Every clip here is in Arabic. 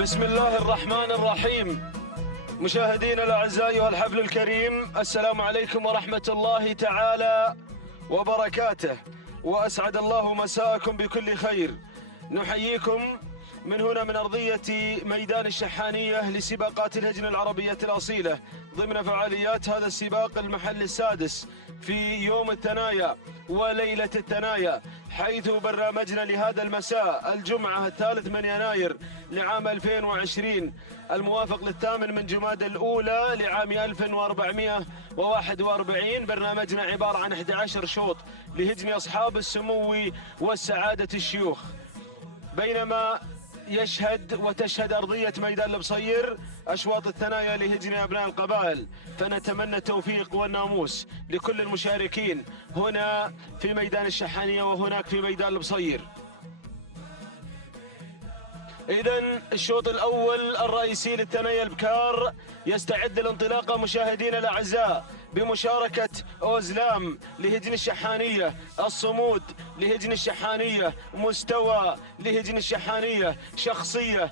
بسم الله الرحمن الرحيم. مشاهدينا الأعزاء أيها الحفل الكريم، السلام عليكم ورحمة الله تعالى وبركاته، وأسعد الله مساءكم بكل خير. نحييكم من هنا من أرضية ميدان الشحانية لسباقات الهجن العربية الأصيلة ضمن فعاليات هذا السباق المحل السادس في يوم الثنايا وليلة الثنايا، حيث برنامجنا لهذا المساء الجمعة 3 من يناير لعام 2020 الموافق للثامن من جمادى الأولى لعام 1441. برنامجنا عبارة عن 11 شوط لهجن أصحاب السمو والسعادة الشيوخ، بينما يشهد وتشهد أرضية ميدان البصير أشواط الثنايا لهجن أبناء القبائل. فنتمنى التوفيق والناموس لكل المشاركين هنا في ميدان الشحانية وهناك في ميدان البصير. إذن الشوط الأول الرئيسي للثنايا البكار يستعد للانطلاقة مشاهدينا الأعزاء، بمشاركة أوزلام لهجن الشحانية، الصمود لهجن الشحانية، مستوى لهجن الشحانية، شخصية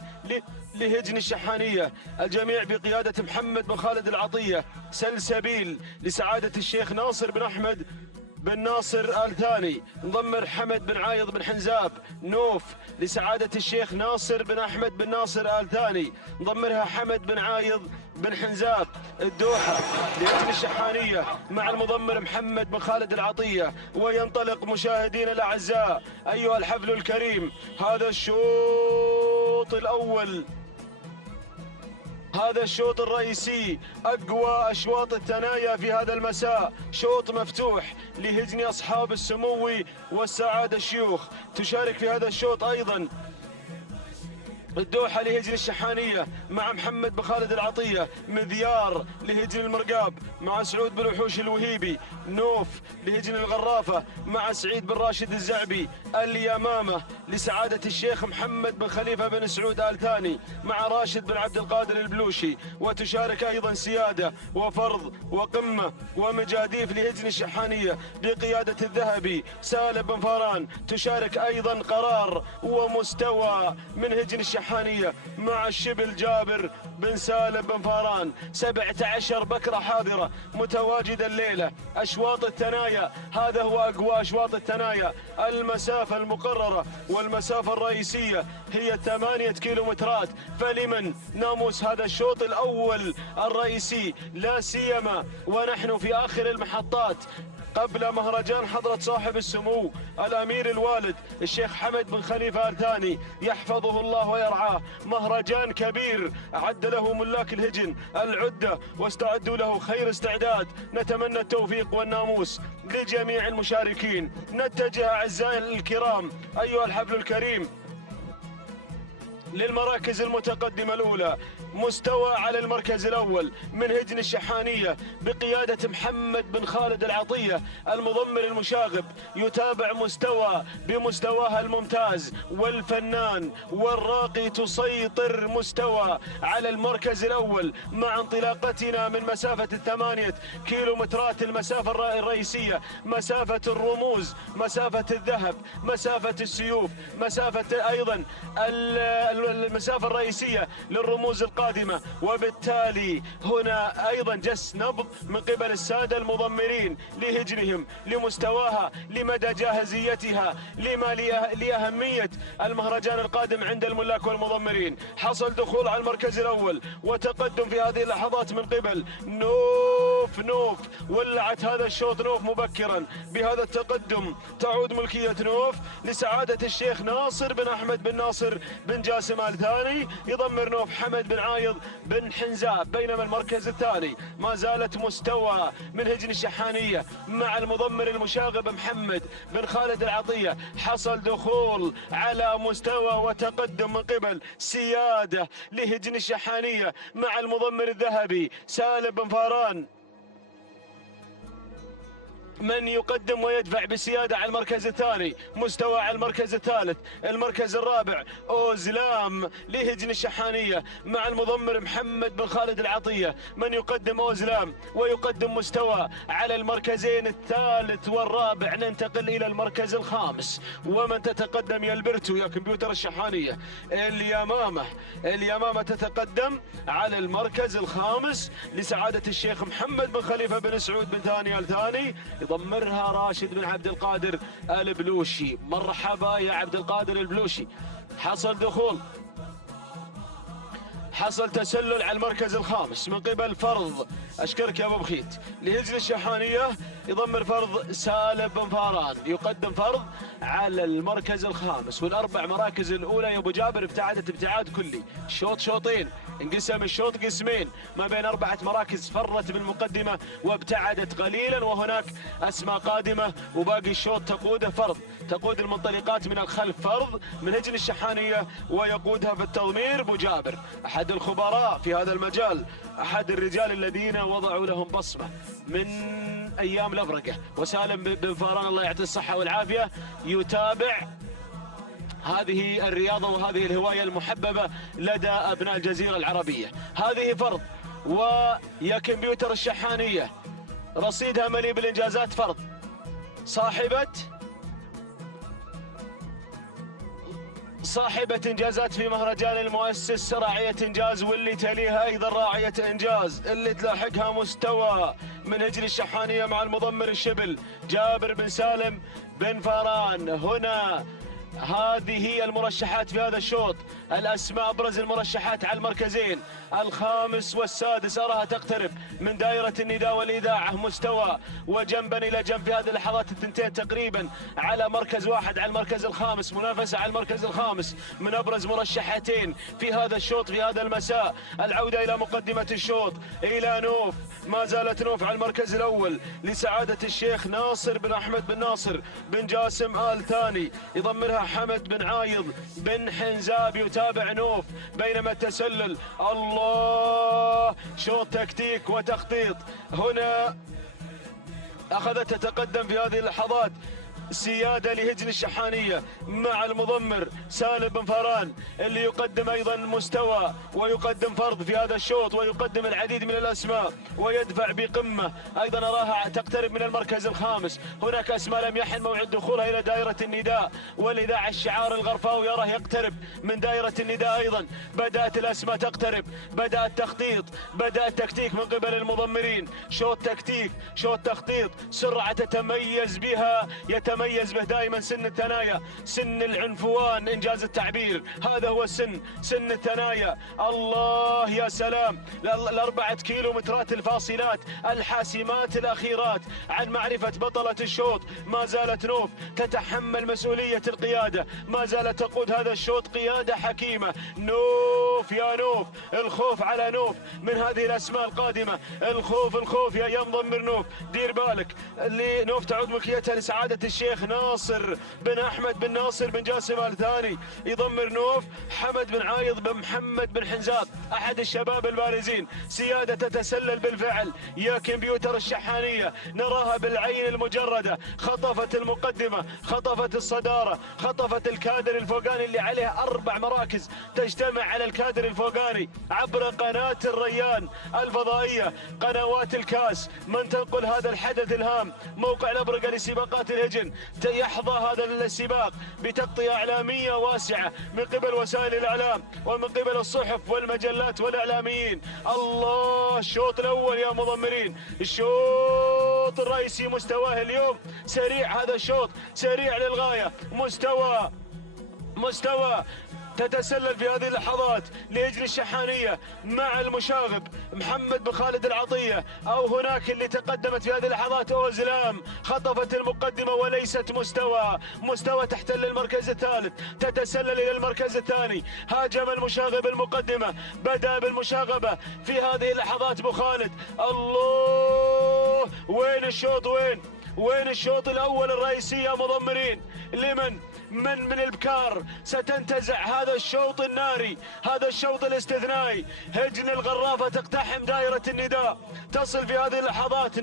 لهجن الشحانية، الجميع بقيادة محمد بن خالد العطية. سلسبيل لسعادة الشيخ ناصر بن أحمد بن ناصر آل ثاني، مضمر حمد بن عايض بن حنزاب. نوف لسعادة الشيخ ناصر بن أحمد بن ناصر آل ثاني، مضمرها حمد بن عايض بن حنزاب. الدوحة لهجن الشحانية مع المضمر محمد بن خالد العطية. وينطلق مشاهدينا الأعزاء أيها الحفل الكريم هذا الشوط الأول، هذا الشوط الرئيسي، أقوى أشواط الثنايا في هذا المساء، شوط مفتوح لهجن أصحاب السمو والسعادة الشيوخ. تشارك في هذا الشوط أيضا الدوحة لهجن الشحانية مع محمد بن خالد العطية. مذيار لهجن المرقاب مع سعود بن وحوش الوهيبي. نوف لهجن الغرافة مع سعيد بن راشد الزعبي. اليمامة لسعادة الشيخ محمد بن خليفة بن سعود آل ثاني مع راشد بن عبد القادر البلوشي. وتشارك أيضا سيادة وفرض وقمة ومجاديف لهجن الشحانية بقيادة الذهبي سالم بن فاران. تشارك أيضا قرار ومستوى من هجن الشحانية مع الشبل جابر بن سالم بن فاران. 17 بكرة حاضرة متواجدة الليلة. أشواط الثنايا، هذا هو أقوى أشواط الثنايا. المسافة المقررة والمسافة الرئيسية هي 8 كيلومترات. فلمن ناموس هذا الشوط الأول الرئيسي، لا سيما ونحن في آخر المحطات قبل مهرجان حضرة صاحب السمو الأمير الوالد الشيخ حمد بن خليفة آل ثاني يحفظه الله ويرعاه. مهرجان كبير أعد له ملاك الهجن العدة واستعدوا له خير استعداد. نتمنى التوفيق والناموس لجميع المشاركين. نتجه أعزائي الكرام أيها الحفل الكريم للمراكز المتقدمة الأولى. مستوى على المركز الأول من هجن الشحانية بقيادة محمد بن خالد العطية المضمر المشاغب. يتابع مستوى بمستواها الممتاز والفنان والراقي. تسيطر مستوى على المركز الأول مع انطلاقتنا من مسافة 8 كيلومترات، المسافة الرئيسية، مسافة الرموز، مسافة الذهب، مسافة السيوف، مسافة أيضا المسافة الرئيسية للرموز القادمة. وبالتالي هنا أيضا جس نبض من قبل السادة المضمرين لهجنهم، لمستواها، لمدى جاهزيتها، لأهمية المهرجان القادم عند الملاك والمضمرين. حصل دخول على المركز الأول وتقدم في هذه اللحظات من قبل نوف. ولعت هذا الشوط نوف مبكرا. بهذا التقدم تعود ملكية نوف لسعادة الشيخ ناصر بن أحمد بن ناصر بن جاسم آل ثاني. يضمر نوف حمد بن عايض بن حنزاب. بينما المركز الثاني ما زالت مستوى من هجن الشحانية مع المضمر المشاغب محمد بن خالد العطية. حصل دخول على مستوى وتقدم من قبل سيادة لهجن الشحانية مع المضمر الذهبي سالم بن فاران. من يقدم ويدفع بسيادة على المركز الثاني، مستوى على المركز الثالث، المركز الرابع أوزلام لهجن الشحانية مع المضمر محمد بن خالد العطية. من يقدم أوزلام ويقدم مستوى على المركزين الثالث والرابع. ننتقل إلى المركز الخامس، ومن تتقدم يا البرتو يا كمبيوتر الشحانية. اليمامة تتقدم على المركز الخامس لسعادة الشيخ محمد بن خليفة بن سعود بن ثاني الثاني، يضمرها راشد بن عبد القادر البلوشي. مرحبا يا عبد القادر البلوشي. حصل دخول، حصل تسلل على المركز الخامس من قبل فرض، اشكرك يا ابو بخيت، لهجن الشحانيه. يضمر فرض سالم بن فاران، يقدم فرض على المركز الخامس. والاربع مراكز الاولى يا ابو جابر ابتعدت ابتعاد كلي، شوطين، انقسم الشوط قسمين ما بين 4 مراكز، فرت بالمقدمه وابتعدت قليلا، وهناك اسماء قادمه وباقي الشوط تقوده فرض، تقود المنطلقات من الخلف فرض من هجن الشحانيه، ويقودها في التضمير ابو جابر، احد الخبراء في هذا المجال، احد الرجال الذين وضعوا لهم بصمه من ايام الابرقه. وسالم بن فاران الله يعطيه الصحه والعافيه يتابع هذه الرياضة وهذه الهواية المحببة لدى أبناء الجزيرة العربية. هذه فرض، ويا كمبيوتر الشحانية رصيدها مليء بالإنجازات. فرض صاحبة إنجازات في مهرجان المؤسس، راعية إنجاز، واللي تليها أيضا راعية إنجاز، اللي تلاحقها مستوى من هجن الشحانية مع المضمر الشبل جابر بن سالم بن فاران. هنا هذه هي المرشحات في هذا الشوط، الأسماء أبرز المرشحات على المركزين الخامس والسادس، أراها تقترب من دائرة النداء والإذاعة. مستوى وجنبا إلى جنب في هذه اللحظات الثنتين تقريبا على مركز واحد، على المركز الخامس، منافسة على المركز الخامس من أبرز مرشحتين في هذا الشوط في هذا المساء. العودة إلى مقدمة الشوط إلى نوف، ما زالت نوف على المركز الأول لسعادة الشيخ ناصر بن أحمد بن ناصر بن جاسم آل ثاني، يضمرها حمد بن عايض بن حنزاب، يتابع نوف، بينما التسلل الله شوط تكتيك وتخطيط. هنا أخذت تتقدم في هذه اللحظات سيادة لهجن الشحانية مع المضمر سالم بن فاران، اللي يقدم أيضا مستوى ويقدم فرض في هذا الشوط، ويقدم العديد من الأسماء ويدفع بقمة. أيضا أراها تقترب من المركز الخامس. هناك أسماء لم يحن موعد دخولها إلى دائرة النداء والإذاعة. الشعار الغرفاوي أراه يقترب من دائرة النداء أيضا. بدأت الأسماء تقترب، بدأ التخطيط، بدأ التكتيك من قبل المضمرين. شوط تكتيك، شوط تخطيط، سرعة تتميز بها، يتميز به دائما سن الثنايا، سن العنفوان إنجاز التعبير. هذا هو سن الثنايا. الله يا سلام، ال4 كيلومترات الفاصلات الحاسمات الأخيرات عن معرفة بطلة الشوط. ما زالت نوف تتحمل مسؤولية القيادة، ما زالت تقود هذا الشوط قيادة حكيمة. نوف يا نوف، الخوف على نوف من هذه الأسماء القادمة. الخوف يا مضمر نوف، دير بالك اللي نوف تعود ملكيتها لسعادة الشيخ ناصر بن أحمد بن ناصر بن جاسم آل ثاني. يضمر نوف حمد بن عايض بن محمد بن حنزاب، أحد الشباب البارزين. سيادة تتسلل بالفعل يا كمبيوتر الشحانية، نراها بالعين المجردة. خطفت المقدمة، خطفت الصدارة، خطفت الكادر الفوقاني اللي عليه 4 مراكز تجتمع على الكادر الفوقاني عبر قناة الريان الفضائية، قنوات الكاس. من تنقل هذا الحدث الهام، موقع الأبرقة لسباقات الهجن، يحظى هذا السباق بتغطية إعلامية واسعة من قبل وسائل الإعلام ومن قبل الصحف والمجلات والإعلاميين. الله، الشوط الأول يا مضمرين، الشوط الرئيسي مستواه اليوم سريع. هذا الشوط سريع للغاية. مستوى تتسلل في هذه اللحظات لهجن الشحانية مع المشاغب محمد بن خالد العطية، أو هناك اللي تقدمت في هذه اللحظات أوزلام، خطفت المقدمة وليست مستوى تحتل المركز الثالث، تتسلل إلى المركز الثاني. هاجم المشاغب المقدمة، بدأ بالمشاغبة في هذه اللحظات أبو خالد. الله، وين الشوط؟ وين الشوط الأول الرئيسي يا مضمرين؟ من البكار ستنتزع هذا الشوط الناري، هذا الشوط الاستثنائي. هجن الغرافة تقتحم دائرة النداء، تصل في هذه اللحظات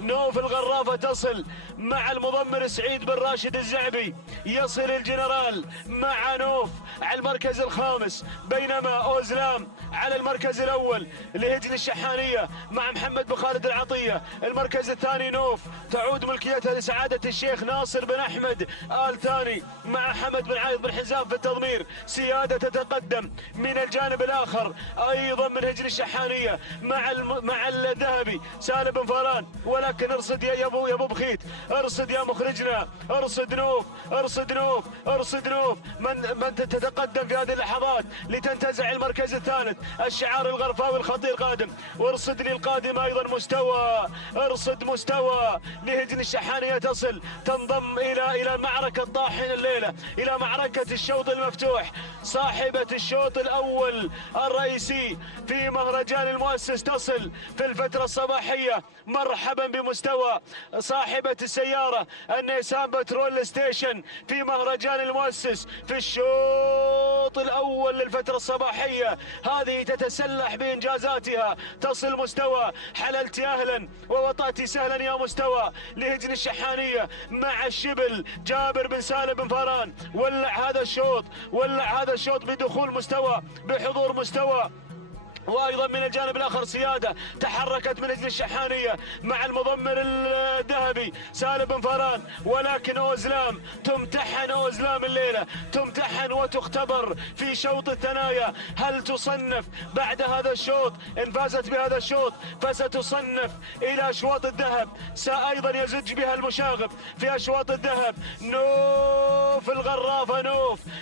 نوف الغرافة تصل مع المضمر سعيد بن راشد الزعبي، يصل الجنرال مع نوف على المركز الخامس، بينما أوزلام على المركز الأول لهجن الشحانية مع محمد بن خالد العطية. المركز الثاني نوف تعود ملكيتها لسعادة الشيخ ناصر بن أحمد آل ثاني مع حمد بن عايض بن حزام في التضمير. سيادة تتقدم من الجانب الآخر أيضا من هجن الشحانية مع الذهبي سالم بن فاران، ولكن ارصد يا ابو بخيت، ارصد يا مخرجنا، ارصد نوف، ارصد نوف، ارصد نوف من تتقدم في هذه اللحظات لتنتزع المركز الثالث. الشعار الغرفاوي الخطير قادم، وارصد لي القادم ايضا مستوى، ارصد مستوى لهجن الشحانية تصل تنضم الى معركة طاحن الليلة، الى معركة الشوط المفتوح، صاحبة الشوط الاول الرئيسي في مهرجان المؤسس تصل في الفترة الصباحية. مرحبا بمستوى صاحبة السيارة النيسان بترول ستيشن في مهرجان المؤسس في الشوط الأول للفترة الصباحية. هذه تتسلح بإنجازاتها، تصل مستوى. حللت أهلا ووطأت سهلا يا مستوى لهجن الشحانية مع الشبل جابر بن سالم بن فاران. ولع هذا الشوط بدخول مستوى، بحضور مستوى. وايضا من الجانب الاخر سياده تحركت من اجل الشحانيه مع المضمر الذهبي سالم بن فاران، ولكن اوزلام تمتحن، اوزلام الليله تمتحن وتختبر في شوط الثنايا. هل تصنف بعد هذا الشوط؟ ان فازت بهذا الشوط فستصنف الى اشواط الذهب، سايضا يزج بها المشاغب في اشواط الذهب. نوف الغرافه،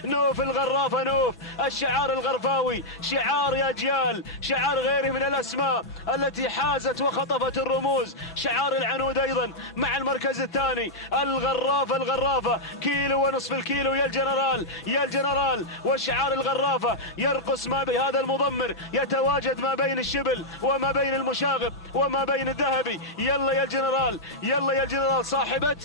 نوف الغرافه، نوف الشعار الغرفاوي، شعار يا اجيال، شعار غيره من الأسماء التي حازت وخطفت الرموز. شعار العنود أيضا مع المركز الثاني. الغرافة كيلو ونصف الكيلو يا الجنرال، وشعار الغرافة يرقص ما بهذا المضمر، يتواجد ما بين الشبل وما بين المشاغب وما بين الذهبي. يلا يا الجنرال صاحبة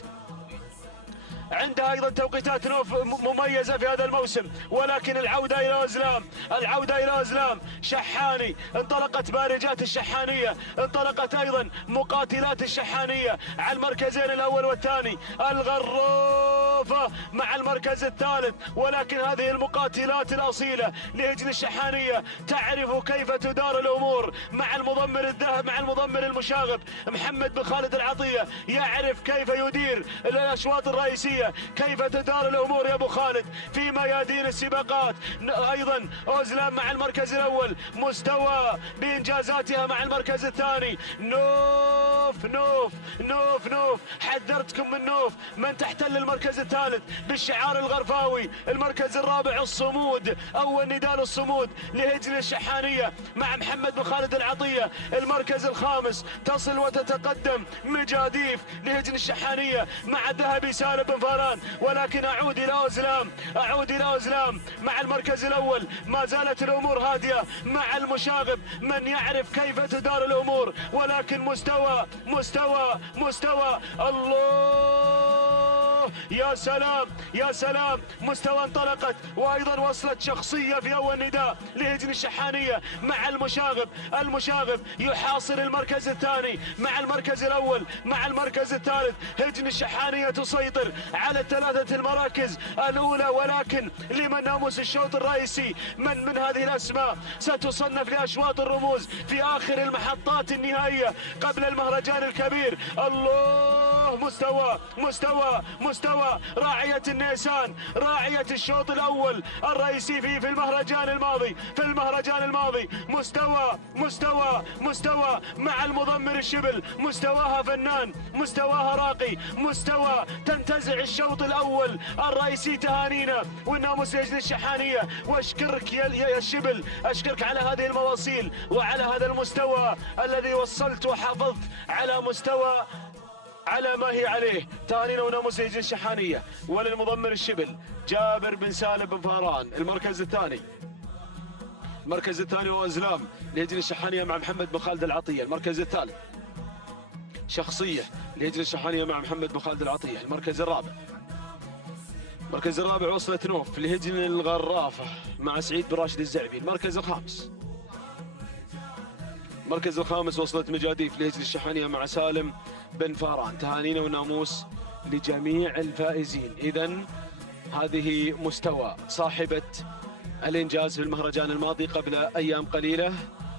عندها ايضا توقيتات نوف مميزه في هذا الموسم، ولكن العوده الى ازلام شحاني. انطلقت بارجات الشحانيه، انطلقت ايضا مقاتلات الشحانيه على المركزين الاول والثاني. الغرافه مع المركز الثالث، ولكن هذه المقاتلات الاصيله لهجن الشحانيه تعرف كيف تدار الامور مع المضمر الذهب، مع المضمر المشاغب محمد بن خالد العطيه، يعرف كيف يدير الاشواط الرئيسيه، كيف تدار الامور يا ابو خالد في ميادين السباقات. ايضا اوزلام مع المركز الاول، مستوى بانجازاتها مع المركز الثاني. نوف حذرتكم من نوف من تحتل المركز الثالث بالشعار الغرفاوي. المركز الرابع الصمود، اول نداء الصمود لهجن الشحانيه مع محمد بن خالد العطيه. المركز الخامس تصل وتتقدم مجاديف لهجن الشحانيه مع الذهبي سالم بن فاران، ولكن اعود الى اوزلام مع المركز الاول. ما زالت الامور هاديه مع المشاغب من يعرف كيف تدار الامور، ولكن مستوى الله، يا سلام مستوى انطلقت، وايضا وصلت شخصيه في اول نداء لهجن الشحانيه مع المشاغب يحاصر المركز الثاني مع المركز الاول مع المركز الثالث. هجن الشحانيه تسيطر على الثلاثه المراكز الاولى، ولكن لمن ناموس الشوط الرئيسي من هذه الاسماء ستصنف لاشواط الرموز في اخر المحطات النهائيه قبل المهرجان الكبير. الله، مستوى راعية النيسان، راعية الشوط الأول الرئيسي في المهرجان الماضي. مستوى مع المضمر الشبل، مستواها فنان، مستواها راقي، مستوى تنتزع الشوط الأول الرئيسي. تهانينا والناموس يجري الشحانية، واشكرك يا الشبل، اشكرك على هذه المواصيل وعلى هذا المستوى الذي وصلت وحافظت على مستوى على ما هي عليه. تهانينا وناموس يجري الشحانية وللمضمر الشبل جابر بن سالم بن فاران. المركز الثاني هو ازلام لهجن الشحانية مع محمد بن خالد العطية. المركز الثالث شخصية لهجن الشحانية مع محمد بن خالد العطية. المركز الرابع المركز الرابع وصلت نوف لهجن الغرافة مع سعيد بن راشد الزعبي. المركز الخامس وصلت مجاديف لهجن الشحانية مع سالم بن فاران. تهانينا والناموس لجميع الفائزين. إذن هذه مستوى صاحبة الإنجاز في المهرجان الماضي قبل أيام قليلة،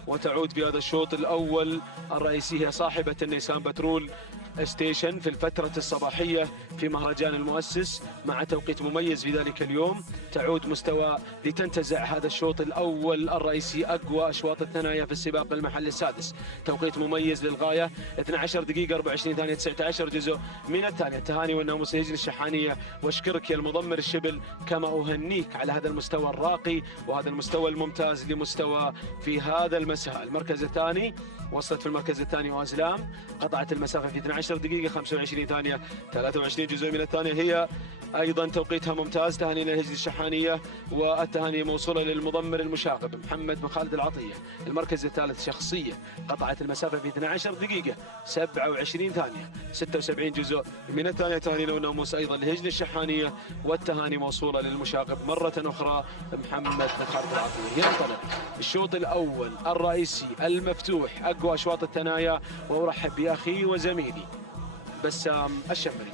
وتعود في هذا الشوط الأول الرئيسي هي صاحبة النيسان بترول ستيشن في الفترة الصباحية في مهرجان المؤسس مع توقيت مميز في ذلك اليوم. تعود مستوى لتنتزع هذا الشوط الأول الرئيسي أقوى أشواط الثنايا في السباق المحلي السادس. توقيت مميز للغاية 12 دقيقة 24 ثانية 19 جزء من الثانية. تهاني والناموس هجن الشحانية، واشكرك يا المضمر الشبل، كما أهنيك على هذا المستوى الراقي وهذا المستوى الممتاز لمستوى في هذا المساء. المركز الثاني وصلت في المركز الثاني وازلام، قطعت المسافة في 12 دقيقة 25 ثانية 23 جزء من الثانية. هي أيضا توقيتها ممتاز. تهانينا لهجن الشحانية، والتهاني موصولة للمضمر المشاغب محمد بن خالد العطية. المركز الثالث شخصية، قطعت المسافة في 12 دقيقة 27 ثانية 76 جزء من الثانية. تهانينا والناموس أيضا لهجن الشحانية، والتهاني موصولة للمشاغب مرة أخرى محمد بن خالد العطية. ينطلق الشوط الأول الرئيسي المفتوح، أقوى أشواط الثنايا، وأرحب بأخي وزميلي بسام الشمري.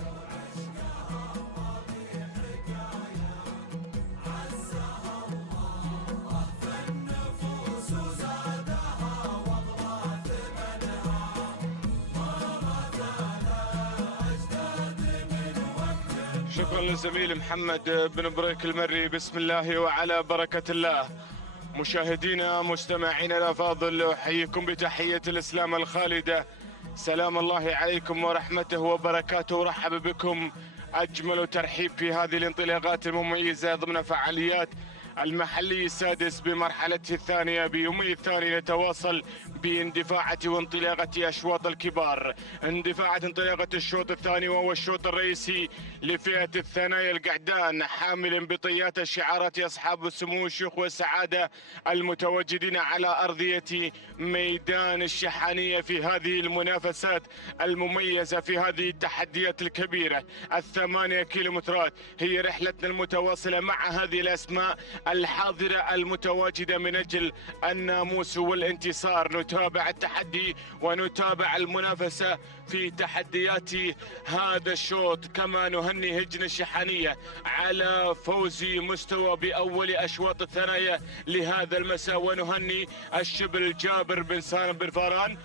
شكرا للزميل محمد بن بريك المري. بسم الله وعلى بركة الله. مشاهدينا مستمعينا الأفاضل، أحييكم بتحية الإسلام الخالدة. سلام الله عليكم ورحمته وبركاته. ورحب بكم أجمل ترحيب في هذه الانطلاقات المميزة ضمن فعاليات المحلي السادس بمرحلته الثانية. بيومه الثاني نتواصل باندفاعة وانطلاقة أشواط الكبار. اندفاعة انطلاقة الشوط الثاني وهو الشوط الرئيسي لفئة الثنايا القعدان، حامل بطيات شعارات أصحاب السمو الشيوخ والسعادة المتواجدين على أرضية ميدان الشحانية في هذه المنافسات المميزة، في هذه التحديات الكبيرة. 8 كيلومترات هي رحلتنا المتواصلة مع هذه الأسماء الحاضرة المتواجدة من أجل الناموس والانتصار. نتابع التحدي ونتابع المنافسة في تحديات هذا الشوط، كما نهني هجن الشحانية على فوز مستوى بأول أشواط الثنايا لهذا المساء، ونهني الشبل جابر بن سالم بن فاران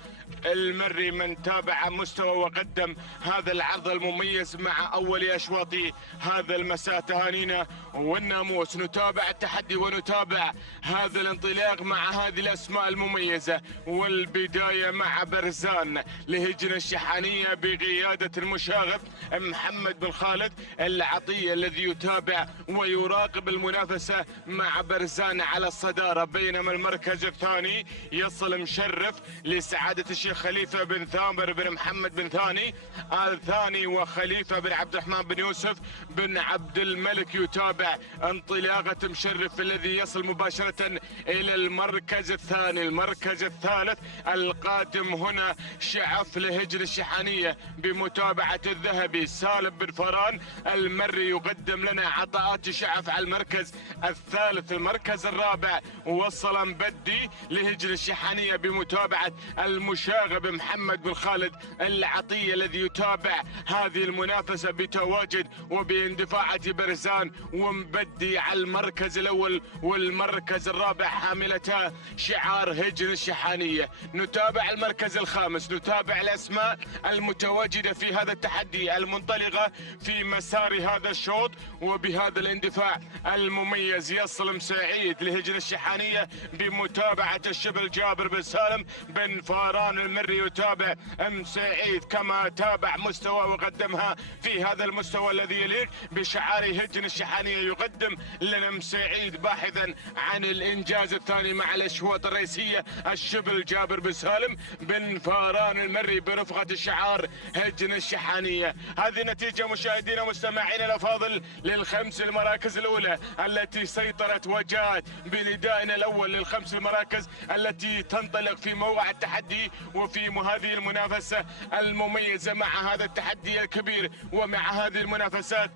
المري من تابع مستوى وقدم هذا العرض المميز مع أول أشواط هذا المساء. تهانينا والناموس. نتابع التحدي ونتابع هذا الانطلاق مع هذه الأسماء المميزة، والبداية مع برزان لهجن الشحانية بقيادة المشاغب محمد بن خالد العطية، الذي يتابع ويراقب المنافسة مع برزان على الصدارة. بينما المركز الثاني يصل مشرف لسعادة الشيخ خليفة بن ثامر بن محمد بن ثاني الثاني، وخليفة بن عبد الرحمن بن يوسف بن عبد الملك يتابع انطلاقة مشرف الذي يصل مباشرة إلى المركز الثاني. المركز الثالث القادم هنا شعف لهجن الشحانية بمتابعة الذهبي سالم بن فران المري، يقدم لنا عطاءات شعف على المركز الثالث. المركز الرابع وصل مبدي لهجن الشحانية بمتابعة المشاغب محمد بن خالد العطية، الذي يتابع هذه المنافسة بتواجد وباندفاعة برزان ومبدي على المركز الأول والمركز الرابع حاملتا شعار هجن الشحانية. نتابع المركز الخامس، نتابع الأسماء المتواجدة في هذا التحدي المنطلقة في مسار هذا الشوط. وبهذا الاندفاع المميز يصل مساعيد لهجن الشحانية بمتابعة الشبل جابر بن سالم بن فاران المري، يتابع مساعيد كما تابع مستوى وقدمها في هذا المستوى الذي يليق بشعار هجن الشحانية. يقدم لنا مساعيد باحثا عن الإنجاز الثاني مع الأشواط الرئيسية الشبل جابر بن سالم بن فاران المري برفقة الشعار هجن الشحانية. هذه نتيجة مشاهدينا ومستمعينا الأفاضل للخمس المراكز الأولى التي سيطرت وجاءت بندائنا الأول للخمس المراكز التي تنطلق في موقع التحدي وفي هذه المنافسة المميزة مع هذا التحدي الكبير ومع هذه المنافسات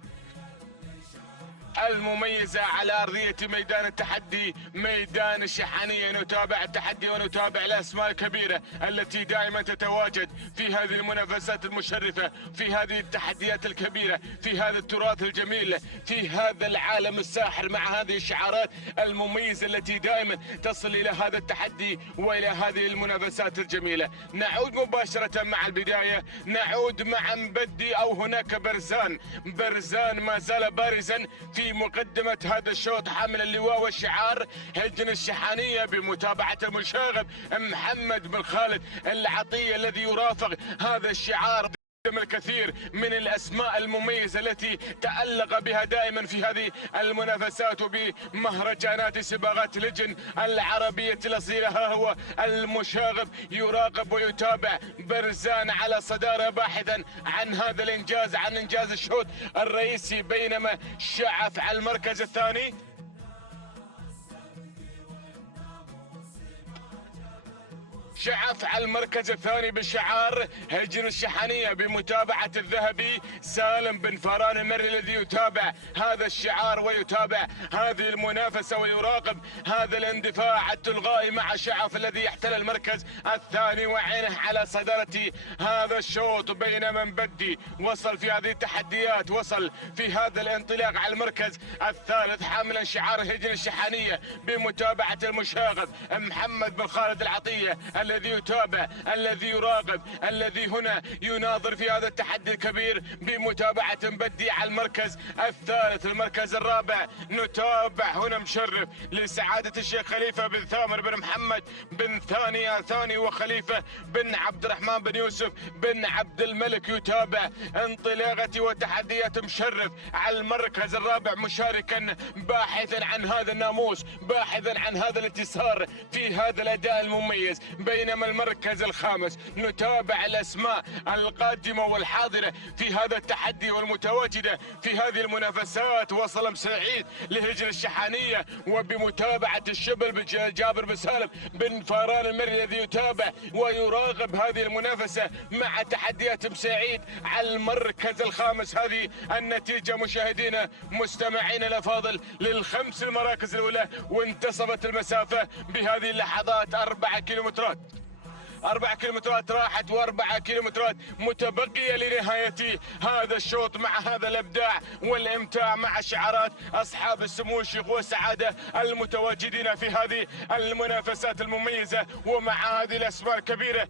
المميزة على أرضية ميدان التحدي ميدان الشحانية. نتابع التحدي ونتابع الأسماء الكبيرة التي دائما تتواجد في هذه المنافسات المشرفة، في هذه التحديات الكبيرة، في هذا التراث الجميل، في هذا العالم الساحر، مع هذه الشعارات المميزة التي دائما تصل إلى هذا التحدي وإلى هذه المنافسات الجميلة. نعود مباشرة مع البداية، نعود مع مبدي أو هناك برزان ما زال بارزا في مقدمة هذا الشوط حامل اللواء والشعار هجن الشحانية بمتابعة المشاغب محمد بن خالد العطية الذي يرافق هذا الشعار الكثير من الأسماء المميزة التي تألق بها دائما في هذه المنافسات وبمهرجانات سباقات لجن العربية الأصيلة. ها هو المشاغب يراقب ويتابع برزان على صدارة باحثا عن هذا الإنجاز، عن إنجاز الشوط الرئيسي، بينما شعف على المركز الثاني. شعف على المركز الثاني بشعار هجن الشحانية بمتابعة الذهبي سالم بن فران المري الذي يتابع هذا الشعار ويتابع هذه المنافسة ويراقب هذا الاندفاع التلغائي مع شعف الذي يحتل المركز الثاني وعينه على صدارة هذا الشوط. بينما مبدي وصل في هذه التحديات، وصل في هذا الانطلاق على المركز الثالث حاملا شعار هجن الشحانية بمتابعة المشاغب محمد بن خالد العطية الذي يتابع، الذي يراقب، الذي هنا يناظر في هذا التحدي الكبير بمتابعة مبدي على المركز الثالث. المركز الرابع نتابع هنا مشرف لسعادة الشيخ خليفة بن ثامر بن محمد بن ثاني وخليفة بن عبد الرحمن بن يوسف بن عبد الملك يتابع انطلاقة وتحديات مشرف على المركز الرابع مشاركا باحثا عن هذا الناموس، باحثا عن هذا الانتصار في هذا الأداء المميز. بينما المركز الخامس نتابع الأسماء القادمة والحاضرة في هذا التحدي والمتواجدة في هذه المنافسات. وصل مسعيد لهجن الشحانية وبمتابعة الشبل جابر بن سالم بن فران المري الذي يتابع ويراقب هذه المنافسة مع تحديات مسعيد على المركز الخامس. هذه النتيجة مشاهدينا مستمعينا الأفاضل للخمس المراكز الأولى، وانتصبت المسافة بهذه اللحظات 4 كيلومترات. 4 كيلومترات راحت و4 كيلومترات متبقية لنهاية هذا الشوط مع هذا الإبداع والإمتاع مع شعارات أصحاب السمو الشيخ والسعادة المتواجدين في هذه المنافسات المميزة، ومع هذه الأسماء الكبيرة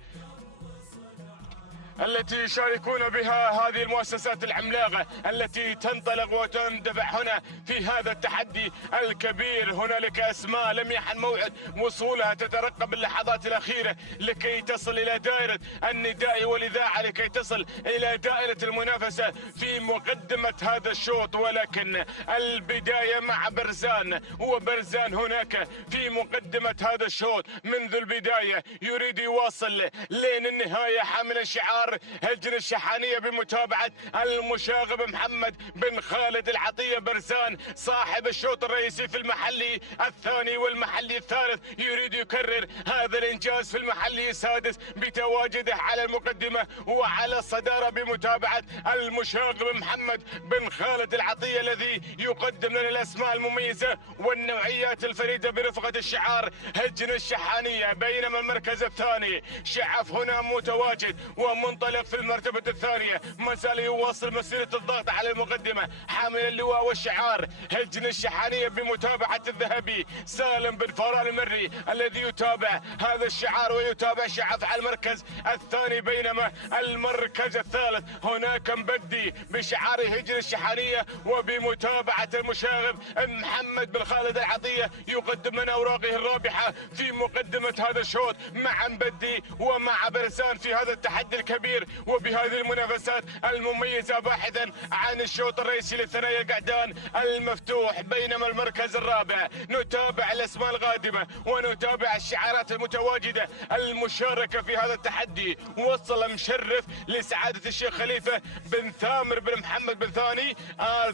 التي يشاركون بها هذه المؤسسات العملاقة التي تنطلق وتندفع هنا في هذا التحدي الكبير. هنالك أسماء لم يحن موعد وصولها، تترقب اللحظات الأخيرة لكي تصل إلى دائرة النداء والإذاعة، لكي تصل إلى دائرة المنافسة في مقدمة هذا الشوط. ولكن البداية مع برزان، وبرزان هناك في مقدمة هذا الشوط منذ البداية يريد يواصل لين النهاية حاملا شعار هجن الشحانية بمتابعة المشاغب محمد بن خالد العطية. برزان صاحب الشوط الرئيسي في المحلي الثاني والمحلي الثالث يريد يكرر هذا الإنجاز في المحلي السادس بتواجده على المقدمة وعلى الصدارة بمتابعة المشاغب محمد بن خالد العطية الذي يقدم لنا الأسماء المميزة والنوعيات الفريدة برفقة الشعار هجن الشحانية. بينما المركز الثاني شعف هنا متواجد ومنطلق في المرتبة الثانية، ما زال يواصل مسيرة الضغط على المقدمة حامل اللواء والشعار هجن الشحانية بمتابعة الذهبي سالم بن فران المري الذي يتابع هذا الشعار ويتابع شعف على المركز الثاني. بينما المركز الثالث هناك مبدي بشعار هجن الشحانية وبمتابعة المشاغب محمد بن خالد العطية يقدم لنا أوراقه الرابحة في مقدمة هذا الشوط مع مبدي ومع برزان في هذا التحدي الكبير وبهذه المنافسات المميزة باحثا عن الشوط الرئيسي للثنايا القعدان المفتوح. بينما المركز الرابع نتابع الأسماء القادمة ونتابع الشعارات المتواجدة المشاركة في هذا التحدي. وصل مشرف لسعادة الشيخ خليفة بن ثامر بن محمد بن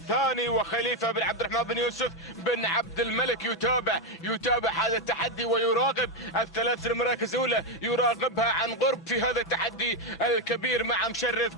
ثاني وخليفة بن عبد الرحمن بن يوسف بن عبد الملك يتابع هذا التحدي ويراقب الثلاث المراكز الأولى، يراقبها عن قرب في هذا التحدي الكبير مع مشرف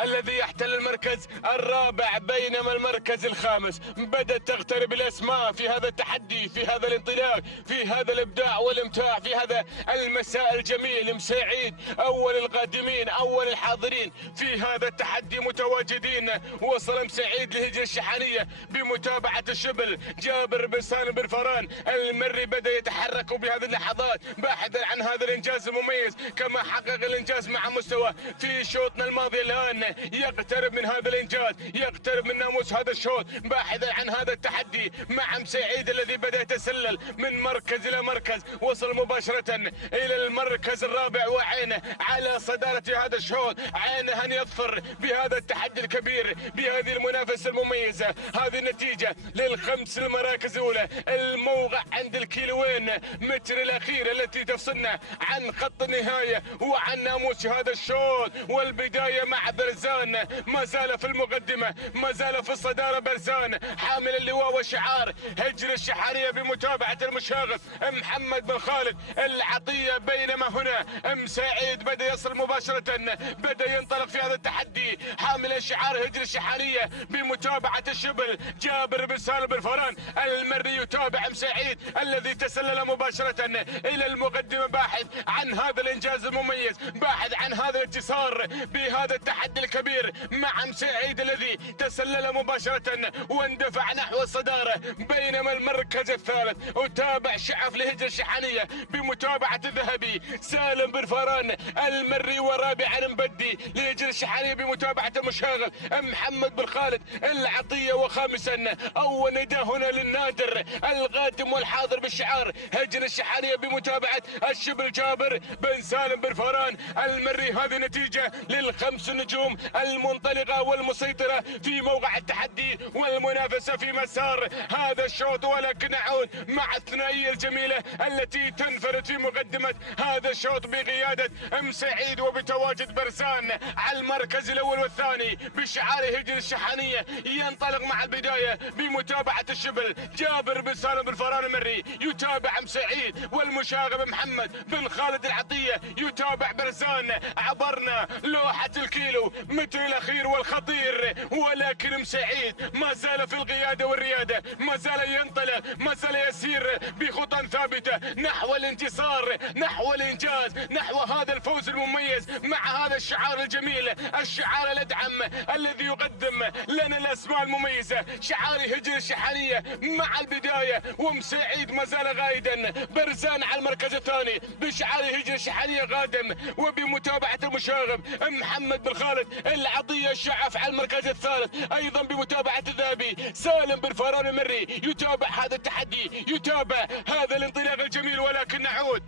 الذي يحتل المركز الرابع، بينما المركز الخامس بدأت تقترب الأسماء في هذا التحدي، في هذا الانطلاق، في هذا الإبداع والإمتاع، في هذا المساء الجميل. مساعيد أول القادمين، أول الحاضرين في هذا التحدي متواجدين. وصل مساعيد لهجرة الشحانية بمتابعة الشبل. جابر بن سالم بن فران المري بدأ يتحرك بهذه اللحظات باحثا عن هذا الإنجاز المميز، كما حقق الإنجاز مع مستوى في شوطنا الماضي. الآن يقترب من هذا الإنجاز، يقترب من ناموس هذا الشوط، باحثا عن هذا التحدي مع مساعيد الذي بدأ يتسلل من مركز إلى مركز. وصل مباشرة إلى المركز الرابع، وعينه على صدارة هذا الشوط، عينه أن يظفر بهذا التحدي الكبير، بهذه المنافسة المميزة. هذه النتيجة للخمس المراكز الأولى، الموقع عند الكيلوين متر الأخيرة التي تفصلنا عن خط النهاية وعن ناموس هذا الشوط. والبداية مع برزان، ما زال في المقدمة، ما زال في الصدارة برزان حامل اللواء وشعار هجر الشحانية بمتابعة المشاغب محمد بن خالد العطية. بينما هنا مساعيد بدأ يصل مباشرة، بدأ ينطلق في هذا التحدي حامل شعار هجر الشحانية بمتابعة الشبل. جابر بن سالم بن فران المري يتابع مساعيد الذي تسلل مباشرة إلى المقدمة، باحث عن هذا الإنجاز المميز، باحث عن هذا الانتصار بهذا التحدي الكبير مع مساعيد الذي تسلل مباشرة واندفع نحو الصدارة. بينما المركز الثالث أتابع شعف لهجر الشحانية بمتابعة الذهبي سالم بن فران المري، ورابعا مبدي لهجر الشحانية بمتابعة المشاغل محمد بن خالد العطية، وخامسا أول نداء هنا للنادر القادم والحاضر بالشعار هجر الشحانية بمتابعة الشبل جابر بن سالم بن فران المري. هذه نتيجة للخمس نجوم المنطلقة والمسيطرة في موقع التحدي والمنافسة في مسار هذا الشوط. ولكن نعود مع الثنائية الجميلة التي تنفرد في مقدمة هذا الشوط بقيادة مساعيد وبتواجد برزان على المركز الأول والثاني بشعار هجر الشحانية. ينطلق مع البداية بمتابعة الشبل جابر بن سالم بن فران المري، يتابع مساعيد والمشاغب محمد بن خالد العطية، يتابع برزان. عبرنا لوحة الكيلو متر الأخير والخطير، ولكن مساعيد ما زال في القيادة والريادة، ما زال ينطلق، ما زال يسير بخطى ثابتة نحو الانتصار، نحو الإنجاز، نحو هذا الفوز المميز مع هذا الشعار الجميل، الشعار الأدعم الذي يقدم لنا الأسماء المميزة، شعار هجر الشحانية مع البداية. ومساعيد ما زال غايدا، برزان على المركز الثاني بشعار هجر الشحانية قادم، وبمتابعة المشاغب محمد بن خالد العطية الشعف على المركز الثالث، أيضا بمتابعة الذهبي سالم بن فران المري يتابع هذا التحدي، يتابع هذا الانطلاق الجميل. ولكن نعود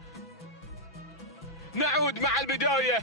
مع البداية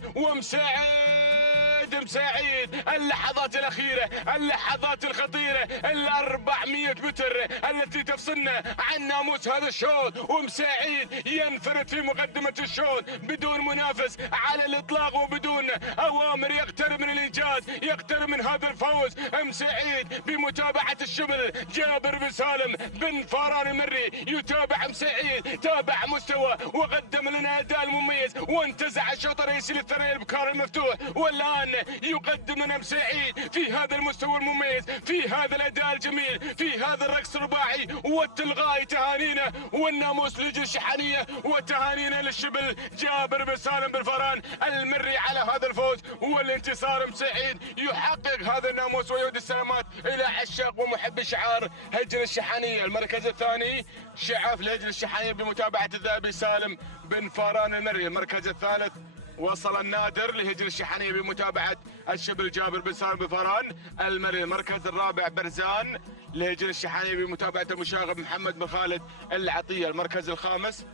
مساعيد اللحظات الأخيرة، اللحظات الخطيرة، 400 متر التي تفصلنا عن ناموس هذا الشوط. ومساعيد ينفرد في مقدمة الشوط بدون منافس على الإطلاق وبدون أوامر، يقترب من الإنجاز، يقترب من هذا الفوز. مساعيد بمتابعة الشبل جابر بن سالم بن فران المري يتابع مساعيد، تابع مستوى وقدم لنا أداء مميز وانتزع الشوط الرئيسي للثنائي الابكار المفتوح. والآن يقدم لنا مساعيد في هذا المستوى المميز، في هذا الأداء الجميل، في هذا الرقص الرباعي والتلغاء. تهانينا والناموس لهجر الشحانية وتهانينا للشبل جابر بن سالم بن فران المري على هذا الفوز والانتصار. مساعيد يحقق هذا الناموس ويعود السلامات إلى عشاق ومحبي شعار هجر الشحانية. المركز الثاني شعاف لهجر الشحانية بمتابعة الذهبي سالم بن فران المري. المركز الثالث وصل النادر لهجر الشحانية بمتابعة الشبل جابر بن سالم بن فران المري. المركز الرابع برزان لهجر الشحانية بمتابعة المشاغب محمد بن خالد العطية. المركز الخامس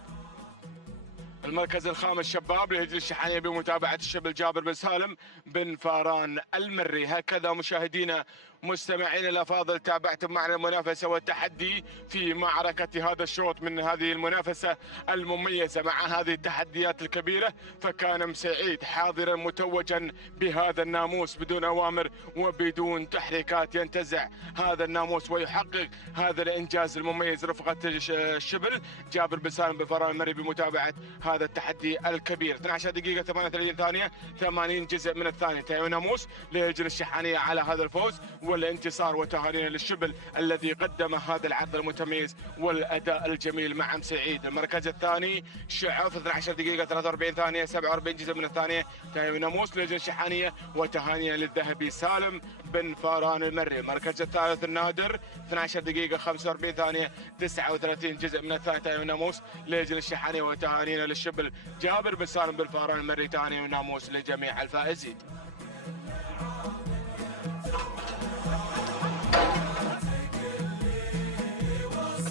شباب لهجر الشحانية بمتابعة الشبل جابر بن سالم بن فران المري. هكذا مشاهدينا مستمعين الأفاضل، تابعتم معنا المنافسة والتحدي في معركة هذا الشوط من هذه المنافسة المميزة مع هذه التحديات الكبيرة. فكان مسعيد حاضرا متوجا بهذا الناموس بدون أوامر وبدون تحريكات، ينتزع هذا الناموس ويحقق هذا الإنجاز المميز رفقة الشبل جابر بن سالم بفران المري بمتابعة هذا التحدي الكبير. 12 دقيقة 38 ثانية 80 جزء من الثانية. ناموس لهجن الشحانية على هذا الفوز والانتصار، وتهانينا للشبل الذي قدم هذا العرض المتميز والأداء الجميل مع مسعيد. المركز الثاني شعوف 12 دقيقة 43 ثانية 47 جزء من الثانية. ناموس لهجن الشحانية وتهانينا للذهبي سالم بن فاران المري. المركز الثالث النادر 12 دقيقة 45 ثانية 39 جزء من الثانية. ناموس لهجن الشحانية وتهانينا للشبل جابر بن سالم بن فاران المري. تهاني وناموس لجميع الفائزين.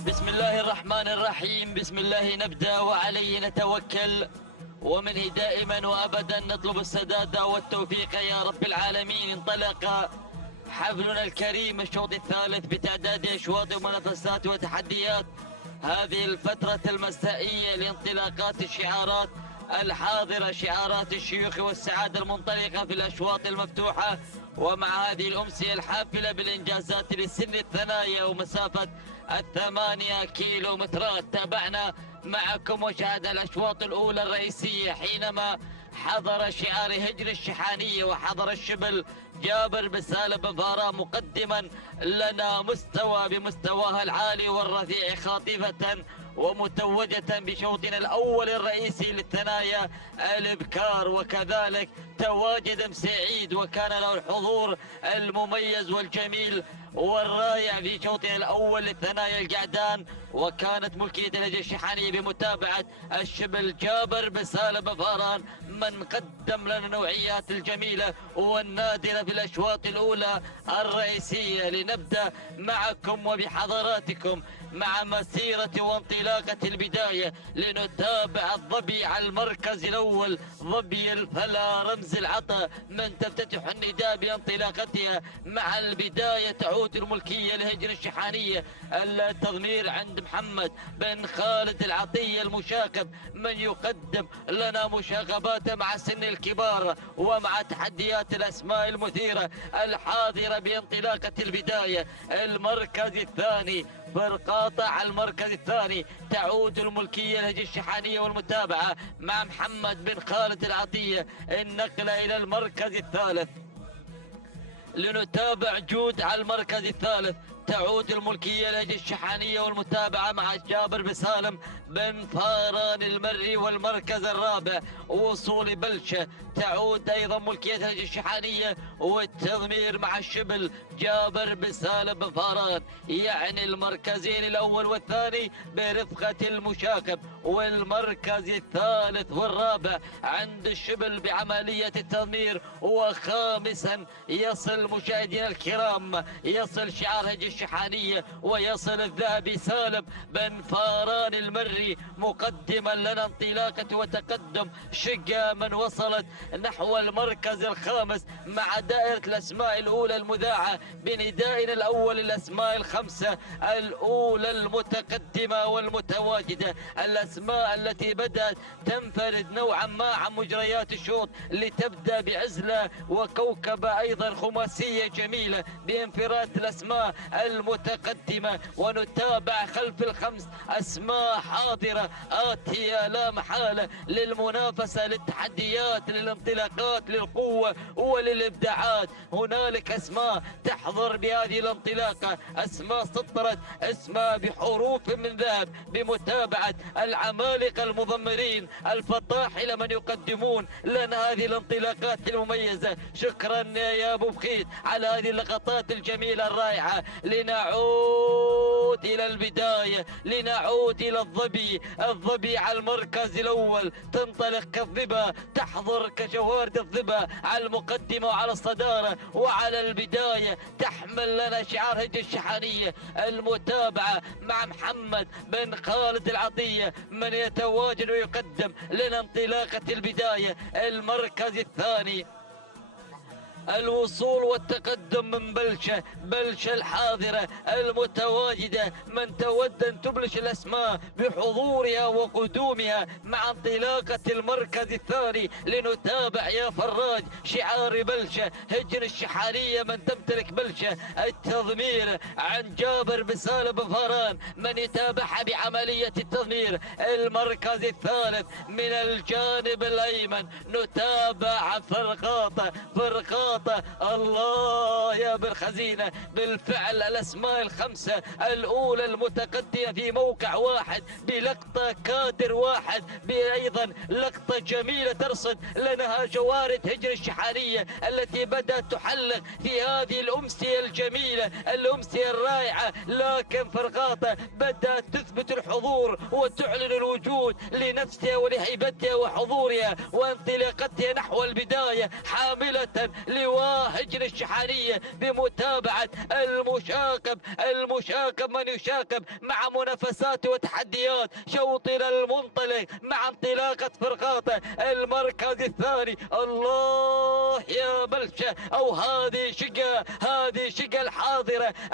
بسم الله الرحمن الرحيم، بسم الله نبدأ وعليه نتوكل، ومنه دائما وأبدا نطلب السداد والتوفيق يا رب العالمين. انطلق حفلنا الكريم الشوط الثالث بتعداد أشواط ومنافسات وتحديات هذه الفترة المسائية لانطلاقات الشعارات الحاضرة، شعارات الشيوخ والسعادة المنطلقة في الأشواط المفتوحة، ومع هذه الأمسية الحافلة بالإنجازات لسن الثنايا ومسافة 8 كيلومترات. تابعنا معكم وشاهدنا الأشواط الأولى الرئيسية حينما حضر شعار هجر الشحانية وحضر الشبل جابر بن سالم بن فاران مقدما لنا مستوى بمستواها العالي والرفيع خاطفة ومتوجة بشوطنا الأول الرئيسي للثنايا الإبكار، وكذلك تواجد مسعيد وكان له الحضور المميز والجميل والرائع في شوطنا الأول للثنايا القعدان، وكانت ملكية الهجن الشحانية بمتابعة الشبل جابر بن سالم بن فاران من قدم لنا النوعيات الجميلة والنادرة في الأشواط الأولى الرئيسية. لنبدأ معكم وبحضراتكم مع مسيرة وانطلاقة البداية، لنتابع الظبي على المركز الأول ظبي الفلا رمز العطا من تفتتح النداء بانطلاقتها. مع البداية تعود الملكية لهجن الشحانية، التضمير عند محمد بن خالد العطية المشاغب من يقدم لنا مشاغبات مع سن الكبار ومع تحديات الأسماء المثيرة الحاضرة بانطلاقة البداية. المركز الثاني فرقاطة على المركز الثاني تعود الملكية لهجن الشحانية والمتابعة مع محمد بن خالد العطية. النقلة إلى المركز الثالث لنتابع جود على المركز الثالث، تعود الملكية لهجن الشحانية والمتابعة مع جابر بن سالم بن فاران المري. والمركز الرابع وصول بلشة تعود أيضا ملكية هجن الشحانية والتضمير مع الشبل جابر بن سالم بن فاران، يعني المركزين الأول والثاني برفقة المشاغب. والمركز الثالث والرابع عند الشبل بعملية التضمير. وخامسا يصل مشاهدينا الكرام، يصل شعار هجن الشحانية ويصل الذهبي سالم بن فاران المري مقدما لنا انطلاقة وتقدم شقة من وصلت نحو المركز الخامس مع دائرة الأسماء الأولى المذاعة بندائنا الأول الأسماء الخمسة الأولى المتقدمة والمتواجدة، الأسماء التي بدأت تنفرد نوعا ما عن مجريات الشوط لتبدأ بعزلة وكوكبة أيضا خماسية جميلة بانفراد الأسماء المتقدمة. ونتابع خلف الخمس أسماء حاضرة آتية لا محالة للمنافسة للتحديات للانطلاقات للقوة وللإبداعات. هنالك أسماء تحضر بهذه الانطلاقة، أسماء سطرت اسماء بحروف من ذهب بمتابعة العمالقة المضمرين الفطاحلة من يقدمون لنا هذه الانطلاقات المميزة. شكرا يا أبو بخيت على هذه اللقطات الجميلة الرائعة. لنعود إلى البداية، لنعود إلى الظبي على المركز الأول تنطلق كالظبا، تحضر كشوارد الظبا على المقدمة وعلى الصدارة وعلى البداية، تحمل لنا شعار هجن الشحانية. المتابعة مع محمد بن خالد العطية من يتواجد ويقدم لنا انطلاقة البداية. المركز الثاني الوصول والتقدم من بلشة الحاضرة المتواجدة، من تود أن تبلش الأسماء بحضورها وقدومها مع انطلاقة المركز الثاني. لنتابع يا فراج شعار بلشة هجن الشحانية، من تمتلك بلشة التضمير عن جابر بسالم فاران، من يتابعها بعملية التضمير. المركز الثالث من الجانب الأيمن نتابع فرقاطة الله يا بالخزينة. بالفعل الأسماء الخمسة الأولى المتقدمة في موقع واحد بلقطة كادر واحد، بأيضا لقطة جميلة ترصد لنا جوارد هجن الشحانية التي بدأت تحلق في هذه الأمسية الجميلة، الأمسية الرائعة. لكن فرقاطة بدأت تثبت الحضور وتعلن الوجود لنفسها ولهيبتها وحضورها وانطلاقتها نحو البداية، حاملة لواء هجن الشحانية بمتابعة المشاكب من يشاكب مع منافسات وتحديات شوطنا المنطلق مع انطلاقة فرقاطة. المركز الثاني الله يا بلشة، أو هذه شقة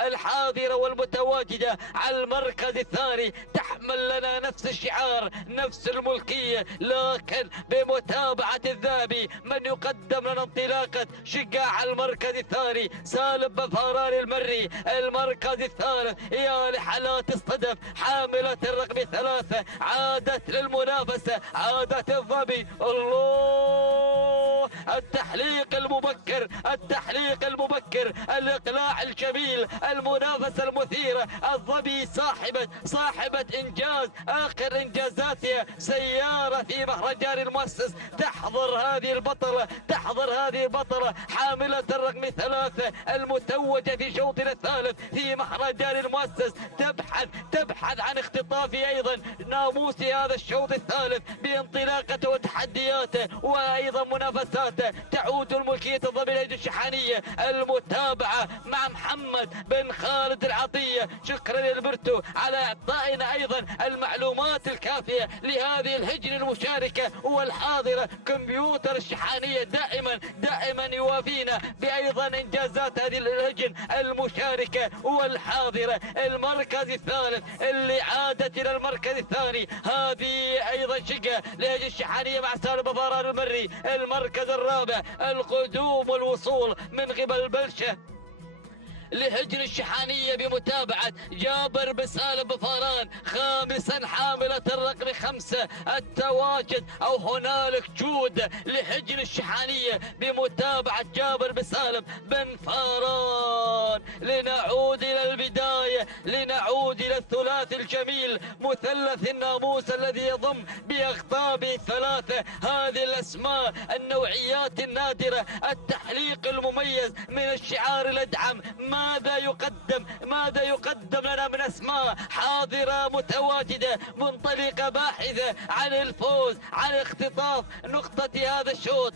الحاضرة والمتواجدة على المركز الثاني، تحمل لنا نفس الشعار نفس الملكية، لكن بمتابعة الذهبي من يقدم لنا انطلاقة شقة على المركز الثاني سالم بفاران المري. المركز الثالث يا لحالات اصطدف حاملة الرقم 3، عادت للمنافسة، عادت الظبي. الله التحليق المبكر، الإقلاع الجميل، المنافسة المثيرة. الظبي صاحبة إنجاز آخر إنجازاتها، سيارة في مهرجان المؤسس. تحضر هذه البطلة حاملة الرقم 3 المتوجة في شوطنا الثالث في مهرجان المؤسس، تبحث عن اختطاف أيضا ناموس هذا الشوط الثالث بانطلاقته وتحدياته وأيضا منافساته. تعود الملكية الظبي الهجن الشحانية. المتابعة مع محمد بن خالد العطية. شكرا للبرتو على إعطائنا أيضا المعلومات الكافية لهذه الهجن المشاركة والحاضرة. كمبيوتر الشحانية دائما يوافينا بأيضا إنجازات هذه الهجن المشاركة والحاضرة. المركز الثالث اللي عادت إلى المركز الثاني، هذه أيضا شقة لهجن الشحانية مع سالم بفاران المري. المركز الرابع القدوم والوصول من قبل بلشة لهجن الشحانية بمتابعة جابر بسالم بفاران. خامسا حاملة الرقم 5 التواجد أو هنالك جود لهجن الشحانية بمتابعة جابر بسالم بن فاران. لنعود إلى البداية، لنعود إلى الثلاثي الجميل مثلث الناموس الذي يضم بأخطابه 3 هذه الأسماء، النوعيات النادرة، التحليق المميز من الشعار الأدعم. ماذا يقدم لنا من أسماء حاضرة متواجدة منطلقة باحثة عن الفوز، عن اختطاف نقطة هذا الشوط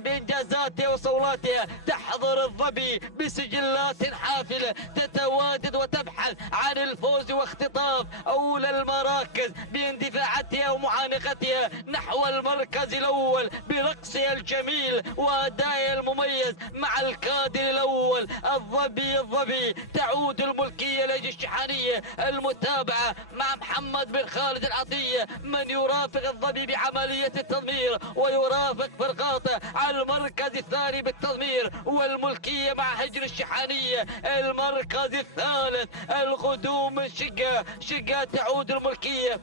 بإنجازاتها وصولاتها. تحضر الظبي بسجلات حافلة، تتواجد وتبحث عن الفوز واختطاف أولى المراكز باندفاعاتها ومعانقتها نحو المركز الأول برقصها الجميل وأدائها المميز مع الكادر الأول. الظبي تعود الملكية لهجن الشحانية. المتابعة مع محمد بن خالد العطية، من يرافق الظبي بعملية التضمير ويرافق فرقاطة على المركز الثاني بالتضمير والملكية مع هجن الشحانية. المركز الثالث القدوم من شقة تعود الملكية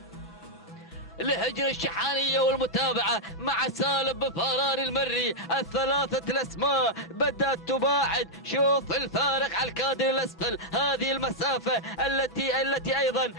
لهجن الشحانية والمتابعة مع سالم بفاران المري. الثلاثة الأسماء بدأت تباعد، شوف الفارق على الكادر الأسفل، هذه المسافة التي أيضا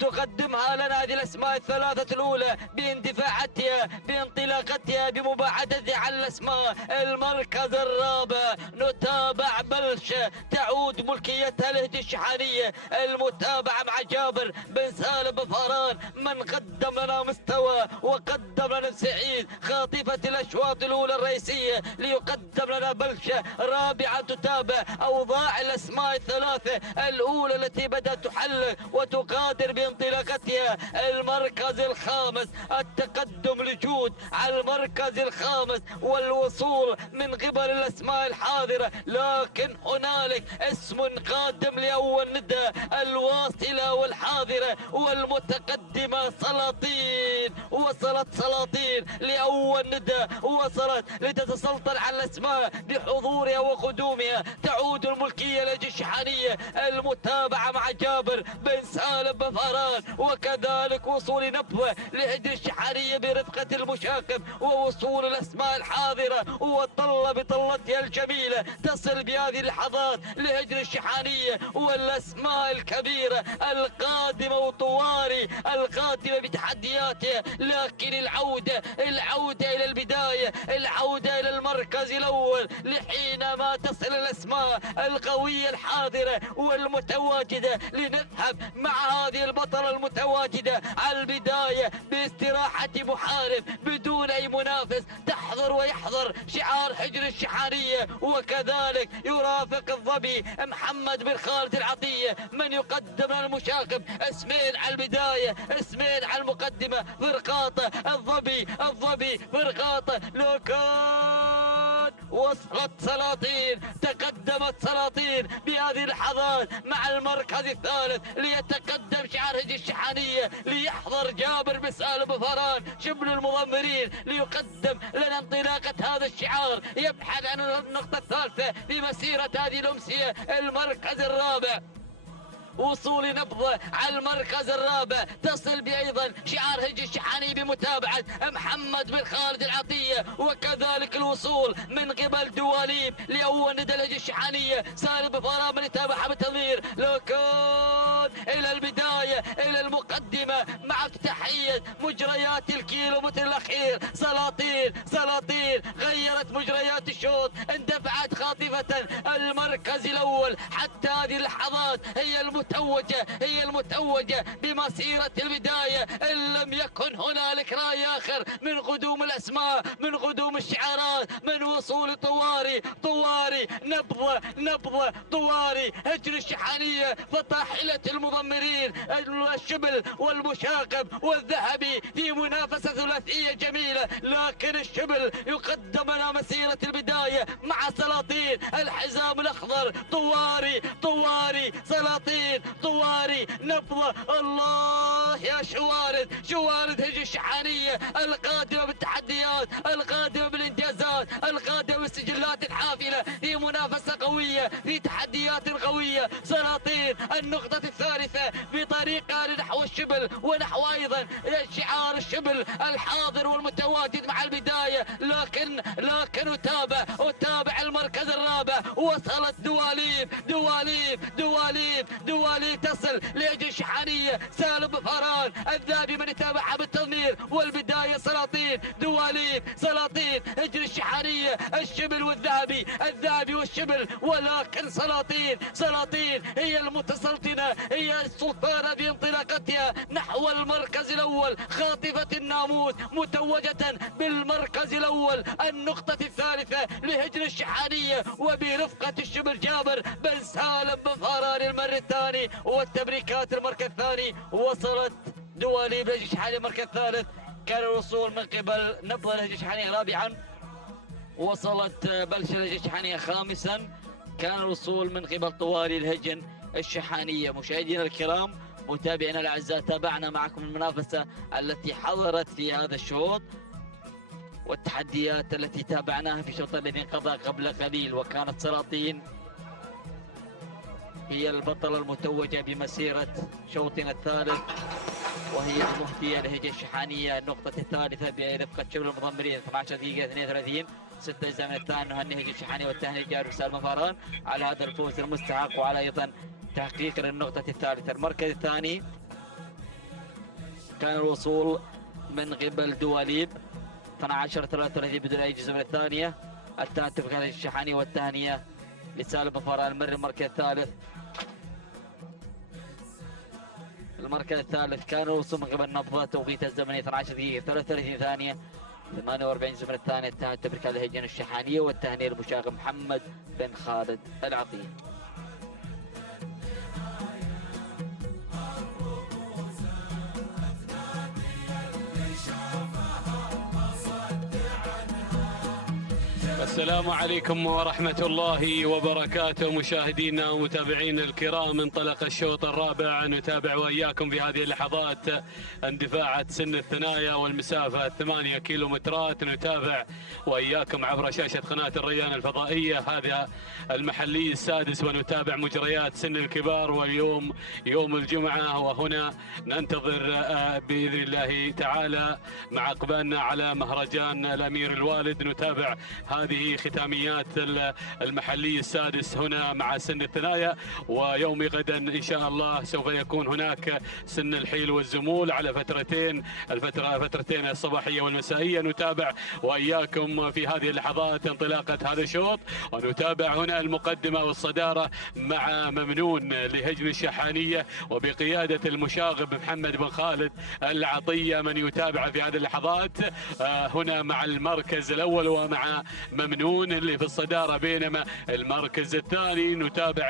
تقدمها لنا هذه الأسماء الثلاثة الأولى باندفاعاتها بانطلاقتها بمباعدتها على الأسماء. المركز الرابع نتابع بلشة تعود ملكيتها لهجن الشحانية. المتابعة مع جابر بن سالم بفاران، من قدم لنا مستوى وقدم لنا سعيد خاطفة الأشواط الأولى الرئيسية ليقدم لنا بلشة رابعة تتابع أوضاع الأسماء الثلاثة الأولى التي بدأت تحلق وتقادر بانطلاقتها انطلاقتها. المركز الخامس، التقدم لجود على المركز الخامس والوصول من قبل الأسماء الحاضرة، لكن هنالك اسم قادم لأول ندى، الواصلة والحاضرة والمتقدمة سلاطين. وصلت سلاطين لأول ندى، وصلت لتتسلطن على الأسماء بحضورها وقدومها. تعود الملكية لجيش الشحانية، المتابعة مع جابر بن سالم بن فاران، وكذلك وصول نبوة لهجر الشحانية برفقة المشاكب، ووصول الأسماء الحاضرة وطلة بطلتها الجميلة تصل بهذه اللحظات لهجر الشحانية، والأسماء الكبيرة القادمة وطواري القادمة بتحدياتها. لكن العودة إلى البداية، العودة إلى المركز الأول لحينما تصل الأسماء القوية الحاضرة والمتواجدة، لنذهب مع هذه البطلة المتواجدة على البداية باستراحة محارب بدون أي منافس. تحضر ويحضر شعار حجر الشحانية، وكذلك يرافق الظبي محمد بن خالد العطية، من يقدم المشاكب اسمين على البداية، اسمين على المقدمة، فرقاطة الظبي فرقاطة. لو كان وصلت سلاطين، تقدمت سلاطين بهذه اللحظات مع المركز الثالث، ليتقدم شعار هجر الشحانية، ليحضر جابر بن سالم بن فاران شبل المضمرين ليقدم لنا انطلاقة هذا الشعار. يبحث عن النقطة الثالثة في مسيرة هذه الأمسية، المركز الرابع، وصول نبضة على المركز الرابع، تصل بأيضا شعار هجر الشحاني بمتابعة محمد بن خالد العطية، وكذلك الوصول من قبل دواليب لأول ندى هجر الشحانية. سالم بن فاران من يتابعها بالتنظير، لو كان إلى البداية إلى المقدمة مع افتتاحية مجريات الكيلومتر الأخير. سلاطين غيرت مجريات الشوط، اندفعت خاطفة المركز الأول حتى هذه اللحظات هي المتوجة بمسيرة البداية. إن لم يكن هنالك رأي آخر من قدوم الأسماء، من قدوم الشعارات، من وصول طواري نبضة طواري هجر الشحانية، فطاحلة المضمرين الشبل والمشاقب والذهبي في منافسة ثلاثية جميلة. لكن الشبل يقدم لنا مسيرة البداية مع سلاطين الحزام الأخضر، طواري سلاطين طواري نبضة. الله يا شوارد هجر الشحانية القادمة بالتحديات، القادمة بالانجازات، القادمة بالسجلات الحافلة في منافسة قوية، في تحديات قوية. سلاطين النقطة الثالثة بطريقة نحو الشبل ونحو أيضا شعار الشبل الحاضر والمتواجد مع البداية. لكن أتابع المركز الرابع. وصلت دواليب تصل لهجر الشحانية. سالم بن فاران الذهبي من يتابعها بالتضمير، والبداية سلاطين هجر الشحانية، الشبل والذهبي والشبل. ولكن سلاطين هي المتسلطنة، هي السلطانة بانطلاقتها نحو المركز الأول، خاطفة الناموس متوجة بالمركز الأول. النقطة الثالثة لهجر الشحانية وبرفقة الشبل جابر بن سالم بن فاران المر الثاني، والتبريكات المركز الثاني. وصلت دواليب لهجر الشحانية المركز الثالث، كان الوصول من قبل نبضة لهجر الشحانية رابعا، وصلت بلشة لهجر الشحانية خامسا، كان الوصول من قبل طواري الهجن الشحانية. مشاهدينا الكرام، متابعينا الاعزاء، تابعنا معكم المنافسة التي حضرت في هذا الشوط والتحديات التي تابعناها في الشوط الذي انقضى قبل قليل، وكانت سلاطين هي البطلة المتوجة بمسيرة شوطنا الثالث، وهي المهدية لهجر الشحانية النقطة الثالثة برفقة شبل المضمرين 12 دقيقة 32 6 أجزاء من الثاني. نهني هجر الشحانية والتهنئة جابر بن سالم بن فاران على هذا الفوز المستحق وعلى أيضا تحقيق للنقطة الثالثة. المركز الثاني كان الوصول من قبل دواليب 12-33 بدون أي جزء من الثانية. التهتف كان الشحانية والتهنئة لسالم بن فاران المر. المركز الثالث كان الوصول من قبل نبضة، توقيت الزمني 12 دقيقة 33 ثانية 48 جزء من الثانية. التهتف كان الهجن الشحانية والتهنئة المشاغب محمد بن خالد العطية. السلام عليكم ورحمة الله وبركاته. مشاهدينا ومتابعينا الكرام، انطلق الشوط الرابع. نتابع وإياكم في هذه اللحظات اندفاعات سن الثنايا والمسافة 8 كيلومترات. نتابع وإياكم عبر شاشة قناة الريان الفضائية هذا المحلي السادس، ونتابع مجريات سن الكبار. واليوم يوم الجمعة، وهنا ننتظر بإذن الله تعالى مع إقبالنا على مهرجان الأمير الوالد. نتابع هذه ختاميات المحلي السادس هنا مع سن الثنايا، ويوم غدا إن شاء الله سوف يكون هناك سن الحيل والزمول على فترتين الصباحية والمسائية. نتابع وإياكم في هذه اللحظات انطلاقة هذا الشوط، ونتابع هنا المقدمة والصدارة مع ممنون لهجن الشحانية وبقيادة المشاغب محمد بن خالد العطية، من يتابع في هذه اللحظات هنا مع المركز الأول ومع ممنون اللي في الصدارة. بينما المركز الثاني نتابع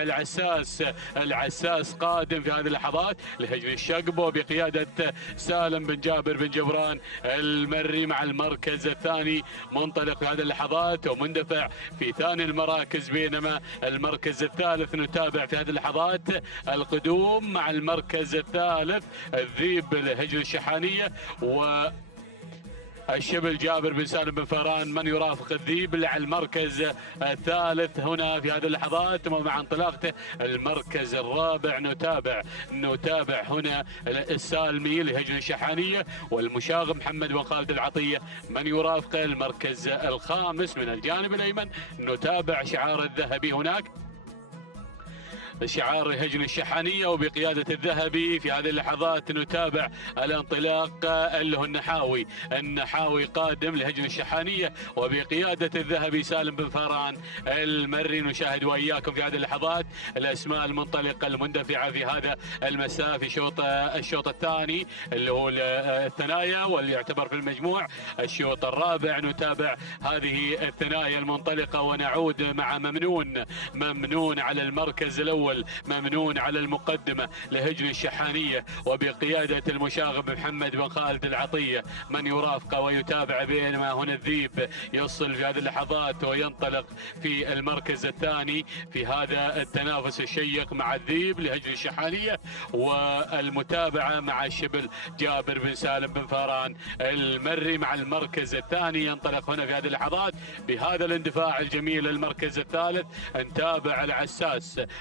العساس قادم في هذه اللحظات لهجن الشقب وبقيادة سالم بن جابر بن جبران المري مع المركز الثاني منطلق في هذه اللحظات ومندفع في ثاني المراكز. بينما المركز الثالث نتابع في هذه اللحظات القدوم مع المركز الثالث الذيب لهجن الشحانية الشبل جابر بن سالم بن فاران من يرافق الذيب على المركز الثالث هنا في هذه اللحظات. ومع انطلاقته المركز الرابع نتابع هنا السالمي لهجن الشحانية والمشاغب محمد بن خالد العطية من يرافق المركز الخامس. من الجانب الأيمن نتابع شعار الذهبي هناك، شعار هجن الشحانية وبقيادة الذهبي. في هذه اللحظات نتابع الانطلاق اللي هو النحاوي قادم لهجن الشحانية وبقيادة الذهبي سالم بن فاران المري. نشاهد وإياكم في هذه اللحظات الأسماء المنطلقة المندفعة في هذا المساء في الشوط الثاني اللي هو الثنايا، واللي يعتبر في المجموع الشوط الرابع. نتابع هذه الثنايا المنطلقة ونعود مع ممنون على المركز الأول، ممنون على المقدمة لهجن الشحانية وبقيادة المشاغب محمد بن خالد العطية من يرافقه ويتابع. بينما هنا الذيب يصل في هذه اللحظات وينطلق في المركز الثاني في هذا التنافس الشيق مع الذيب لهجن الشحانية، والمتابعة مع الشبل جابر بن سالم بن فاران المري مع المركز الثاني. ينطلق هنا في هذه اللحظات بهذا الاندفاع الجميل المركز الثالث. نتابع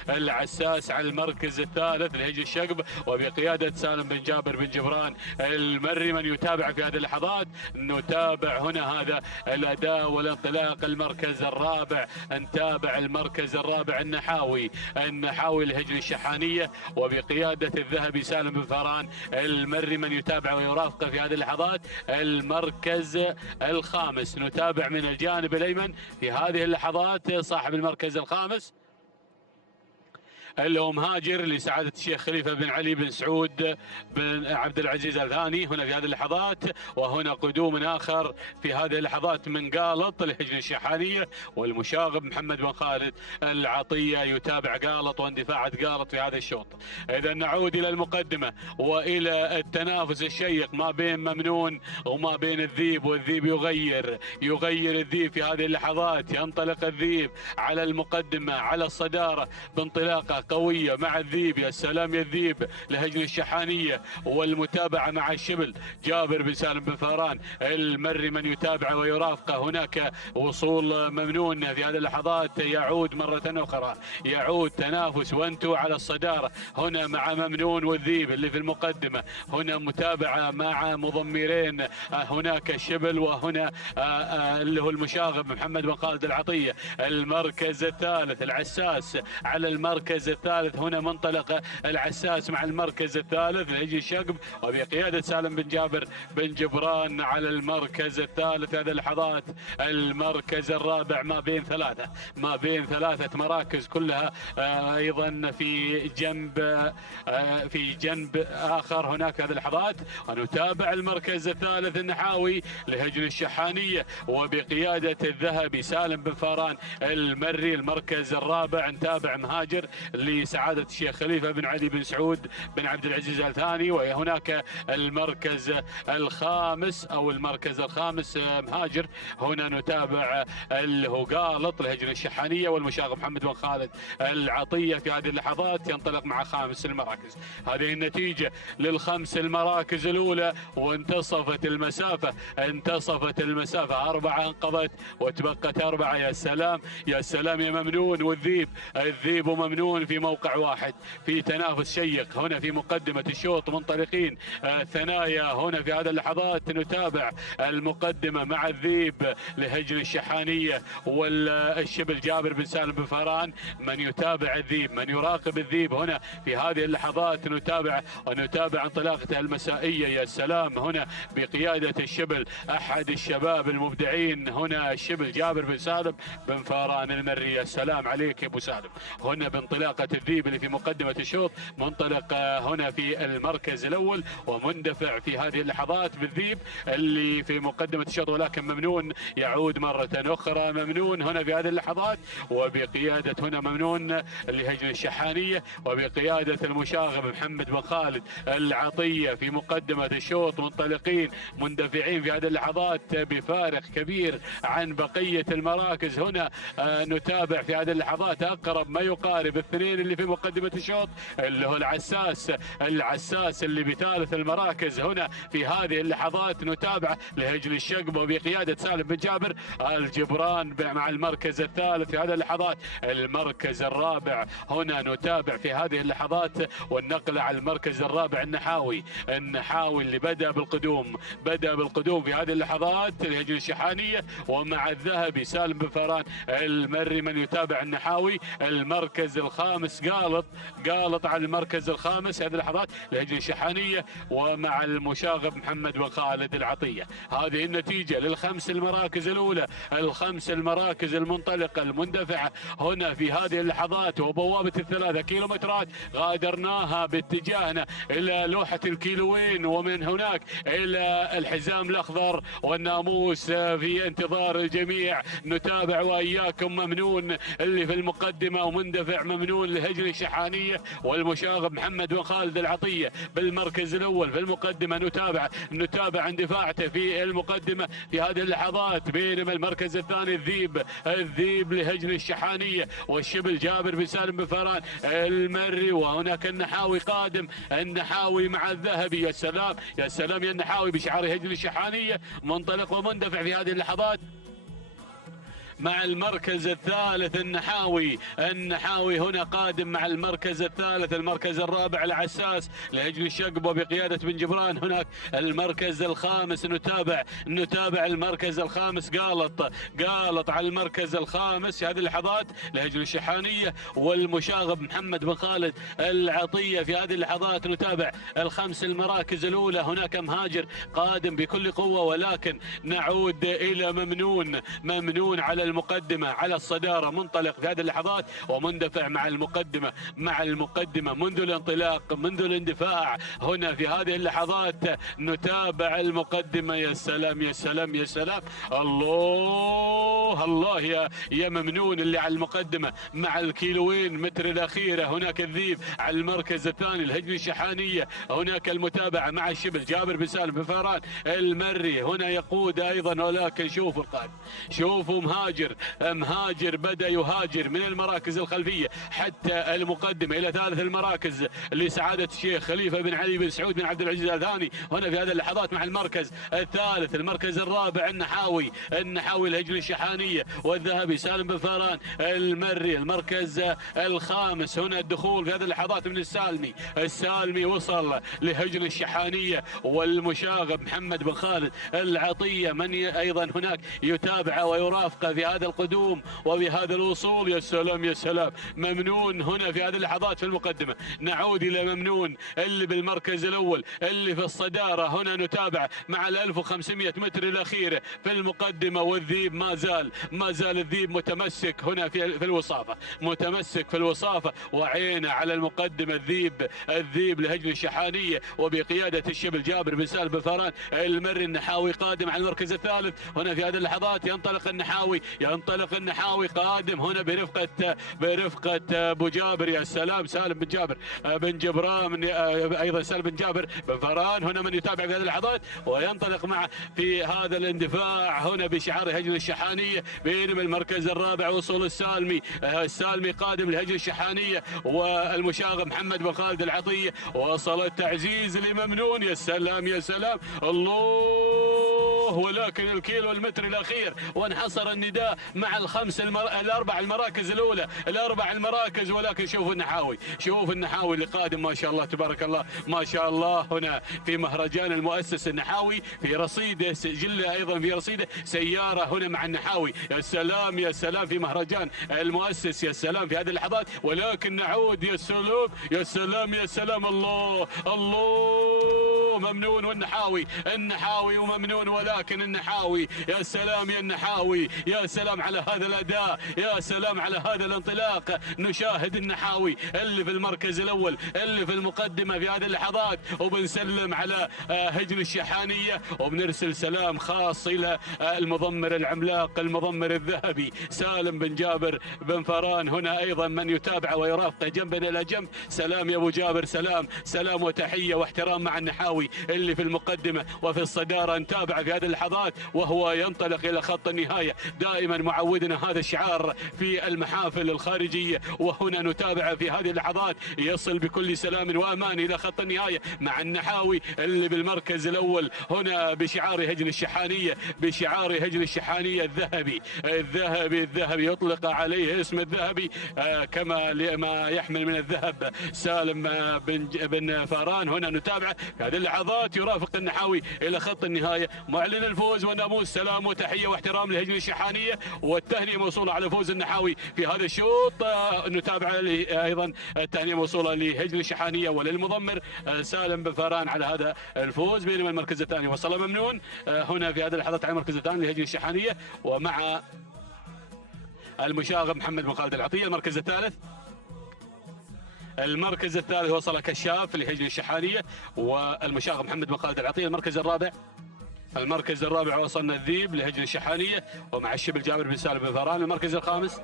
العساس على المركز الثالث لهجن الشقب وبقيادة سالم بن جابر بن جبران المري من يتابع في هذه اللحظات. نتابع هنا هذا الأداء والانطلاق. المركز الرابع نتابع المركز الرابع النحاوي لهجن الشحانية وبقيادة الذهبي سالم بن فاران المري من يتابع ويرافقه في هذه اللحظات. المركز الخامس نتابع من الجانب الأيمن في هذه اللحظات صاحب المركز الخامس اللي هو مهاجر لسعادة الشيخ خليفة بن علي بن سعود بن عبد العزيز الثاني هنا في هذه اللحظات. وهنا قدوم آخر في هذه اللحظات من قالط لهجن الشحانية والمشاغب محمد بن خالد العطية يتابع قالط واندفاعات قالط في هذا الشوط. إذا نعود إلى المقدمة وإلى التنافس الشيق ما بين ممنون وما بين الذيب، والذيب يغير الذيب في هذه اللحظات. ينطلق الذيب على المقدمة على الصدارة بانطلاقة قوية مع الذيب. يا سلام يا الذيب لهجن الشحانية والمتابعة مع الشبل جابر بن سالم بن فاران المري من يتابع ويرافقه. هناك وصول ممنون في هذه اللحظات. يعود مرة أخرى تنافس وانتو على الصدارة هنا مع ممنون والذيب اللي في المقدمة. هنا متابعة مع مضمرين، هناك الشبل وهنا اللي هو المشاغب محمد بن خالد العطية. المركز الثالث العساس على المركز الثالث. هنا منطلق العساس مع المركز الثالث لهجن الشقب وبقيادة سالم بن جابر بن جبران على المركز الثالث. هذه اللحظات المركز الرابع ما بين ثلاثة مراكز كلها أيضا في جنب آخر هناك. هذه اللحظات ونتابع المركز الثالث النحاوي لهجن الشحانية وبقيادة الذهبي سالم بن فاران المري. المركز الرابع نتابع مهاجر لسعادة الشيخ خليفة بن علي بن سعود بن عبد العزيز آل ثاني. وهناك المركز الخامس أو المركز الخامس مهاجر، هنا نتابع اللي هو قالط لهجن الشحانية والمشاغب محمد بن خالد العطية في هذه اللحظات ينطلق مع خامس المراكز. هذه النتيجة للخمس المراكز الأولى، وانتصفت المسافة 4 انقضت وتبقت 4. يا سلام يا سلام يا ممنون الذيب وممنون في موقع واحد في تنافس شيق هنا في مقدمة الشوط منطلقين ثنايا. هنا في هذه اللحظات نتابع المقدمة مع الذيب لهجن الشحانية والشبل جابر بن سالم بن فهران. من يتابع الذيب، من يراقب الذيب هنا في هذه اللحظات نتابع انطلاقته المسائية. يا سلام هنا بقيادة الشبل أحد الشباب المبدعين هنا الشبل جابر بن سالم بن فهران المري. يا سلام عليك يا ابو سالم. هنا بانطلاقة الذيب اللي في مقدمة الشوط منطلق هنا في المركز الأول ومندفع في هذه اللحظات بالذيب اللي في مقدمة الشوط، ولكن ممنون يعود مرة أخرى. ممنون هنا في هذه اللحظات وبقيادة هنا ممنون لهجن الشحانية وبقيادة المشاغب محمد بن خالد العطية في مقدمة الشوط منطلقين مندفعين في هذه اللحظات بفارق كبير عن بقية المراكز. هنا نتابع في هذه اللحظات أقرب ما يقارب الاثنين اللي في مقدمة الشوط اللي هو العساس اللي بثالث المراكز. هنا في هذه اللحظات نتابع لهجن الشقب وبقيادة سالم بن جابر الجبران مع المركز الثالث في هذه اللحظات. المركز الرابع هنا نتابع في هذه اللحظات والنقل على المركز الرابع النحاوي اللي بدأ بالقدوم في هذه اللحظات لهجن الشحانية ومع الذهبي سالم بن فهران المري. من يتابع النحاوي المركز الخامس قالط على المركز الخامس هذه اللحظات لهجن الشحانية ومع المشاغب محمد بن خالد العطية. هذه النتيجة للخمس المراكز الأولى، الخمس المراكز المنطلقة المندفعة هنا في هذه اللحظات. وبوابة ال3 كيلومترات غادرناها باتجاهنا إلى لوحة الكيلوين ومن هناك إلى الحزام الأخضر والناموس في انتظار الجميع. نتابع وإياكم ممنون اللي في المقدمة ومندفع ممنون لهجن الشحانية والمشاغب محمد بن خالد العطية بالمركز الأول في المقدمة. نتابع اندفاعته في المقدمة في هذه اللحظات. بينما المركز الثاني الذيب لهجن الشحانية والشبل جابر بن سالم بن فهران المري. وهناك النحاوي قادم، النحاوي مع الذهبي. يا سلام يا سلام يا النحاوي بشعار هجن الشحانية منطلق ومندفع في هذه اللحظات مع المركز الثالث النحاوي هنا قادم مع المركز الثالث. المركز الرابع العساس لهجن الشقب وبقيادة بن جبران. هناك المركز الخامس نتابع المركز الخامس قالط على المركز الخامس في هذه اللحظات لهجن الشحانية والمشاغب محمد بن خالد العطية. في هذه اللحظات نتابع الخمس المراكز الأولى. هناك مهاجر قادم بكل قوة، ولكن نعود إلى ممنون على المقدمة على الصدارة منطلق في هذه اللحظات ومندفع مع المقدمة منذ الانطلاق منذ الاندفاع. هنا في هذه اللحظات نتابع المقدمة. يا سلام يا سلام يا سلام الله يا ممنون اللي على المقدمة مع الكيلوين متر الأخيرة. هناك الذيب على المركز الثاني الهجن الشحانية. هناك المتابعة مع الشبل جابر بن سالم بن فهران المري هنا يقود أيضا. ولكن شوفوا القادم، شوفوا مهاجر بدأ يهاجر من المراكز الخلفية حتى المقدمة إلى ثالث المراكز لسعادة الشيخ خليفة بن علي بن سعود بن عبد العزيز آل ثاني. هنا في هذه اللحظات مع المركز الثالث. المركز الرابع النحاوي الهجن الشحانية والذهبي سالم بن فهران المري. المركز الخامس هنا الدخول في هذه اللحظات من السالمي وصل لهجن الشحانية والمشاغب محمد بن خالد العطية. من أيضا هناك يتابع ويرافقه في هذا القدوم وبهذا الوصول. يا سلام يا سلام ممنون هنا في هذه اللحظات في المقدمة. نعود إلى ممنون اللي بالمركز الأول اللي في الصدارة. هنا نتابع مع 1500 متر الأخيرة في المقدمة والذيب ما زال الذيب متمسك هنا في الوصافة، متمسك في الوصافة وعينه على المقدمة. الذيب لهجن الشحانية وبقيادة الشبل جابر بن سالم بن فهران المري. النحاوي قادم على المركز الثالث. هنا في هذه اللحظات ينطلق النحاوي ينطلق النحاوي قادم هنا برفقة ابو جابر. يا سلام، سالم بن جابر بن جبران، ايضا سالم بن جابر بن فران هنا من يتابع في هذه اللحظات، وينطلق مع في هذا الاندفاع هنا بشعار هجن الشحانيه. بينما المركز الرابع وصول السالمي قادم لهجن الشحانيه، والمشاغب محمد بن خالد العطيه. وصل التعزيز لممنون. يا سلام يا سلام، الله، ولكن الكيلو المتر الاخير وانحصر النداء مع الاربع المراكز الاولى، الاربع المراكز. ولكن شوفوا النحاوي، شوف النحاوي اللي قادم ما شاء الله تبارك الله ما شاء الله. هنا في مهرجان المؤسس النحاوي في رصيده سجله، ايضا في رصيده سياره هنا مع النحاوي. يا سلام يا سلام في مهرجان المؤسس. يا سلام في هذه اللحظات. ولكن نعود، يا سلام يا سلام يا سلام، الله الله، ممنون والنحاوي، النحاوي وممنون. ولكن النحاوي، يا سلام يا النحاوي، يا سلام على هذا الاداء، يا سلام على هذا الانطلاق. نشاهد النحاوي اللي في المركز الاول، اللي في المقدمه في هذه اللحظات، وبنسلم على هجن الشحانيه، وبنرسل سلام خاص الى المضمر العملاق، المضمر الذهبي سالم بن جابر بن فران. هنا ايضا من يتابع ويرافقه جنبا الى جنب. سلام يا ابو جابر، سلام سلام وتحيه واحترام مع النحاوي اللي في المقدمه وفي الصداره. نتابع في هذه اللحظات وهو ينطلق الى خط النهايه. دائما معودنا هذا الشعار في المحافل الخارجيه، وهنا نتابع في هذه اللحظات يصل بكل سلام وامان الى خط النهايه مع النحاوي اللي بالمركز الاول هنا بشعار هجن الشحانيه، بشعار هجن الشحانيه الذهبي الذهبي الذهبي، يطلق عليه اسم الذهبي كما ما يحمل من الذهب سالم بن فران. هنا نتابع في هذه اللحظات يرافق النحاوي الى خط النهايه معلن الفوز والناموس. سلام وتحيه واحترام لهجن الشحانيه، والتهنئه موصوله على فوز النحاوي في هذا الشوط. نتابع ايضا التهنئه موصوله لهجن الشحانيه وللمضمر سالم بن فران على هذا الفوز. بينما المركز الثاني وصل ممنون هنا في هذه اللحظات على المركز الثاني لهجن الشحانيه، ومع المشاغب محمد بن خالد العطيه. المركز الثالث وصل كشاف لهجن الشحانيه والمشاغب محمد بن خالد العطيه. المركز الرابع وصلنا الذيب لهجن الشحانيه ومع الشبل جابر بن سالم بن فران. المركز الخامس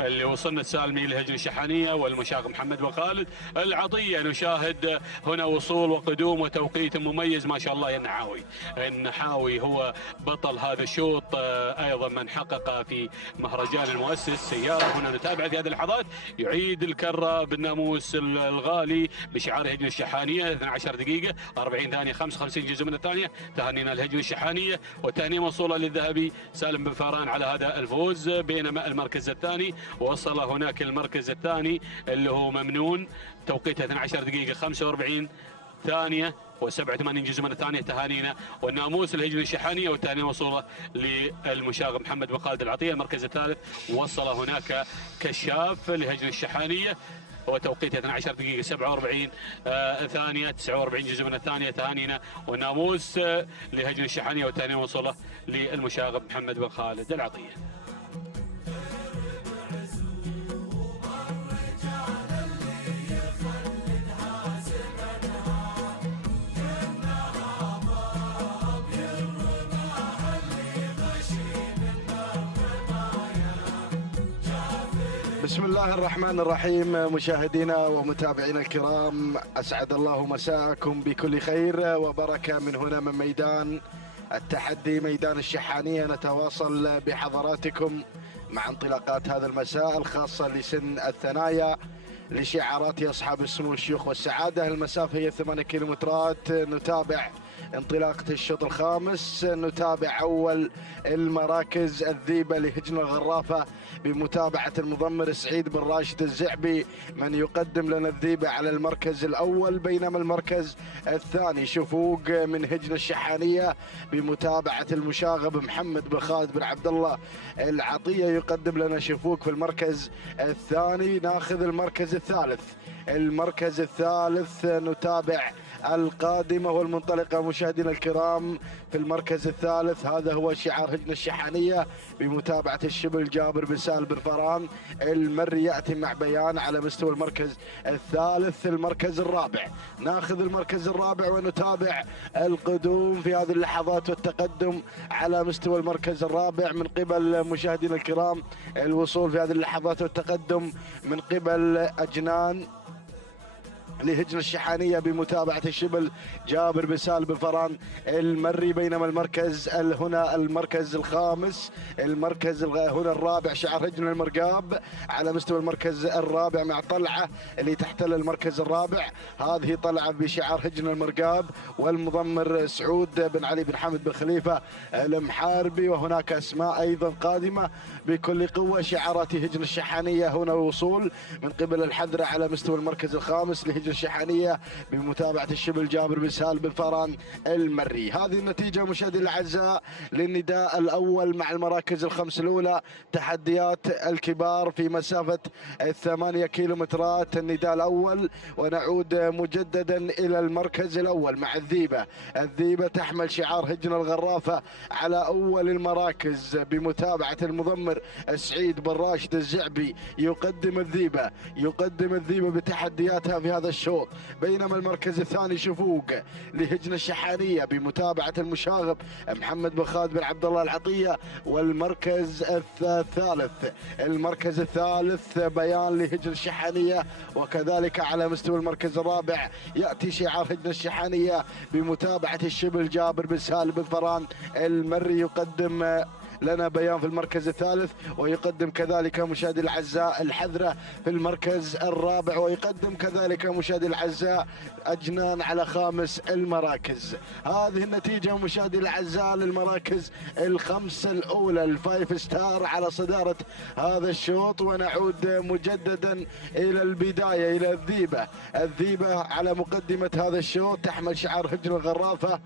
اللي وصلنا السالمي لهجن الشحانيه والمشاغب محمد بن خالد العطيه. نشاهد هنا وصول وقدوم وتوقيت مميز ما شاء الله يا النحاوي. النحاوي هو بطل هذا الشوط، ايضا من حقق في مهرجان المؤسس سياره. هنا نتابع في هذه اللحظات يعيد الكره بالناموس الغالي بشعار هجن الشحانيه. 12 دقيقه 40 ثانيه 55 جزء من الثانيه. تهانينا لهجن الشحانيه وتهنئه موصوله للذهبي سالم بن فران على هذا الفوز. بينما المركز الثاني وصل هناك المركز الثاني اللي هو ممنون، توقيته 12 دقيقة 45 ثانية و87 جزء من الثانية. تهانينا والناموس الهجن الشحانية والتهاني موصولة للمشاغب محمد بن خالد العطية. المركز الثالث وصل هناك كشاف لهجن الشحانية وتوقيته 12 دقيقة 47 ثانية 49 جزء من الثانية. تهانينا والناموس لهجن الشحانية والتهاني موصولة للمشاغب محمد بن خالد العطية. بسم الله الرحمن الرحيم. مشاهدينا ومتابعينا الكرام، أسعد الله مساءكم بكل خير وبركة من هنا من ميدان التحدي ميدان الشحانية. نتواصل بحضراتكم مع انطلاقات هذا المساء الخاصة لسن الثنايا لشعارات أصحاب السمو الشيوخ والسعادة. المسافة هي 8 كيلومترات. نتابع انطلاقة الشوط الخامس. نتابع أول المراكز الذيبة لهجن الغرافة بمتابعة المضمر سعيد بن راشد الزعبي من يقدم لنا الذيبة على المركز الأول. بينما المركز الثاني شفوق من هجن الشحانية بمتابعة المشاغب محمد بن خالد بن عبد الله العطية يقدم لنا شفوق في المركز الثاني. ناخذ المركز الثالث. نتابع القادمة والمنطلقة مشاهدينا الكرام. في المركز الثالث هذا هو شعار هجن الشحانية بمتابعة الشبل جابر بن سالم بن فران المري، يأتي مع بيان على مستوى المركز الثالث. المركز الرابع، ناخذ المركز الرابع ونتابع القدوم في هذه اللحظات والتقدم على مستوى المركز الرابع من قبل مشاهدينا الكرام. الوصول في هذه اللحظات والتقدم من قبل أجنان لهجن الشحانية بمتابعة الشبل جابر بن سالم بن فران المري. بينما المركز هنا المركز الخامس، المركز هنا الرابع شعار هجن المرقاب على مستوى المركز الرابع مع طلعة اللي تحتل المركز الرابع. هذه طلعة بشعار هجن المرقاب والمضمر سعود بن علي بن حمد بن خليفة المحاربي. وهناك أسماء أيضا قادمة بكل قوة. شعارات هجن الشحانية هنا الوصول من قبل الحذرة على مستوى المركز الخامس لهجن الشحانية بمتابعة الشبل جابر بن سالم بن فران المري. هذه النتيجة مشاهدينا الأعزاء للنداء الأول مع المراكز الخمس الأولى، تحديات الكبار في مسافة 8 كيلومترات. النداء الأول ونعود مجددا إلى المركز الأول مع الذيبة. الذيبة تحمل شعار هجن الغرافة على أول المراكز بمتابعة المضمر سعيد بن راشد الزعبي. يقدم الذيبة بتحدياتها في هذا الشوط. بينما المركز الثاني شفوق لهجن الشحانية بمتابعة المشاغب محمد بن خالد بن عبد الله العطية. والمركز الثالث بيان لهجن الشحانية. وكذلك على مستوى المركز الرابع يأتي شعار هجن الشحانية بمتابعة الشبل جابر بن سالم بن فران المري. يقدم لنا بيان في المركز الثالث، ويقدم كذلك مشاهدي الأعزاء الحذرة في المركز الرابع، ويقدم كذلك مشاهدي الأعزاء أجنان على خامس المراكز. هذه النتيجة مشاهدي الأعزاء للمراكز الخمسة الأولى. الفايف ستار على صدارة هذا الشوط. ونعود مجددا إلى البداية إلى الذيبة على مقدمة هذا الشوط، تحمل شعار هجن الغرافة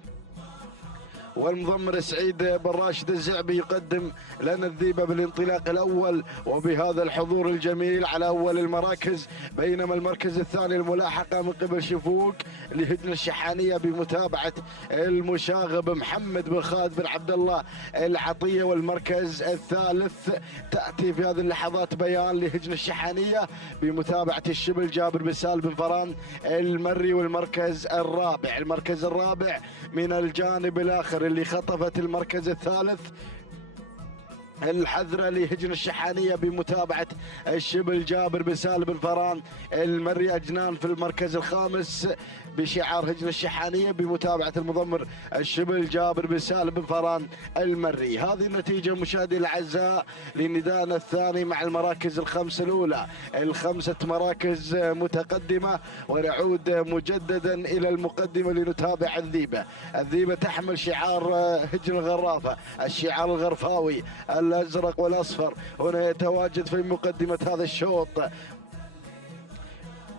والمضمر سعيد بن راشد الزعبي. يقدم لنا الذيبة بالانطلاق الأول وبهذا الحضور الجميل على أول المراكز. بينما المركز الثاني الملاحقة من قبل شفوق لهجن الشحانية بمتابعة المشاغب محمد بن خالد بن عبد الله العطية. والمركز الثالث تأتي في هذه اللحظات بيان لهجن الشحانية بمتابعة الشبل جابر بن سالم بن فران المري. والمركز الرابع من الجانب الآخر اللي خطفت المركز الثالث الحذرة لهجن الشحانية بمتابعة الشبل جابر بن سالم بن فران المري. أجنان في المركز الخامس بشعار هجن الشحانية بمتابعة المضمر الشبل جابر بن سالم بن فران المري. هذه النتيجة مشاهدي الأعزاء لنداءنا الثاني مع المراكز الخمس الأولى. الخمسة مراكز متقدمة. ونعود مجددا إلى المقدمة لنتابع الذيبة تحمل شعار هجن الغرافة، الشعار الغرفاوي الأزرق والأصفر. هنا يتواجد في مقدمة هذا الشوط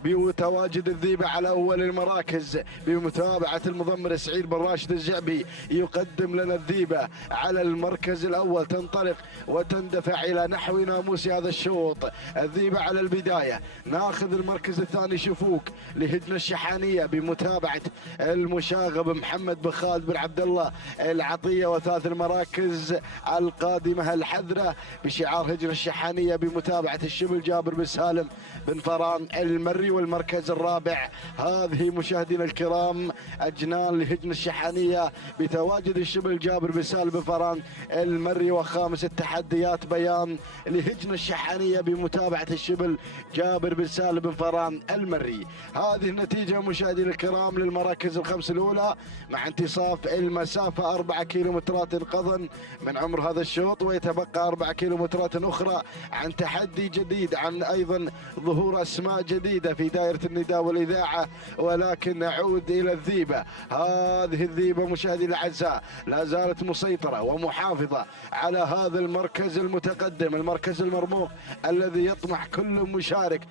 بتواجد الذيبة على أول المراكز بمتابعة المضمر سعيد بن راشد الزعبي. يقدم لنا الذيبة على المركز الأول، تنطلق وتندفع إلى نحو ناموس هذا الشوط. الذيبة على البداية. ناخذ المركز الثاني شفوق لهجن الشحانية بمتابعة المشاغب محمد بن خالد بن عبد الله العطية. وثالث المراكز القادمة الحذرة بشعار هجن الشحانية بمتابعة الشبل جابر بن سالم بن فران المري. والمركز الرابع هذه مشاهدينا الكرام أجنان لهجن الشحانية بتواجد الشبل جابر بن سالم بن فران المري. وخامس التحديات بيان لهجن الشحانية بمتابعة الشبل جابر بن سالم بن فران المري. هذه النتيجة مشاهدينا الكرام للمراكز الخمس الأولى مع انتصاف المسافة 4 كيلومترات قضا من عمر هذا الشوط. ويتبقى 4 كيلومترات أخرى عن تحدي جديد، عن أيضا ظهور أسماء جديدة في دائرة النداء والإذاعة. ولكن نعود إلى الذيبة. هذه الذيبة مشاهدي الأعزاء لا زالت مسيطرة ومحافظة على هذا المركز المتقدم، المركز المرموق الذي يطمح كل مشارك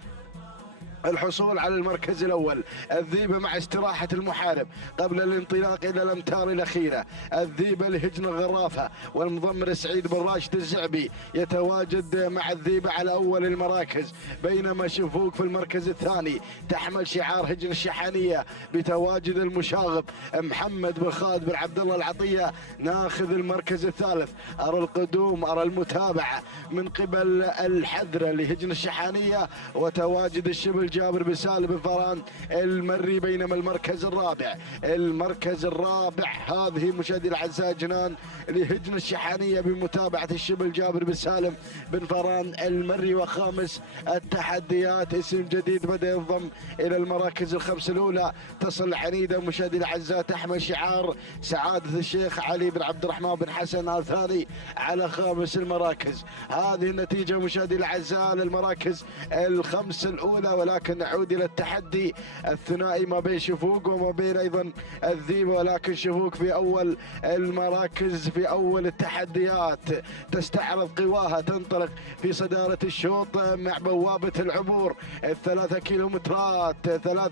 الحصول على المركز الأول. الذيبة مع استراحة المحارب قبل الانطلاق إلى الأمتار الأخيرة. الذيبة لهجن الغرافة والمضمر سعيد بن راشد الزعبي يتواجد مع الذيبة على أول المراكز، بينما شفوق في المركز الثاني تحمل شعار هجن الشحانية بتواجد المشاغب محمد بن خالد بن عبد الله العطية ناخذ المركز الثالث. أرى القدوم، أرى المتابعة من قبل الحذرة لهجن الشحانية وتواجد الشبل جابر بن سالم بن فران المري، بينما المركز الرابع هذه مشاهدي الاعزاء جنان لهجن الشحانيه بمتابعه الشبل جابر بن سالم بن فران المري. وخامس التحديات اسم جديد بدا ينضم الى المراكز الخمس الاولى، تصل عنيده مشاهدي الاعزاء تحمل شعار سعاده الشيخ علي بن عبد الرحمن بن حسن آل ثاني على خامس المراكز. هذه النتيجه مشاهدي الاعزاء للمراكز الخمس الاولى، ولكن نعود الى التحدي الثنائي ما بين شفوق وما بين ايضا الذيبه، ولكن شفوق في اول المراكز في اول التحديات تستعرض قواها، تنطلق في صداره الشوط مع بوابه العبور 3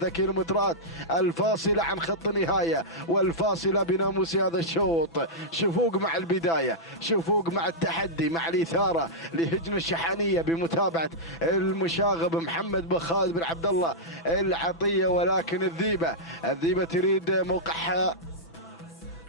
كيلومترات الفاصله عن خط النهايه والفاصله بناموس هذا الشوط. شفوق مع البدايه، شفوق مع التحدي مع الاثاره لهجن الشحانيه بمتابعه المشاغب محمد بن خالد بن عبد الله العطيه، ولكن الذيبه تريد موقعها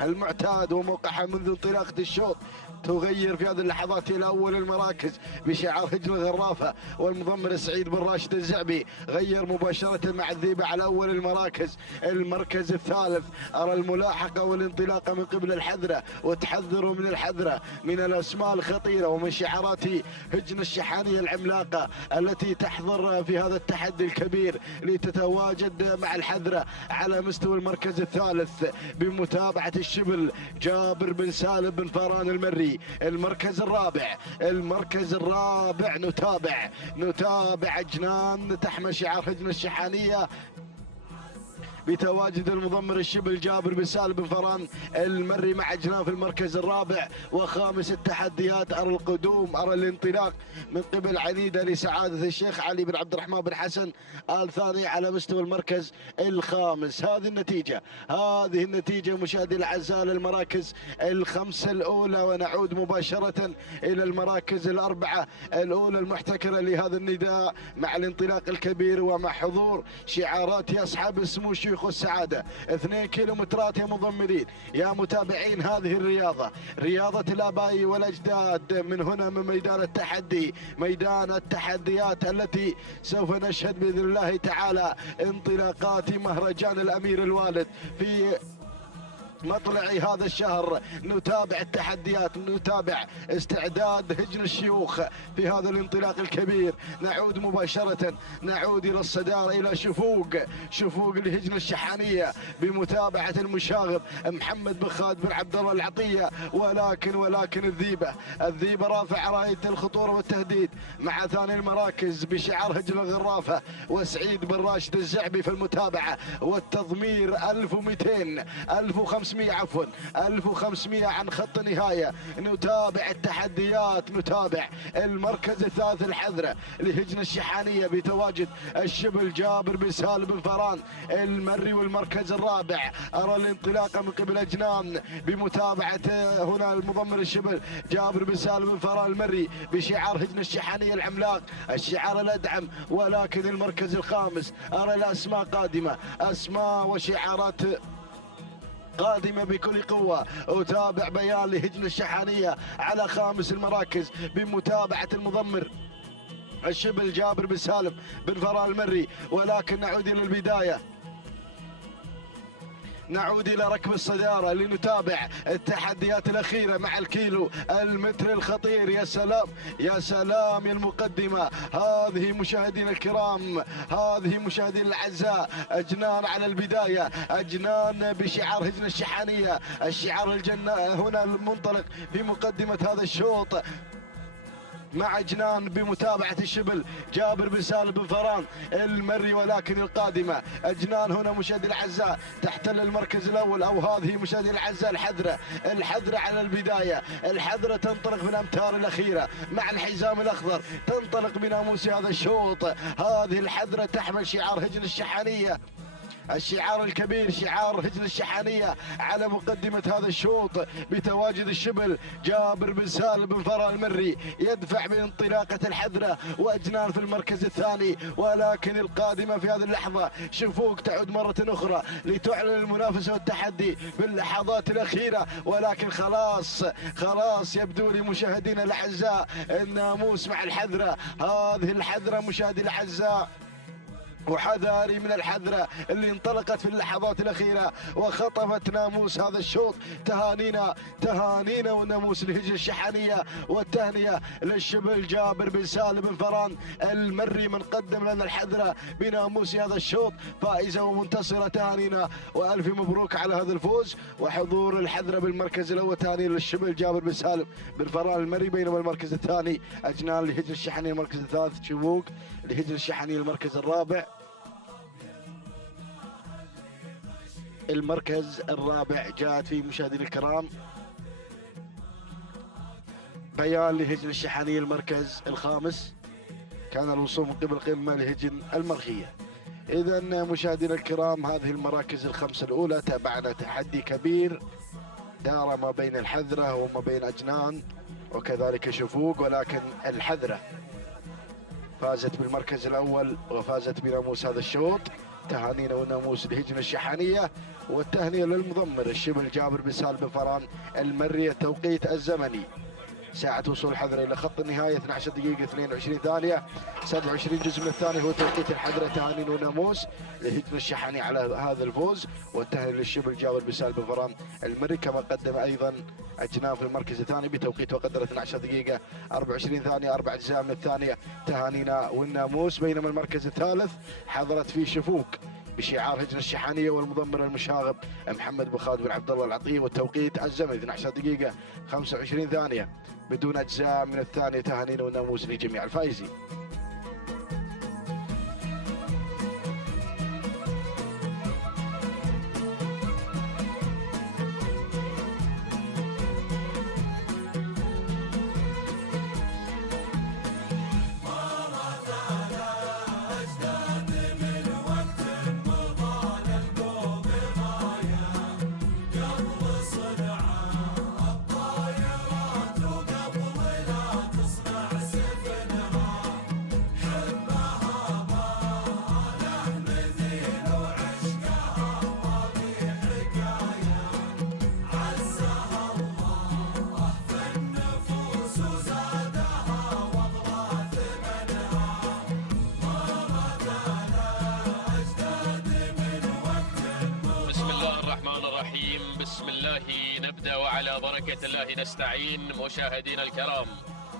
المعتاد وموقعها منذ انطلاقه الشوط، تغير في هذه اللحظات الى اول المراكز بشعار هجن الغرافه والمضمر سعيد بن راشد الزعبي، غير مباشره مع الذيبه على اول المراكز. المركز الثالث ارى الملاحقه والانطلاقه من قبل الحذره، وتحذروا من الحذره من الاسماء الخطيره ومن شعارات هجن الشحانيه العملاقه التي تحضر في هذا التحدي الكبير لتتواجد مع الحذره على مستوى المركز الثالث بمتابعه الشبل جابر بن سالم بن فران المري. المركز الرابع نتابع جنان تحمل شعار هجن الشحانيه بتواجد المضمر الشبل جابر بن سالم بن فران المري مع جنان في المركز الرابع. وخامس التحديات ارى القدوم، ارى الانطلاق من قبل عنيده لسعاده الشيخ علي بن عبد الرحمن بن حسن آل ثاني على مستوى المركز الخامس. هذه النتيجه مشاهدي الاعزاء للمراكز الخمسه الاولى، ونعود مباشره الى المراكز الاربعه الاولى المحتكره لهذا النداء مع الانطلاق الكبير ومع حضور شعارات يصحب اسمه الشيخ والسعادة. 2 كيلومترات يا مضمرين يا متابعين هذه الرياضة، رياضة الآباء والأجداد. من هنا من ميدان التحدي، ميدان التحديات التي سوف نشهد بإذن الله تعالى انطلاقات مهرجان الأمير الوالد في مطلع هذا الشهر. نتابع التحديات، نتابع استعداد هجن الشيوخ في هذا الانطلاق الكبير. نعود مباشرة، نعود إلى الصدارة إلى شفوق لهجن الشحانية بمتابعة المشاغب محمد بن خالد بن عبد الله العطية، ولكن الذيبة رافع راية الخطورة والتهديد مع ثاني المراكز بشعار هجن الغرافة وسعيد بن راشد الزعبي في المتابعة والتضمير 1500 عن خط النهاية. نتابع التحديات، نتابع المركز الثالث الحذرة لهجن الشحانية بتواجد الشبل جابر بن سالم بن فران المري. والمركز الرابع أرى الانطلاق من قبل جنان بمتابعة هنا المضمر الشبل جابر بن سالم بن فران المري بشعار هجن الشحانية العملاق، الشعار الأدعم. ولكن المركز الخامس أرى الأسماء قادمة، أسماء وشعارات قادمة بكل قوة. أتابع بيان لهجن الشحانية على خامس المراكز بمتابعة المضمر الشبل جابر بن سالم بن فران المري. ولكن نعود إلى البداية، نعود إلى ركب الصدارة لنتابع التحديات الأخيرة مع الكيلو المتر الخطير. يا سلام يا سلام يا المقدمة. هذه مشاهدينا الكرام، هذه مشاهدينا الأعزاء، أجنان على البداية، أجنان بشعار هجن الشحانية، الشعار الجنة هنا المنطلق في مقدمة هذا الشوط. مع جنان بمتابعة الشبل جابر بن سالم بن فران المري، ولكن القادمة جنان هنا مشاهدينا الأعزاء تحتل المركز الأول، أو هذه مشاهدينا الأعزاء الحذرة على البداية، الحذرة تنطلق بالأمتار الأخيرة مع الحزام الأخضر، تنطلق بناموس هذا الشوط. هذه الحذرة تحمل شعار هجن الشحانية، الشعار الكبير، شعار هجن الشحانية على مقدمة هذا الشوط، بتواجد الشبل جابر بن سالم بن فران المري يدفع بانطلاقة الحذرة، وأجنان في المركز الثاني. ولكن القادمة في هذه اللحظة شفوق تعود مرة أخرى لتعلن المنافسة والتحدي باللحظات الأخيرة، ولكن خلاص يبدو لمشاهدينا الأعزاء الناموس مع الحذرة. هذه الحذرة مشاهدينا الأعزاء، وحذاري من الحذرة اللي انطلقت في اللحظات الأخيرة وخطفت ناموس هذا الشوط. تهانينا وناموس الهجن الشحانية، والتهنئة للشبل جابر بن سالم بن فران المري من قدم لنا الحذرة بناموس هذا الشوط، فائزة ومنتصرة. تهانينا وألف مبروك على هذا الفوز وحضور الحذرة بالمركز الأول. تهانينا للشبل جابر بن سالم بن فران المري، بينما المركز الثاني أجنان لهجن الشحانية، المركز الثالث شفوق لهجن الشحانية، المركز الرابع جاءت فيه مشاهدينا الكرام بيان لهجن الشحانية. المركز الخامس كان الوصول من قبل قمة لهجن المرخية. إذا مشاهدينا الكرام، هذه المراكز الخمسة الأولى تابعنا تحدي كبير دار ما بين الحذرة وما بين أجنان وكذلك شفوق، ولكن الحذرة فازت بالمركز الأول وفازت بناموس هذا الشوط. تهانينا وناموس الهجن الشحانية، والتهنئة للمضمر الشبل جابر بن سالم بن فران المري. التوقيت الزمني ساعة وصول الحذرة إلى خط النهاية 12 دقيقة 22 ثانية 27 جزء من الثانية هو توقيت الحذرة. تهانينا وناموس للهجن الشحاني على هذا الفوز، والتهنئة للشبل جابر بن سالم بن فران المري، كما قدم أيضا أجنان في المركز الثاني بتوقيت وقدر 12 دقيقة 24 ثانية 4 أجزاء من الثانية. تهانينا والناموس. بينما المركز الثالث حضرت فيه شفوق بشعار هجن الشحانية، والمضمر المشاغب محمد بن خالد بن عبد الله العطية، والتوقيت الزمني 12 دقيقة 25 ثانية بدون أجزاء من الثانية. تهانينا والناموس لجميع الفائزين. نبدأ وعلى بركة الله نستعين. مشاهدينا الكرام،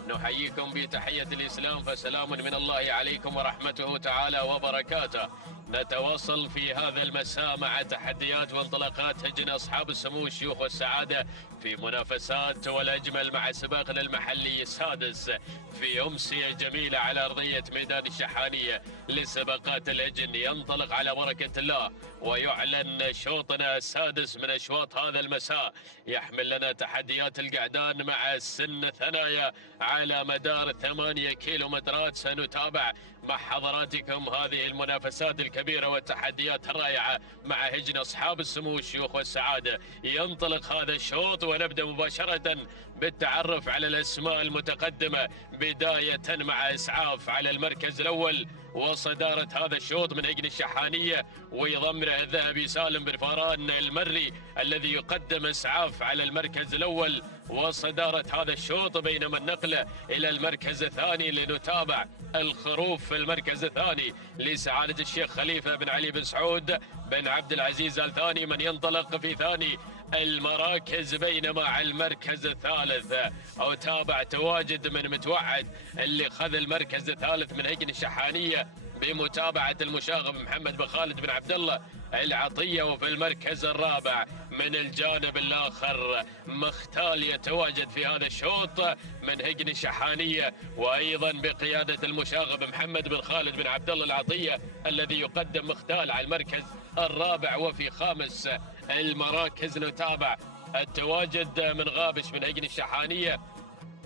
نحييكم بتحية الإسلام، فسلام من الله عليكم ورحمته تعالى وبركاته. نتواصل في هذا المساء مع تحديات وانطلاقات هجن أصحاب السمو الشيوخ والسعادة في منافسات والأجمل مع سباقنا المحلي السادس في أمسية جميلة على أرضية ميدان الشحانية لسباقات الهجن. ينطلق على بركة الله ويعلن شوطنا السادس من أشواط هذا المساء، يحمل لنا تحديات القعدان مع السن ثنايا على مدار 8 كيلومترات. سنتابع مع حضراتكم هذه المنافسات الكبيرة والتحديات الرائعة مع هجن أصحاب السمو الشيوخ والسعادة. ينطلق هذا الشوط ونبدأ مباشرة بالتعرف على الأسماء المتقدمة، بداية مع إسعاف على المركز الأول وصدارة هذا الشوط من هجن الشحانية ويضمره الذهبي سالم بن فران المري الذي يقدم إسعاف على المركز الأول وصدارة هذا الشوط. بينما النقلة إلى المركز الثاني لنتابع الخروف في المركز الثاني لسعادة الشيخ خليفة بن علي بن سعود بن عبد العزيز آل ثاني من ينطلق في ثاني المراكز. بينما على المركز الثالث أو تابع تواجد من متوعد اللي خذ المركز الثالث من هجن الشحانية بمتابعة المشاغب محمد بن خالد بن عبد الله العطية. وفي المركز الرابع من الجانب الآخر مختال يتواجد في هذا الشوط من هجن الشحانية، وأيضا بقيادة المشاغب محمد بن خالد بن عبد الله العطية الذي يقدم مختال على المركز الرابع. وفي خامس المراكز نتابع التواجد من غابش من هجن الشحانية،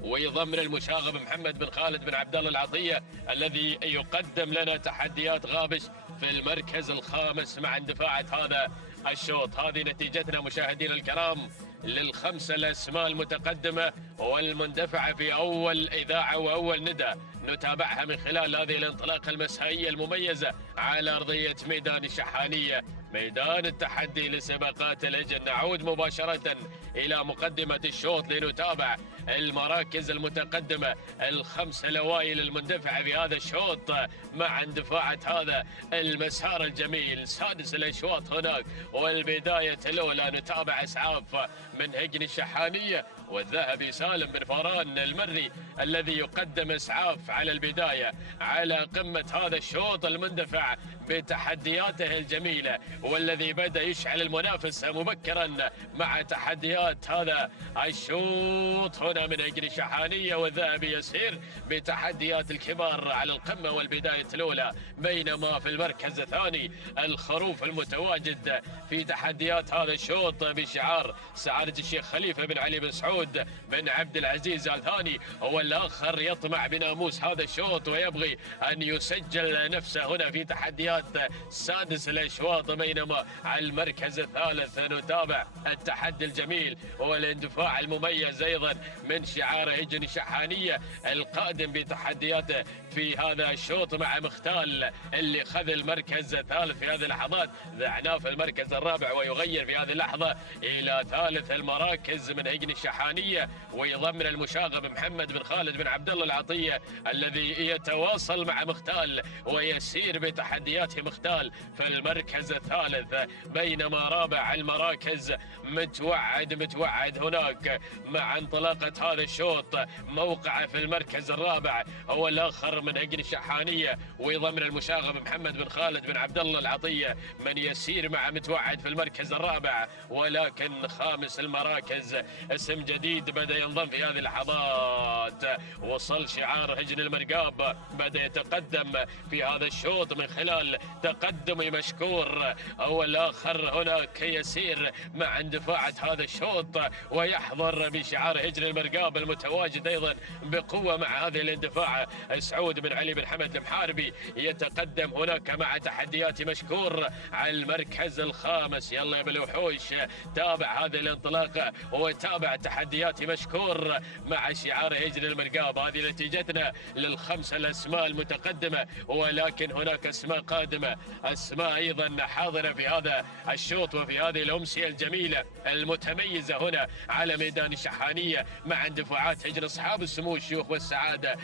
ويضمن المشاغب محمد بن خالد بن عبد الله العطية الذي يقدم لنا تحديات غابش في المركز الخامس مع اندفاعة هذا الشوط. هذه نتيجتنا مشاهدينا الكرام للخمسة الأسماء المتقدمة والمندفعة في أول إذاعة وأول ندى نتابعها من خلال هذه الانطلاقة المسائية المميزة على أرضية ميدان الشحانية، ميدان التحدي لسباقات الهجن. نعود مباشرة إلى مقدمة الشوط لنتابع المراكز المتقدمة، الخمسة الأوائل المندفعة في هذا الشوط مع اندفاعة هذا المسار الجميل. سادس الأشواط هناك والبداية الأولى نتابع إسعاف من هجن الشحانية والذهبي سالم بن فران المري الذي يقدم إسعاف على البداية على قمة هذا الشوط المندفع بتحدياته الجميلة، والذي بدأ يشعل المنافسة مبكرا مع تحديات هذا الشوط هنا من هجن الشحانية والذهبي يسير بتحديات الكبار على القمة والبداية الأولى، بينما في المركز الثاني الخروف المتواجد في تحديات هذا الشوط بشعار سعادة الشيخ خليفة بن علي بن سعود بن عبد العزيز آل ثاني، هو الآخر يطمع بناموس هذا الشوط ويبغي أن يسجل نفسه هنا في تحديات سادس الأشواط. بينما على المركز الثالث نتابع التحدي الجميل والاندفاع المميز أيضا من شعار هجن الشحانية القادم بتحدياته في هذا الشوط مع مختال اللي خذ المركز الثالث في هذه اللحظات، ذعناه في المركز الرابع ويغير في هذه اللحظة إلى ثالث المراكز من هجن الشحانية، ويضمن المشاغب محمد بن خالد بن عبد الله العطية الذي يتواصل مع مختال ويسير بتحدياته مختال في المركز الثالث، بينما رابع المراكز متوعد هناك مع انطلاقة هذا الشوط موقعه في المركز الرابع هو الآخر من هجن الشحانية، ويضمن المشاغب محمد بن خالد بن عبد الله العطية من يسير مع متوعد في المركز الرابع. ولكن خامس المراكز اسم جديد بدأ ينضم في هذه اللحظات، وصل شعار هجن المرقاب بدأ يتقدم في هذا الشوط من خلال تقدم مشكور، هو الآخر هناك يسير مع اندفاعة هذا الشوط ويحضر بشعار هجن المرقاب المتواجد أيضا بقوة مع هذه الاندفاع. سعود بن علي بن حمد المحاربي يتقدم هناك مع تحديات مشكور على المركز الخامس. يلا يا بالوحوش تابع هذه الانطلاقة وتابع تحديات مشكور مع شعار هجن المرقاب. هذه نتيجتنا للخمسة الأسماء المتقدمة، ولكن هناك أسماء قادمة، أسماء أيضا حاضرة في هذا الشوط وفي هذه الأمسية الجميلة المتميزة هنا على ميدان الشحانية مع اندفاعات هجن أصحاب السمو الشيوخ والسعادة.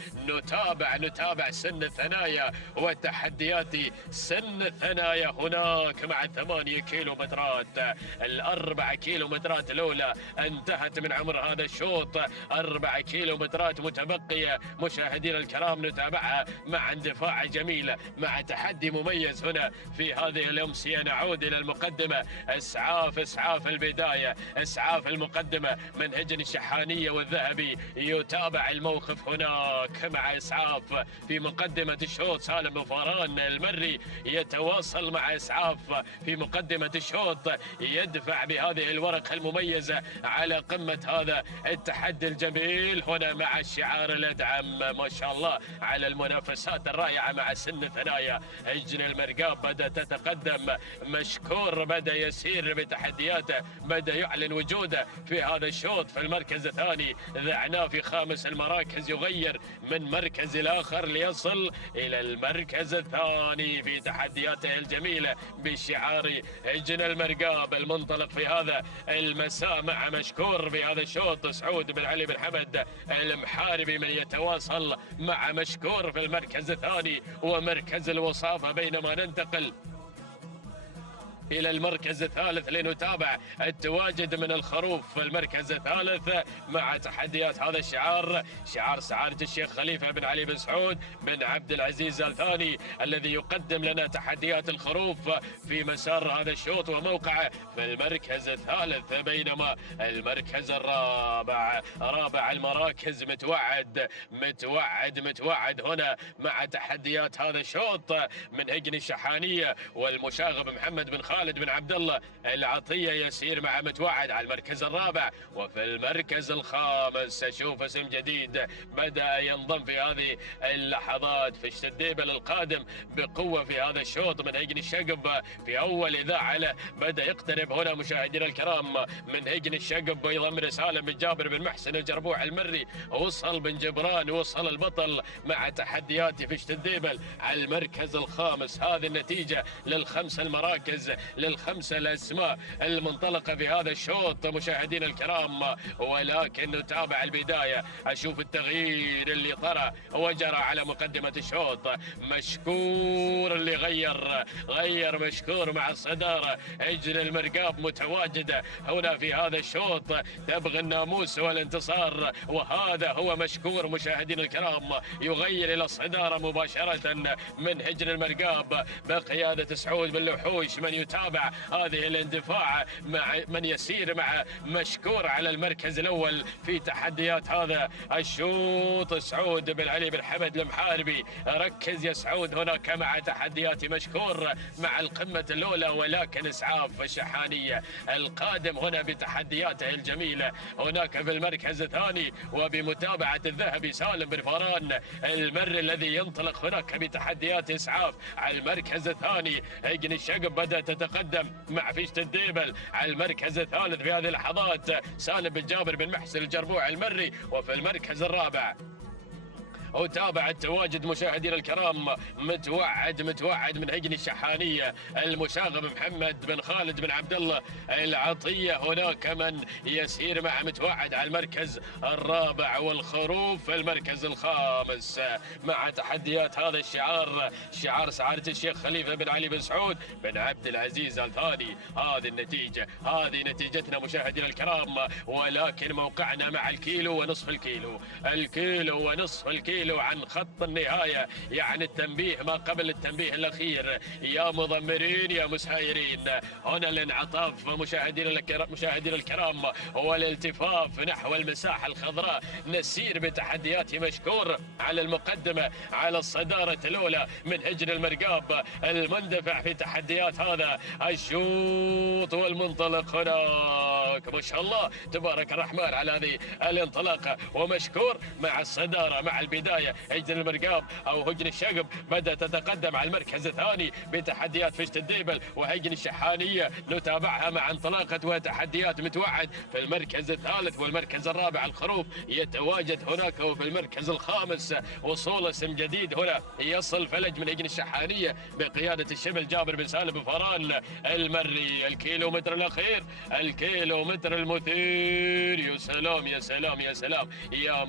نتابع سن الثنايا وتحديات سن الثنايا هناك مع 8 كيلومترات. ال4 كيلومترات الأولى انتهت من عمر هذا الشوط، 4 كيلومترات متبقية مشاهدينا الكرام نتابعها مع اندفاع جميل مع تحدي مميز هنا في هذه الأمسية. نعود إلى المقدمة، إسعاف البداية، إسعاف المقدمة من هجن الشحانية والذهبي يتابع الموقف هناك مع إسعاف في مقدمة الشوط. سالم بن فران المري يتواصل مع إسعاف في مقدمة الشوط، يدفع بهذه الورقة المميزة على قمة هذا التحدي الجميل هنا مع الشعار الأدعم. ما شاء الله على المنافسات الرائعة مع سن ثنايا هجن المرقاب. بدأ تتقدم مشكور، بدأ يسير بتحدياته، بدأ يعلن وجوده في هذا الشوط في المركز الثاني. ذعناه في خامس المراكز يغير من مركز الآخر ليصل إلى المركز الثاني في تحدياته الجميلة بشعار هجن المرقاب. المنطلق في هذا المساء مع مشكور في هذا الشوط سعود بن علي بن حمد المحاربي من يتواصل مع مشكور في المركز الثاني ومركز الوصافة، بينما ننتقل إلى المركز الثالث لنتابع التواجد من الخروف في المركز الثالث مع تحديات هذا الشعار، شعار سعادة الشيخ خليفة بن علي بن سعود بن عبد العزيز آل ثاني، الذي يقدم لنا تحديات الخروف في مسار هذا الشوط وموقعه في المركز الثالث، بينما المركز الرابع رابع المراكز متوعد هنا مع تحديات هذا الشوط من هجن الشحانية والمشاغب محمد بن خالد بن عبد الله العطية يسير مع متوعد على المركز الرابع. وفي المركز الخامس اشوف اسم جديد بدأ ينضم في هذه اللحظات في الشديبل القادم بقوة في هذا الشوط من هجن الشقب في أول إذاعة له، بدأ يقترب هنا مشاهدينا الكرام من هجن الشقب ويضم سالم بن جابر بن محسن الجربوع المري، وصل بن جبران، وصل البطل مع تحدياته في الشديبل على المركز الخامس. هذه النتيجة للخمس المراكز، للخمسة الأسماء المنطلقة في هذا الشوط مشاهدينا الكرام. ولكن نتابع البداية، أشوف التغيير اللي طرأ وجرى على مقدمة الشوط. مشكور اللي غير مشكور مع الصدارة، هجن المرقاب متواجدة هنا في هذا الشوط تبغى الناموس والانتصار، وهذا هو مشكور مشاهدينا الكرام، يغير إلى الصدارة مباشرة من هجن المرقاب بقيادة سعود بن لوحوش، من يتابع هذه الاندفاع مع من يسير مع مشكور على المركز الأول في تحديات هذا الشوط. سعود بن علي بن حمد المحاربي، ركز يا سعود هناك مع تحديات مشكور مع القمة الأولى، ولكن إسعاف الشحانية القادم هنا بتحدياته الجميلة هناك في المركز الثاني، وبمتابعة الذهبي سالم بن فاران المري الذي ينطلق هناك بتحديات إسعاف على المركز الثاني. هجن الشقب بدأت تتقدم مع فيشة الديبل على المركز الثالث في هذه اللحظات سالم بن جابر بن محسن الجربوع المري. وفي المركز الرابع وتابع التواجد مشاهدينا الكرام متوعد من هجن الشحانية المشاغب محمد بن خالد بن عبد الله العطية، هناك من يسير مع متوعد على المركز الرابع، والخروف في المركز الخامس مع تحديات هذا الشعار، شعار سعادة الشيخ خليفة بن علي بن سعود بن عبد العزيز آل ثاني. هذه النتيجة، هذه نتيجتنا مشاهدينا الكرام، ولكن موقعنا مع الكيلو ونصف الكيلو ونصف الكيلو عن خط النهاية، يعني التنبيه ما قبل التنبيه الأخير يا مضمرين يا مسايرين. هنا الانعطاف مشاهدينا الكرام والالتفاف نحو المساحة الخضراء، نسير بتحديات مشكور على المقدمة على الصدارة الأولى من هجن المرقاب المندفع في تحديات هذا الشوط والمنطلق هناك. ما شاء الله تبارك الرحمن على هذه الانطلاقة، ومشكور مع الصدارة مع البداية. هجن المرقاب أو هجن الشقب بدأت تتقدم على المركز الثاني بتحديات فيشة الديبل، وهجن الشحانية نتابعها مع انطلاقة وتحديات متوعد في المركز الثالث. والمركز الرابع الخروف يتواجد هناك، وفي المركز الخامس وصول اسم جديد هنا يصل فلج من هجن الشحانية بقيادة الشبل جابر بن سالم بن فاران المري. الكيلومتر الأخير، الكيلومتر المثير، يا سلام يا سلام يا سلام يا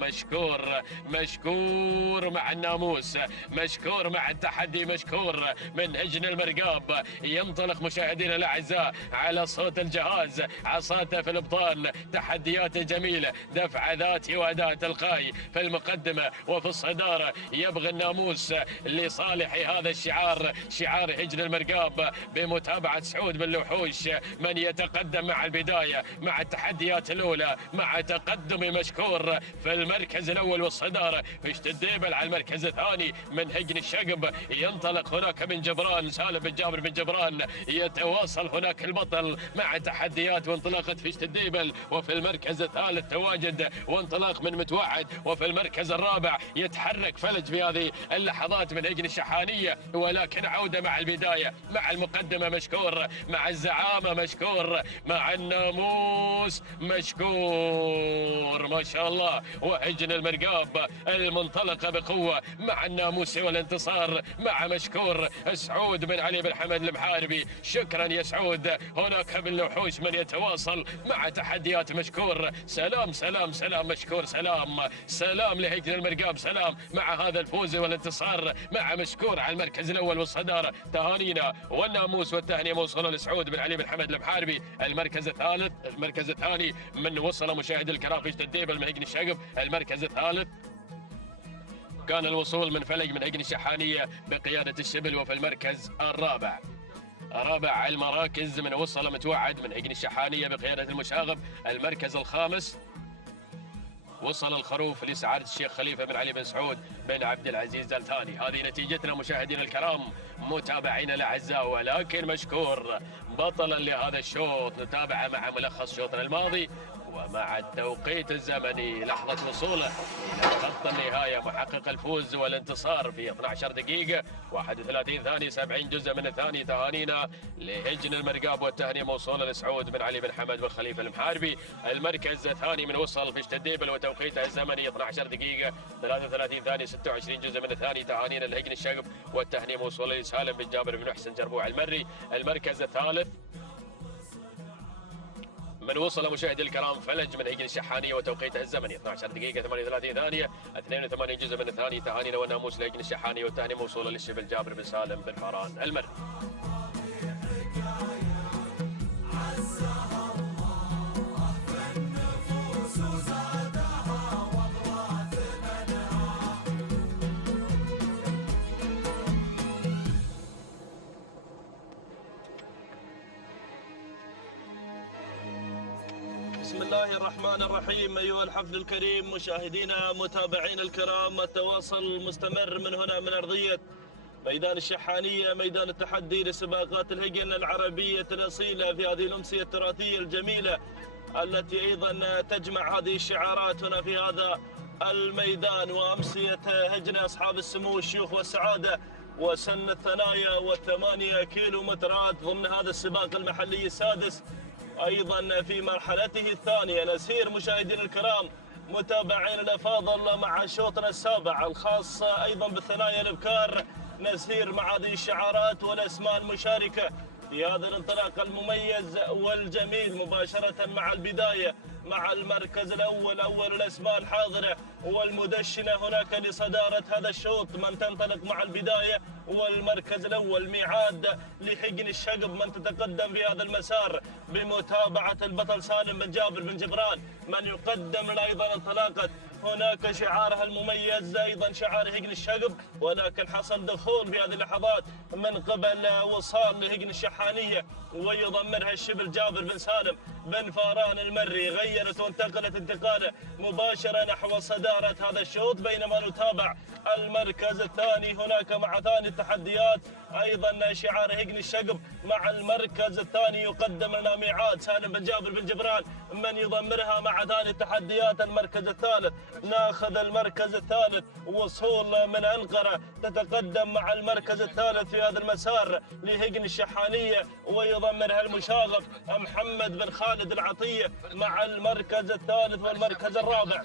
مشكور مع الناموس، مشكور مع التحدي، مشكور من هجن المرقاب. ينطلق مشاهدينا الاعزاء على صوت الجهاز، عصاته في الابطان، تحديات جميله، دفع ذاتي واداء تلقائي في المقدمه وفي الصداره. يبغى الناموس لصالح هذا الشعار، شعار هجن المرقاب، بمتابعه سعود بن لوحوش من يتقدم مع البدايه مع التحديات الاولى، مع تقدم مشكور في المركز الاول والصداره. فيشة الديبل على المركز الثاني من هجن الشقب، ينطلق هناك بن جبران سالم بن جابر بن جبران، يتواصل هناك البطل مع تحديات وانطلاقة فيشة الديبل. وفي المركز الثالث تواجد وانطلاق من متوعد، وفي المركز الرابع يتحرك فلج في هذه اللحظات من هجن الشحانية، ولكن عودة مع البداية مع المقدمة مشكور، مع الزعامة مشكور، مع الناموس الناموس مشكور ما شاء الله. وهجن المرقاب المنطلقة بقوة مع الناموس والانتصار مع مشكور. سعود بن علي بن حمد المحاربي، شكرا يا سعود. هناك من الوحوش من يتواصل مع تحديات مشكور. سلام سلام سلام مشكور، سلام سلام لهجن المرقاب، سلام مع هذا الفوز والانتصار مع مشكور على المركز الاول والصداره. تهانينا والناموس والتهنئه موصوله لسعود بن علي بن حمد المحاربي. المركز الثالث، المركز الثاني من وصل مشاهدي الكرام في الديبل من هجن الشقب. المركز الثالث كان الوصول من فلق من هجن الشحانيه بقياده الشبل. وفي المركز الرابع، رابع المراكز من وصل متوعد من هجن الشحانيه بقياده المشاغب. المركز الخامس وصل الخروف لسعادة الشيخ خليفة بن علي بن سعود بن عبد العزيز الثاني. هذه نتيجتنا مشاهدينا الكرام متابعينا الاعزاء. ولكن مشكور بطلا لهذا الشوط نتابعه مع ملخص شوطنا الماضي ومع التوقيت الزمني لحظة وصوله إلى خط النهاية محقق الفوز والانتصار في 12 دقيقة 31 ثانية 70 جزء من الثانية. تهانينا لهجن المرقاب والتهنئة موصولة لسعود بن علي بن حمد بن خليفة المحاربي. المركز الثاني من وصل في اشتديبل وتوقيته الزمني 12 دقيقة 33 ثانية 26 جزء من الثانية. تهانينا لهجن الشقب والتهنئة موصولة لسالم بن جابر بن محسن جربوع المري. المركز الثالث من وصل مشاهدي الكرام فلج من هجن الشحانيه وتوقيته الزمني 12 دقيقه 38 ثانيه 82 جزء من الثانيه. تهانينا والناموس لهجن الشحانيه والتهنئه موصوله للشبل جابر بن سالم بن فاران المري. بسم الله الرحمن الرحيم. أيها الحفل الكريم مشاهدينا متابعين الكرام، التواصل مستمر من هنا من أرضية ميدان الشحانية، ميدان التحدي لسباقات الهجن العربية الأصيلة في هذه الأمسية التراثية الجميلة التي أيضا تجمع هذه الشعارات هنا في هذا الميدان. وأمسية هجن أصحاب السمو الشيوخ والسعادة وسن الثنايا و8 كيلومترات ضمن هذا السباق المحلي السادس أيضا في مرحلته الثانية. نسير مشاهدينا الكرام متابعين الأفاضل مع شوطنا السابع الخاص أيضا بالثنايا الأبكار. نسير مع هذه الشعارات والأسماء المشاركة في هذا الانطلاق المميز والجميل مباشرة مع البداية مع المركز الأول. أول الأسماء الحاضرة والمدشنة هناك لصدارة هذا الشوط من تنطلق مع البداية والمركز الأول. ميعاد لحقن الشقب من تتقدم في هذا المسار بمتابعة البطل سالم بن جابر بن جبران من يقدم لنا أيضا انطلاقة هناك شعارها المميز أيضا شعار هجن الشقب، ولكن حصل دخول في هذه اللحظات من قبل وصال لهجن الشحانية ويضمرها الشبل جابر بن سالم بن فاران المري. غيرت وانتقلت انتقاله مباشرة نحو صدارة هذا الشوط بينما نتابع المركز الثاني هناك مع ثاني التحديات أيضا شعار هجن الشقب. مع المركز الثاني يقدم لنا ميعاد سالم بن جابر بن جبران من يضمرها مع ثاني التحديات. المركز الثالث ناخذ المركز الثالث وصول من أنقرة تتقدم مع المركز الثالث في هذا المسار لهجن الشحانية ويضمرها المشاغب محمد بن خالد العطية مع المركز الثالث والمركز الرابع.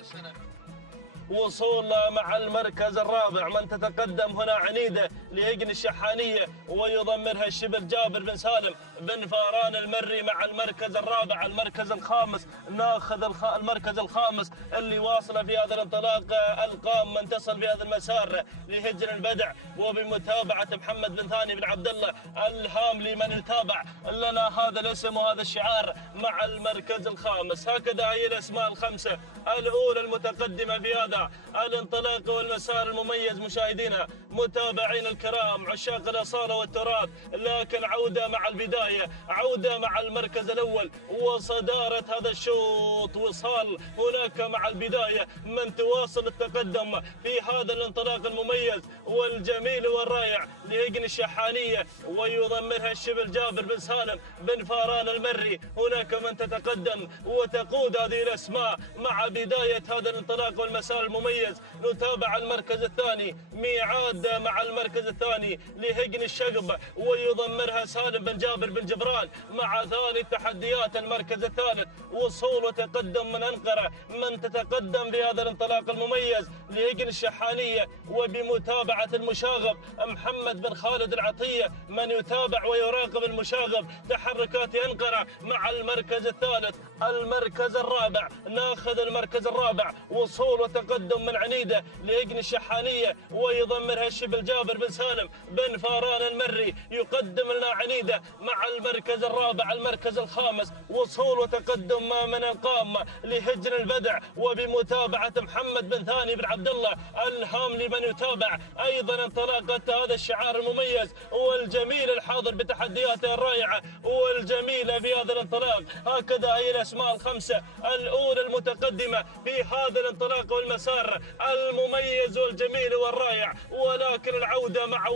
وصول مع المركز الرابع من تتقدم هنا عنيدة لهجن الشحانية ويضمرها الشبل جابر بن سالم بن فاران المري مع المركز الرابع. المركز الخامس ناخذ المركز الخامس اللي واصل في هذا الانطلاق القام من تصل في هذا المسار لهجن البدع وبمتابعة محمد بن ثاني بن عبد الله الهاملي من يتابع لنا هذا الاسم وهذا الشعار مع المركز الخامس. هكذا هي الاسماء الخمسة الأولى المتقدمة في هذا الانطلاق والمسار المميز. مشاهدينا متابعين الكرام عشاق الأصالة والتراث، لكن عودة مع البداية، عودة مع المركز الأول وصدارة هذا الشوط. وصال هناك مع البداية من تواصل التقدم في هذا الانطلاق المميز والجميل والرائع لهجن الشحانية ويضمرها الشبل جابر بن سالم بن فاران المري. هناك من تتقدم وتقود هذه الأسماء مع بداية هذا الانطلاق والمسار المميز. نتابع المركز الثاني ميعاد مع المركز الثاني لهجن الشقب ويضمرها سالم بن جابر بن جبران. مع ثاني التحديات المركز الثالث وصول وتقدم من أنقرة. من تتقدم في هذا الانطلاق المميز لهجن الشحانية وبمتابعة المشاغب محمد بن خالد العطية. من يتابع ويراقب المشاغب تحركات أنقرة. مع المركز الثالث المركز الرابع ناخذ المركز الرابع وصول وتقدم من عنيدة لهجن الشحانية ويضمرها الشبل جابر بن سالم بن فاران المري. يقدم لنا عنيدة. مع المركز الرابع المركز الخامس وصول وتقدم من القامة لهجن البدع وبمتابعة محمد بن ثاني بن عبد الله الهاملي. من يتابع أيضا انطلاقة هذا الشعار المميز والجميل الحاضر بتحدياته الرائعة والجميلة في هذا الانطلاق. هكذا هي الأسماء الخمسة الأولى المتقدمة في هذا الانطلاق والمسار المميز والجميل والرائع. ولكن العودة مع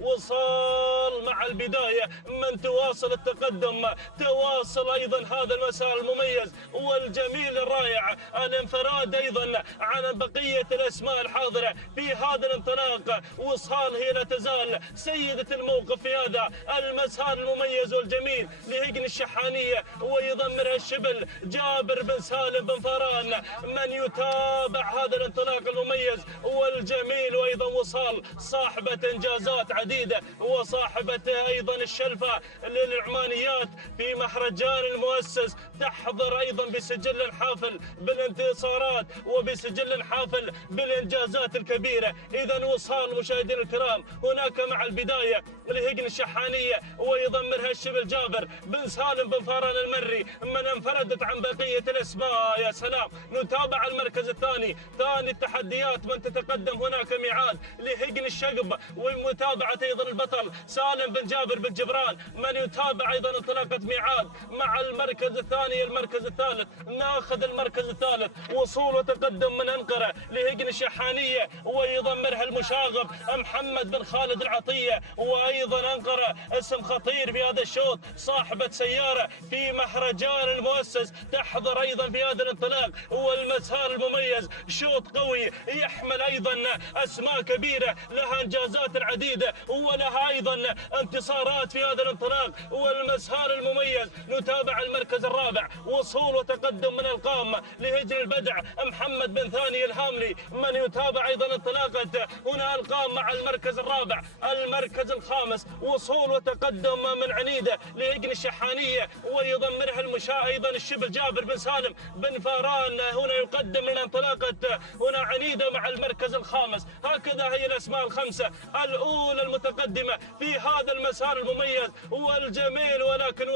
وصال مع البداية. من تواصل التقدم تواصل أيضا هذا المسار المميز والجميل الرائع. الانفراد أيضا عن بقية الأسماء الحاضرة في هذا الانطلاق. وصال هي لا تزال سيدة الموقف في هذا المسار المميز والجميل لهجن الشحانية ويضمرها الشبل جابر بن سالم بن فاران. من يتابع هذا الانطلاق المميز والجميل وأيضا وصال صاحبة إنجازات عديدة وصاحبة أيضا الشلفة للعمانيات في مهرجان المؤسس. تحضر أيضا بسجل حافل بالانتصارات وبسجل حافل بالإنجازات الكبيرة. إذا وصال مشاهدينا الكرام هناك مع البداية لهجن الشحانية ويضمرها الشبل جابر بن سالم بن فاران المري. من انفردت عن بقية الأسماء. يا سلام. نتابع المركز الثاني ثاني التحديات. من تتقدم هناك ميعاد لهجن الشقب ومتابعة أيضا البطل سالم بن جابر بن جبران. من يتابع أيضا انطلاقة ميعاد مع المركز الثاني المركز الثالث. ناخذ المركز الثالث وصول وتقدم من أنقرة لهجن الشحانية ويضمرها المشاغب محمد بن خالد العطية. وأيضا أنقرة اسم خطير في هذا الشوط صاحبة سيارة في مهرجان المؤسس. تحضر أيضا في هذا الانطلاق والمسار المميز. شوط قوي يحمل أيضا أسماء كبيرة لها إنجازات عديدة ولها أيضا انتصارات في هذا الانطلاق والمسار المميز. نتابع المركز الرابع وصول وتقدم من القامة لهجن البدع محمد بن ثاني الهاملي. من يتابع أيضا انطلاقة هنا القام مع المركز الرابع المركز الخامس وصول وتقدم من عنيدة لهجن الشحانية ويضمرها أيضا الشبل جابر بن سالم بن فاران. هنا يقدم لنا انطلاقة هنا عنيدة مع المركز الخامس. هكذا هي الأسماء الخمسة الأولى المتقدمة في هذا المسار المميز والجميل. ولكن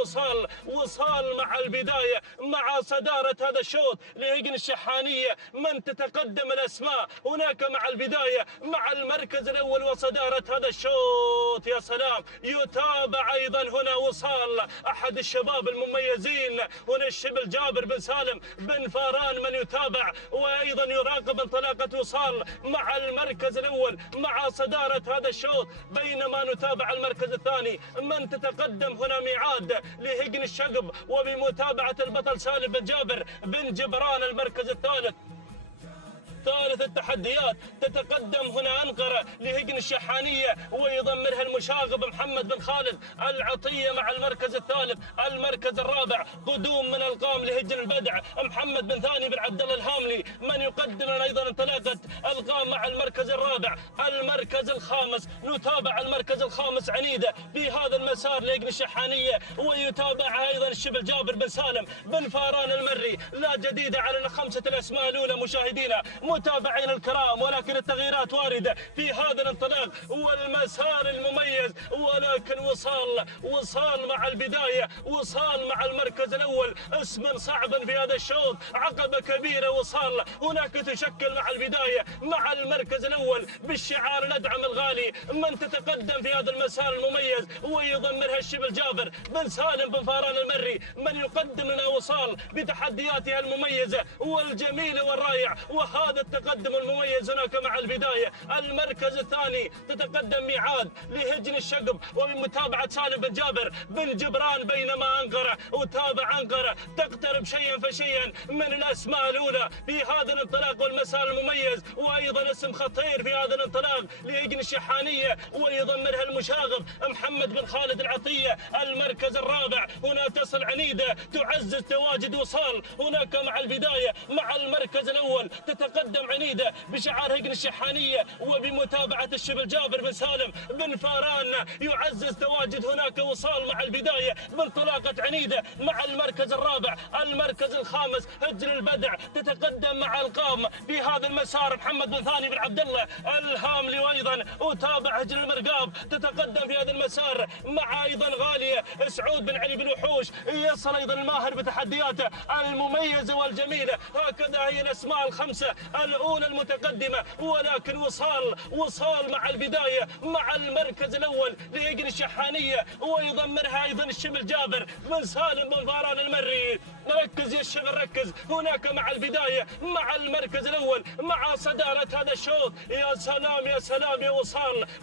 وصال مع البداية مع صدارة هذا الشوط لهجن الشحانية. من تتقدم الأسماء هناك مع البداية مع المركز الأول وصدارة هذا الشوط. يا سلام. يتابع أيضا هنا وصال أحد الشباب المميزين هنا الشبل جابر بن سالم بن فاران. من يتابع وأيضا يراقب انطلاقة وصال مع المركز الأول مع صدارة هذا الشوط. بينما نتابع المركز الثاني. من تتقدم هنا ميعاد لهجن الشقب وبمتابعة البطل سالم بن جابر بن جبران. المركز الثالث ثالث التحديات تتقدم هنا أنقرة لهجن الشحانية ويضمرها المشاغب محمد بن خالد العطية. مع المركز الثالث المركز الرابع قدوم من القام لهجن البدع محمد بن ثاني بن عبد الله الهاملي. من يقدم لنا أيضا انطلاقة القام مع المركز الرابع المركز الخامس. نتابع المركز الخامس عنيدة في هذا المسار لهجن الشحانية ويتابعها أيضا الشبل جابر بن سالم بن فاران المري. لا جديد على الخمسة الأسماء الأولى مشاهدينا متابعين الكرام. ولكن التغييرات واردة في هذا الانطلاق والمسار المميز. ولكن وصال مع البداية. وصال مع المركز الأول اسم صعب في هذا الشوط. عقبة كبيرة وصال هناك تشكل مع البداية مع المركز الأول بالشعار ندعم الغالي. من تتقدم في هذا المسار المميز ويضمرها الشبل جابر بن سالم بن فاران المري. من يقدم لنا وصال بتحدياتها المميزة والجميلة والرائع. وهذا التقدم المميز هناك مع البداية. المركز الثاني تتقدم ميعاد لهجن الشقب وبمتابعة سالم بن جابر بن جبران. بينما أنقرة وتابع أنقرة تقترب شيئا فشيئا من الأسماء الأولى في هذا الانطلاق والمسار المميز وايضا اسم خطير في هذا الانطلاق لهجن الشحانيه ويضمنها المشاغب محمد بن خالد العطيه. المركز الرابع هنا تصل عنيده تعزز تواجد وصال هناك مع البدايه مع المركز الاول تتقدم عنيده بشعار هجن الشحانيه وبمتابعه الشبل جابر بن سالم بن فاران يعزز تواجد هناك وصال مع البدايه بانطلاقه عنيده مع المركز الرابع. المركز الخامس هجن البدع تتقدم مع القام بهذا المسار محمد بن ثاني بن عبد الله الهاملي وايضا وتابع هجن المرقاب تتقدم في هذا المسار مع ايضا غاليه سعود بن علي بن وحوش يصل ايضا الماهر بتحدياته المميزه والجميله. هكذا هي الاسماء الخمسه الاولى المتقدمه ولكن وصال مع البدايه مع المركز الاول لهجن الشحانيه ويضمنها ايضا الشبل جابر بن سالم بن فاران المري. ركز يا الشبل ركز هناك مع البدايه مع المركز الاول مع صداره هذا الشوط. يا سلام يا سلام يا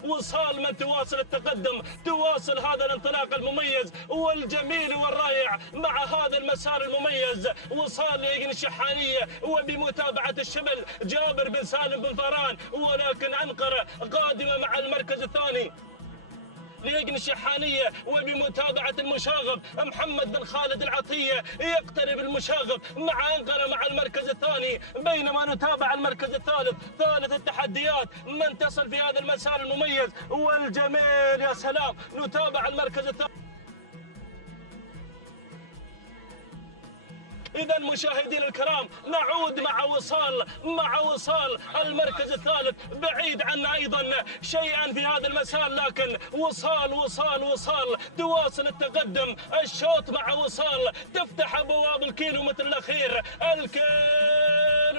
وصال من تواصل التقدم تواصل هذا الانطلاق المميز والجميل والرائع مع هذا المسار المميز. وصال لهجن الشحانيه وبمتابعه الشبل جابر بن سالم بن فاران ولكن عنقره قادمه مع المركز الثاني لهجن الشحانيه وبمتابعه المشاغب محمد بن خالد العطيه يقترب المشاغب مع انقره مع المركز الثاني بينما نتابع المركز الثالث ثالث التحديات من تصل في هذا المسار المميز والجميل. يا سلام نتابع المركز الثالث. إذا مشاهدينا الكرام نعود مع وصال المركز الثالث بعيد عنا أيضا شيئا في هذا المسار لكن وصال تواصل التقدم. الشوط مع وصال تفتح أبواب الكيلومتر الأخير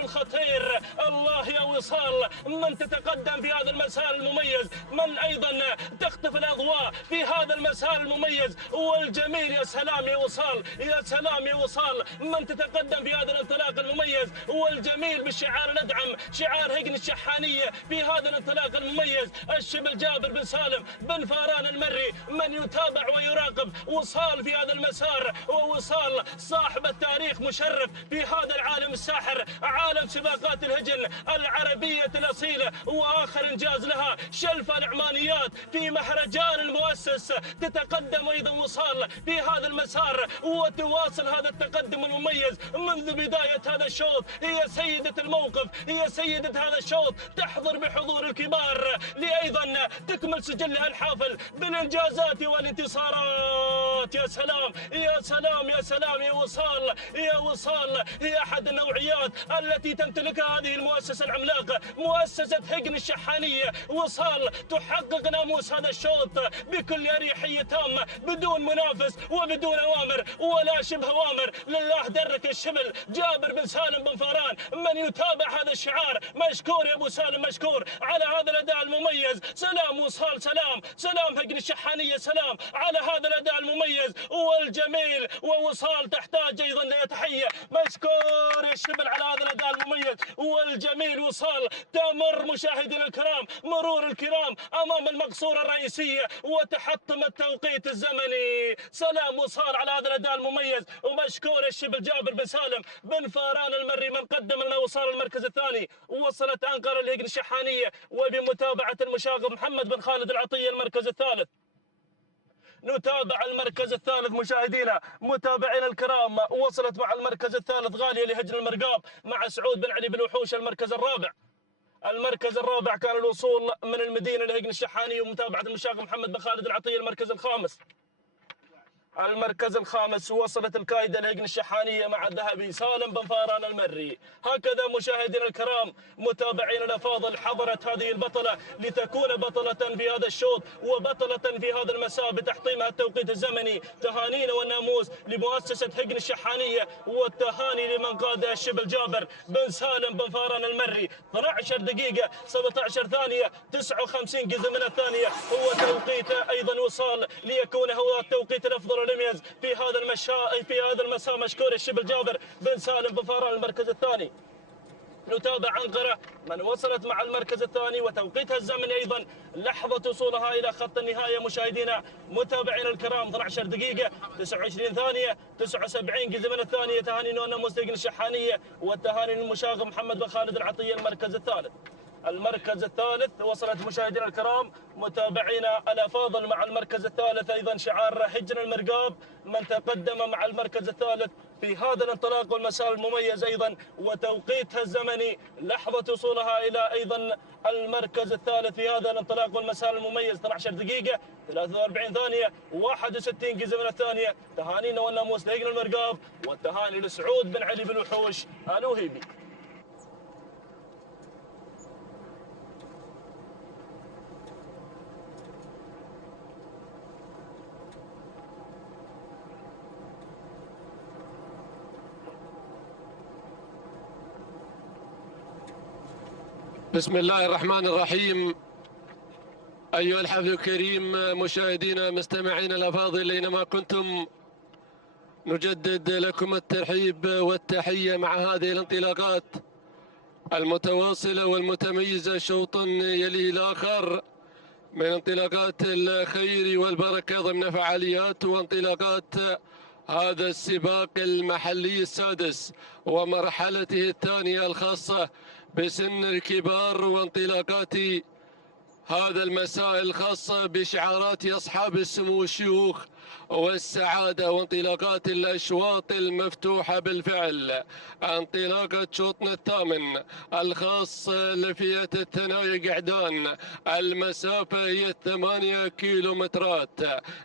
الخطير. الله يا وصال من تتقدم في هذا المسار المميز من أيضا تخطف الأضواء في هذا المسار المميز والجميل. يا سلام يا وصال يا سلام يا وصال من تتقدم في هذا الانطلاق المميز والجميل بالشعار الأدعم شعار هجن الشحانية في هذا الانطلاق المميز. الشبل جابر بن سالم بن فاران المري من يتابع ويراقب وصال في هذا المسار ووصال صاحب التاريخ مشرف في هذا العالم الساحر عالم سباقات الهجن العربية الأصيلة وآخر إنجاز لها شلف العمانيات في مهرجان المؤسس. تتقدم أيضا وصال في هذا المسار وتواصل هذا التقدم المميز منذ بداية هذا الشوط. هي سيدة الموقف هي سيدة هذا الشوط تحضر بحضور الكبار لأيضا تكمل سجلها الحافل بالإنجازات والانتصارات. يا سلام يا سلام يا سلام يا وصال هي أحد النوعيات التي تمتلكها هذه المؤسسة العملاقة مؤسسة هجن الشحانية. وصال تحقق ناموس هذا الشوط بكل أريحية تامة بدون منافس وبدون أوامر ولا شبه أوامر. لله درك الشبل جابر بن سالم بن فاران من يتابع هذا الشعار مشكور يا أبو سالم مشكور على هذا الأداء المميز. سلام وصال سلام هجن الشحانية سلام على هذا الأداء المميز والجميل. ووصال تحتاج أيضا لتحية مشكور يا الشبل على هذا الأداء المميز والجميل. وصال تمر مشاهدينا الكرام مرور الكرام أمام المقصورة الرئيسية وتحطم التوقيت الزمني. سلام وصال على هذا الأداء المميز ومشكور الشبل جابر بن سالم بن فاران المري من قدم لنا وصال المركز الثاني. وصلت أنقرة لهجن الشحانية وبمتابعة المشاغب محمد بن خالد العطية المركز الثالث. نتابع المركز الثالث مشاهدينا متابعينا الكرام وصلت مع المركز الثالث غالية لهجن المرقاب مع سعود بن علي بن وحوش المركز الرابع. المركز الرابع كان الوصول من المدينة لهجن الشحانية ومتابعة المشاغب محمد بن خالد العطية المركز الخامس. المركز الخامس وصلت الكايدة لهجن الشحانية مع الذهبي سالم بن فاران المري. هكذا مشاهدينا الكرام متابعينا الأفاضل حضرت هذه البطلة لتكون بطلة في هذا الشوط وبطلة في هذا المساء بتحطيمها التوقيت الزمني. تهانينا والناموس لمؤسسة هجن الشحانية والتهاني لمن قادها الشبل جابر بن سالم بن فاران المري. 12 دقيقة 17 ثانية 59 جزء من الثانية هو توقيته أيضا وصال ليكون هو التوقيت الأفضل والأميز في هذا المساء مشكور الشبل جابر بن سالم بن فاران المركز الثاني. نتابع أنقرة من وصلت مع المركز الثاني وتوقيتها الزمني أيضا لحظة وصولها إلى خط النهاية مشاهدينا متابعينا الكرام 12 دقيقة 29 ثانية 79 جزء من الثانية. تهاني نونا مستيقن الشحانية والتهاني للمشاغب محمد بن خالد العطية المركز الثالث. المركز الثالث وصلت مشاهدينا الكرام متابعينا الأفاضل مع المركز الثالث أيضا شعار حجن المرقاب من تقدم مع المركز الثالث في هذا الانطلاق والمسار المميز أيضا وتوقيتها الزمني لحظة وصولها إلى أيضا المركز الثالث في هذا الانطلاق والمسار المميز 12 دقيقة 43 ثانية 61 جزء من الثانية. تهانينا والناموس لحجن المرقاب والتهاني لسعود بن علي بن وحوش الوهيبي. بسم الله الرحمن الرحيم. أيها الحفل الكريم، مشاهدينا مستمعينا الأفاضل أينما كنتم، نجدد لكم الترحيب والتحية مع هذه الانطلاقات المتواصلة والمتميزة، شوط يلي الآخر من انطلاقات الخير والبركة ضمن فعاليات وانطلاقات هذا السباق المحلي السادس ومرحلته الثانية الخاصة بسن الكبار، وانطلاقات هذا المساء الخاصة بشعارات أصحاب السمو الشيوخ والسعادة وانطلاقات الأشواط المفتوحة بالفعل. انطلاقة شوطنا الثامن الخاص لفئة الثنايا قعدان، المسافة هي 8 كيلومترات.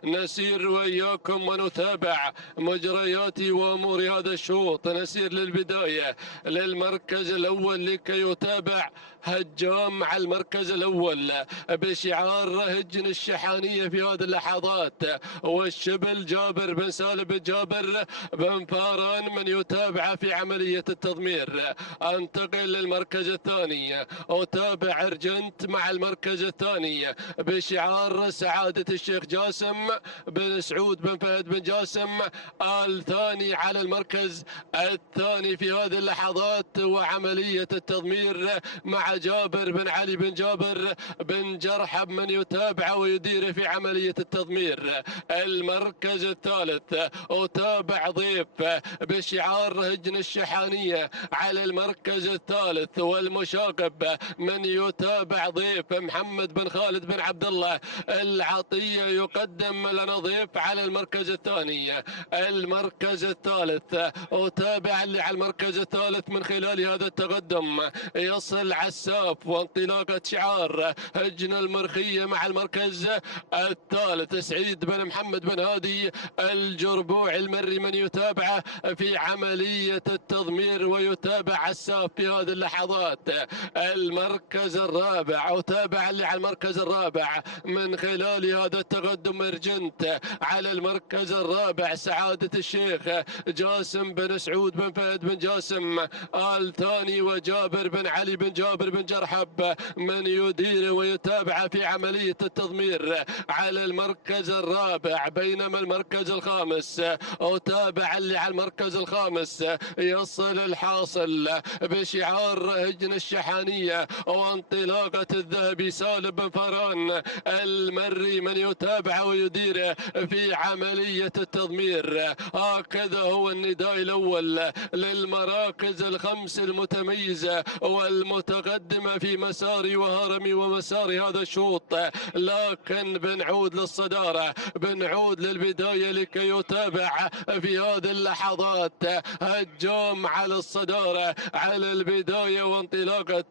نسير وإياكم ونتابع مجريات وأمور هذا الشوط. نسير للبداية للمركز الأول لكي يتابع هجام مع المركز الأول بشعار هجن الشحانية في هذه اللحظات، والشبل جابر بن سالم بن جابر بن فاران من يتابع في عملية التضمير. انتقل للمركز الثاني، أتابع أرجنت مع المركز الثاني بشعار سعادة الشيخ جاسم بن سعود بن فهد بن جاسم آل ثاني على المركز الثاني في هذه اللحظات، وعملية التضمير مع جابر بن علي بن جابر بن جرحب من يتابع ويدير في عملية التضمير. المركز الثالث أتابع ضيف بشعار هجن الشحانية على المركز الثالث، والمشاقب من يتابع ضيف محمد بن خالد بن عبد الله العطية يقدم لنا ضيف على المركز الثاني. المركز الثالث أتابع اللي على المركز الثالث من خلال هذا التقدم يصل عساف وانطلاقة شعار هجن المرخية مع المركز الثالث سعيد بن محمد بن هادي الجربوع المري من يتابع في عملية التضمير ويتابع عساف في هذه اللحظات. المركز الرابع أتابع اللي على المركز الرابع من خلال هذا التقدم ارجنت على المركز الرابع سعادة الشيخ جاسم بن سعود بن فهد بن جاسم آل ثاني وجابر بن علي بن جابر بن جرحب من يدير ويتابع في عملية التضمير على المركز الرابع. بينما المركز الخامس أتابع اللي على المركز الخامس يصل الحاصل بشعار هجن الشحانية وانطلاقة الذهبي سالم بن فاران المري من يتابع ويدير في عملية التضمير. هكذا هو النداء الأول للمراكز الخمس المتميزة والمتقدمة في مسار وهرمي ومسار هذا الشوط، لكن بنعود للصدارة، بنعود للبداية لكي يتابع في هذه اللحظات هجوم على الصدارة على البداية وانطلاقة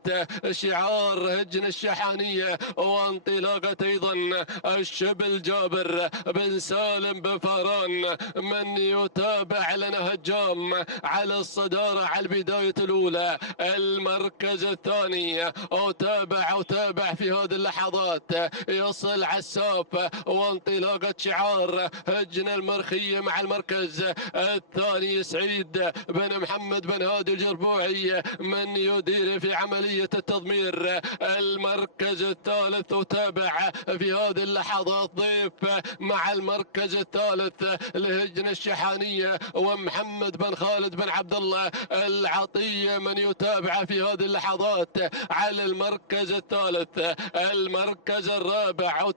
شعار هجن الشحانية وانطلاقة أيضا الشبل جابر بن سالم بن فاران من يتابع لنا هجام على الصدارة على البداية الأولى. المركز الثاني أتابع في هذه اللحظات يصل عساف وانطلاقة شعار هجن المرخية مع المركز الثاني سعيد بن محمد بن هادي الجربوعي من يدير في عملية التضمير. المركز الثالث أتابع في هذه اللحظات ضيف مع المركز الثالث لهجن الشحانية ومحمد بن خالد بن عبد الله العطية من يتابع في هذه اللحظات على المركز الثالث. المركز الرابع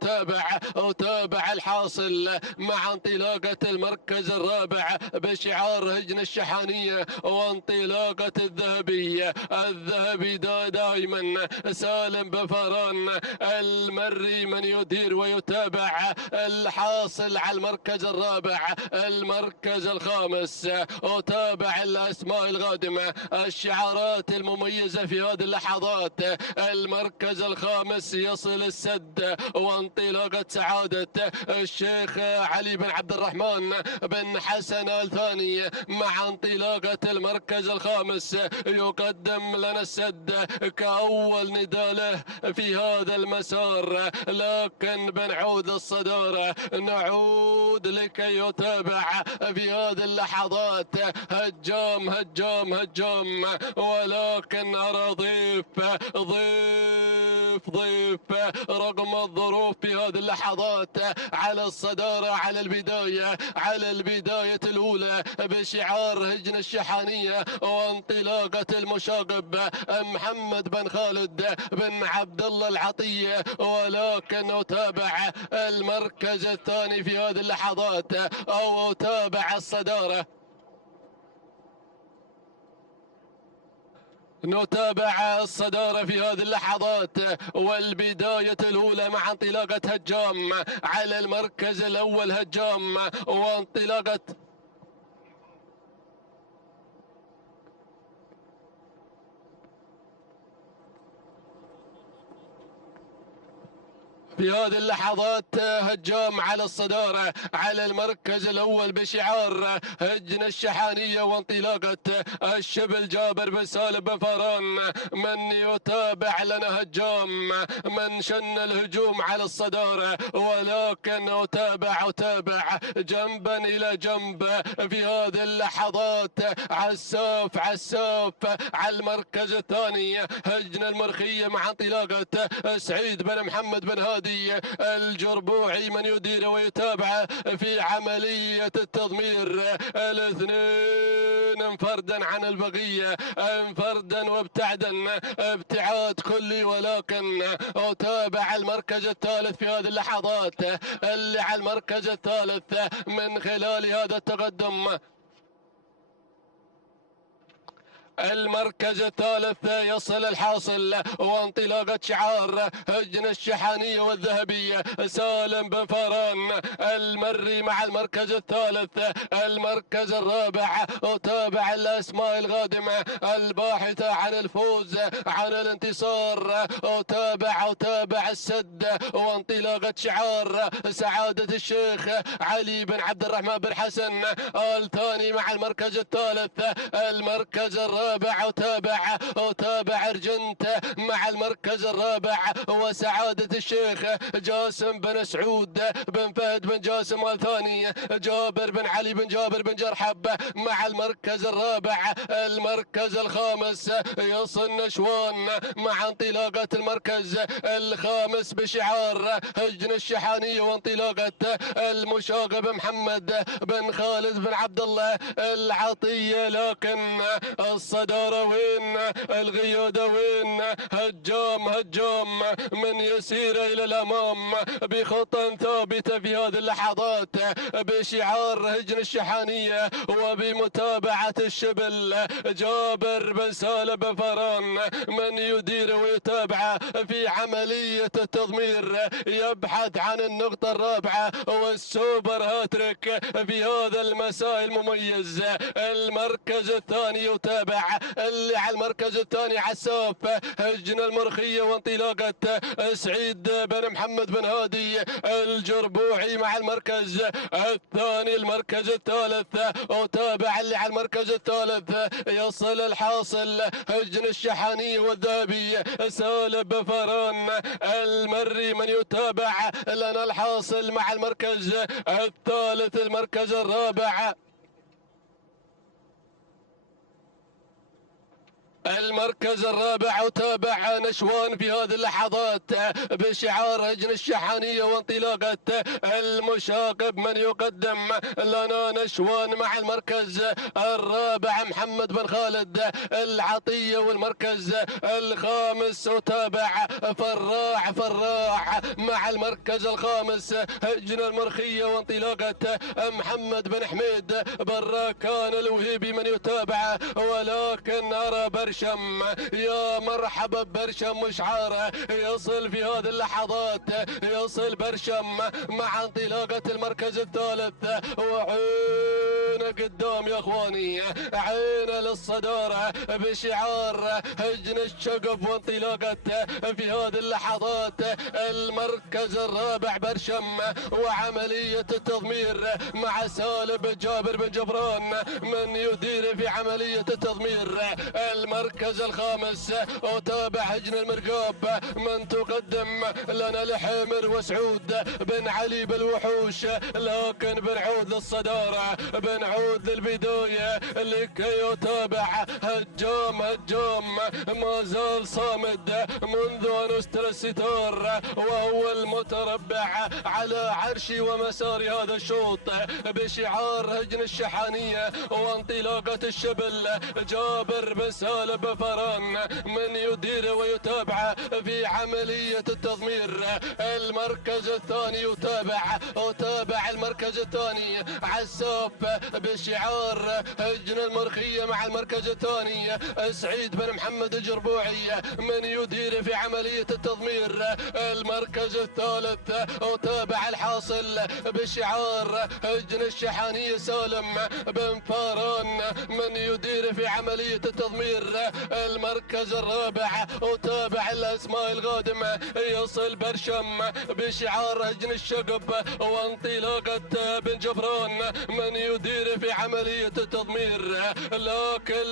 أتابع الحاصل مع انطلاقة المركز الرابع بشعار هجن الشحانية وانطلاقة الذهبي دائما سالم بفران المري من يدير ويتابع الحاصل على المركز الرابع. المركز الخامس وتابع الأسماء القادمة الشعارات المميزة في هذه اللحظات. المركز الخامس يصل السد وانطلاقة سعادة الشيخ علي بن عبد الرحمن بن حسن الثاني مع انطلاقة المركز الخامس يقدم لنا السد كأول نداء له في هذا المسار. لكن بنعود الصدارة نعود لكي يتابع في هذه اللحظات هجام هجام هجام، ولكن أرى ضيف رغم الظروف في هذه اللحظات على الصدارة، على البداية الأولى بشعار هجن الشحانية وانطلاقة المشاغب محمد بن خالد بن عبد الله العطية. ولكن نتابع المركز الثاني في هذه اللحظات أو تابع الصدارة. نتابع الصدارة في هذه اللحظات والبداية الأولى مع انطلاقة هجام على المركز الأول. هجام وانطلاقة في هذه اللحظات هجام على الصدارة على المركز الأول بشعار هجن الشحانية وانطلاقة الشبل جابر بن سالم بن فران. من يتابع لنا هجام من شن الهجوم على الصدارة، ولكن أتابع جنبا إلى جنب في هذه اللحظات. عساف على المركز الثاني هجن المرخية مع انطلاقة سعيد بن محمد بن هادي الجربوعي من يدير ويتابع في عملية التضمير. الاثنين انفردا عن البقية، انفردا وابتعدا ابتعاد كلي، ولكن أتابع المركز الثالث في هذه اللحظات اللي على المركز الثالث من خلال هذا التقدم. المركز الثالث يصل الحاصل وانطلاقة شعار هجن الشحانية والذهبية سالم بن فران المري مع المركز الثالث. المركز الرابع وتابع الأسماء القادمة الباحثة عن الفوز عن الانتصار. وتابع السد وانطلاقة شعار سعادة الشيخ علي بن عبد الرحمن بن حسن الثاني مع المركز الثالث. المركز الرابع وتابع ارجنت مع المركز الرابع وسعادة الشيخ جاسم بن سعود بن فهد بن جاسم الثاني. جابر بن علي بن جابر بن جرحب مع المركز الرابع. المركز الخامس يصل نشوان مع انطلاقة المركز الخامس بشعار هجن الشحانية وانطلاقة المشاغب محمد بن خالد بن عبد الله العطية. لكن الصدارة وين؟ القيادة وين؟ هجام من يسير إلى الأمام بخطى ثابتة في هذه اللحظات بشعار هجن الشحانية وبمتابعة الشبل جابر بن سالم بن فران من يدير ويتابع في عملية التضمير، يبحث عن النقطة الرابعة والسوبر هاتريك في هذا المساء المميز. المركز الثاني يتابع اللي على المركز الثاني عساف هجن المرخية وانطلاقة سعيد بن محمد بن هادي الجربوعي مع المركز الثاني. المركز الثالث وتابع اللي على المركز الثالث يصل الحاصل هجن الشحانية والذهبي سالم بن فران المري من يتابع لنا الحاصل مع المركز الثالث. المركز الرابع المركز الرابع وتابع نشوان في هذه اللحظات بشعار هجن الشحانية وانطلاقة المشاغب. من يقدم لنا نشوان مع المركز الرابع محمد بن خالد العطية، والمركز الخامس وتابع فراع مع المركز الخامس هجن المرخية وانطلاقة محمد بن حميد براكان الوهيبي. من يتابع ولكن أرى برشم، يا مرحبا برشم وشعاره يصل في هذه اللحظات، يصل برشم مع انطلاقة المركز الثالث. وعينه قدام يا اخواني، عينه للصدارة بشعار هجن الشقب وانطلاقة في هذه اللحظات المركز الرابع برشم، وعملية التضمير مع سالم جابر بن جبران من يدير في عملية التضمير. المركز الخامس وتابع هجن المرقاب من تقدم لنا لحمر وسعود بن علي بالوحوش، لكن بنعود للصدارة، بنعود للبداية لكي يتابع هجام ما زال صامد منذ أن استر الستار، وهو المتربع على عرشي ومسار هذا الشوط بشعار هجن الشحانية وانطلاقة الشبل. جابر بن سالم بفران من يدير ويتابع في عملية التضمير. المركز الثاني يتابع المركز الثاني عساف بشعار هجن المرخية مع المركز الثاني سعيد بن محمد الجربوعي من يدير في عملية التضمير. المركز الثالث وتابع الحاصل بشعار هجن الشحانية سالم بن فاران من يدير في عملية التضمير. المركز الرابع وتابع الأسماء القادمة يصل برشم بشعار هجن الشقب وانطلاقة بن جبران من يدير في عملية التضمير. لكن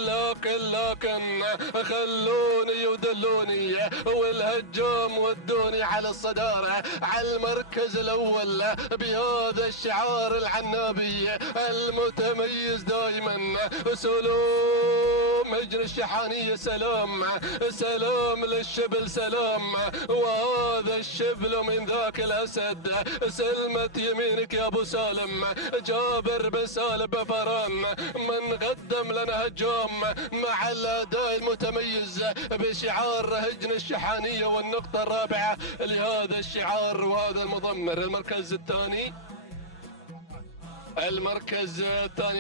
خلوني ودلوني والهجوم ودوني على الصدارة على المركز الأول بهذا الشعار العنابي المتميز دائما. سلوم هجن الشحانية، سلام للشبل، سلام وهذا الشبل من ذاك الأسد. سلمت يمينك يا أبو سالم. جابر بن سالم بفران من قدم لنا هجوم مع الأداء المتميز بشعار هجن الشحانية والنقطة الرابعة لهذا الشعار وهذا المضمر. المركز الثاني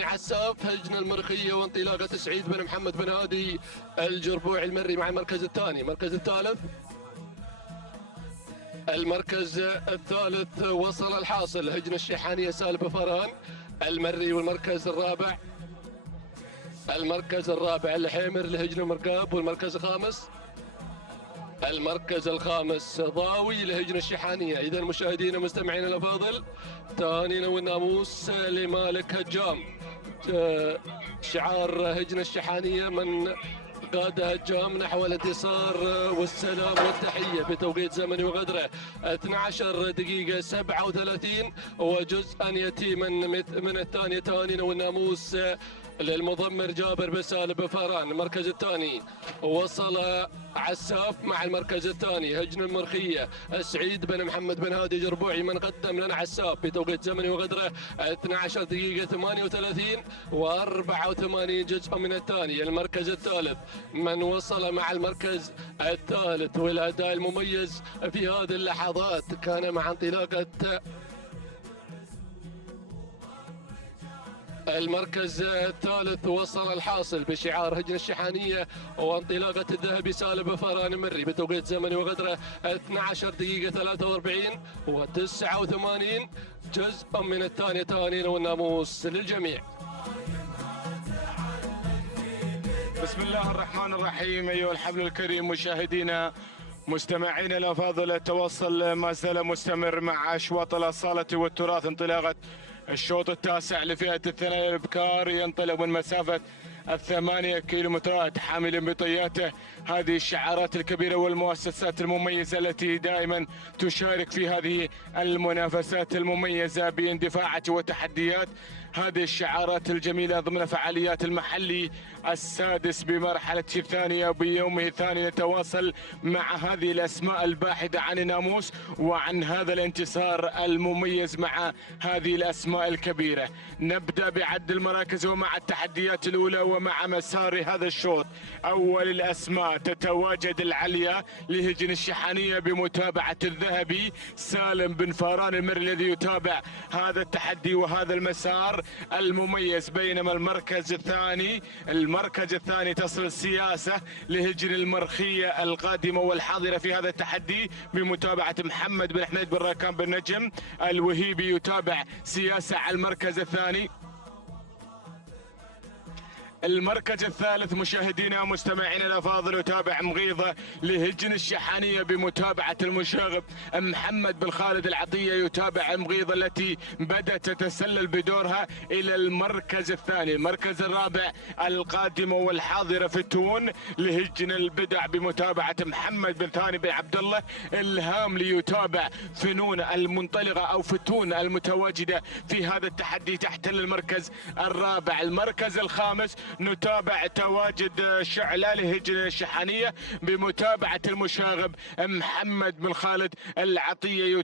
عساف هجن المرخية وانطلاقة سعيد بن محمد بن هادي الجربوعي المري مع المركز الثاني. المركز الثالث وصل الحاصل هجن الشحانية سالم بفران المري. والمركز الرابع الحيمر لهجن المرقاب. والمركز الخامس ضاوي لهجن الشحانية. إذا مشاهدينا مستمعينا الأفاضل، تهانينا والناموس لمالك هجام. شعار هجن الشحانية من قاد هجام نحو الانتصار والسلام والتحية بتوقيت زمني وغدره 12 دقيقة 37 وجزءا يتيما من الثانية. تهانينا والناموس للمضمر جابر بن سالم بفران. المركز الثاني وصل عساف مع المركز الثاني هجن المرخية سعيد بن محمد بن هادي جربوعي من قدم لنا عساف بتوقيت زمني وغدره 12 دقيقة 38 و84 جزء من الثانية. المركز الثالث من وصل مع المركز الثالث والأداء المميز في هذه اللحظات كان مع انطلاقة المركز الثالث وصل الحاصل بشعار هجن الشحانية وانطلاقة الذهبي سالم بفران مري بتوقيت زمني وغدره 12 دقيقة 43 و89 جزء من الثانية. تهانينا والناموس للجميع. بسم الله الرحمن الرحيم. أيها الحفل الكريم مشاهدينا مستمعينا الأفاضل، التواصل ما زال مستمر مع أشواط الأصالة والتراث. انطلاقة الشوط التاسع لفئة الثنايا الابكار ينطلق من مسافة 8 كيلومترات حاملا بطياته هذه الشعارات الكبيرة والمؤسسات المميزة التي دائما تشارك في هذه المنافسات المميزة باندفاعات وتحديات هذه الشعارات الجميلة ضمن فعاليات المحلي السادس بمرحلة الثانية بيومه الثاني. نتواصل مع هذه الأسماء الباحثة عن الناموس وعن هذا الانتصار المميز مع هذه الأسماء الكبيرة. نبدأ بعد المراكز ومع التحديات الأولى ومع مسار هذا الشوط. أول الأسماء تتواجد العليا لهجن الشحانية بمتابعة الذهبي سالم بن فاران المري الذي يتابع هذا التحدي وهذا المسار المميز. بينما المركز الثاني تصل السياسة لهجن المرخية القادمة والحاضرة في هذا التحدي بمتابعة محمد بن حميد بن راكان بن نجم الوهيبي يتابع سياسة على المركز الثاني. المركز الثالث مشاهدينا مستمعينا الافاضل يتابع مغيضة لهجن الشحانية بمتابعة المشاغب محمد بن خالد العطية يتابع مغيضة التي بدأت تتسلل بدورها الى المركز الثاني. المركز الرابع القادمة والحاضرة في التون لهجن البدع بمتابعة محمد بن ثاني بن عبد الله الهاملي يتابع فنون المنطلقة او فتون المتواجدة في هذا التحدي تحتل المركز الرابع. المركز الخامس نتابع تواجد شعلة لهجن الشحانية بمتابعة المشاغب محمد بن خالد العطية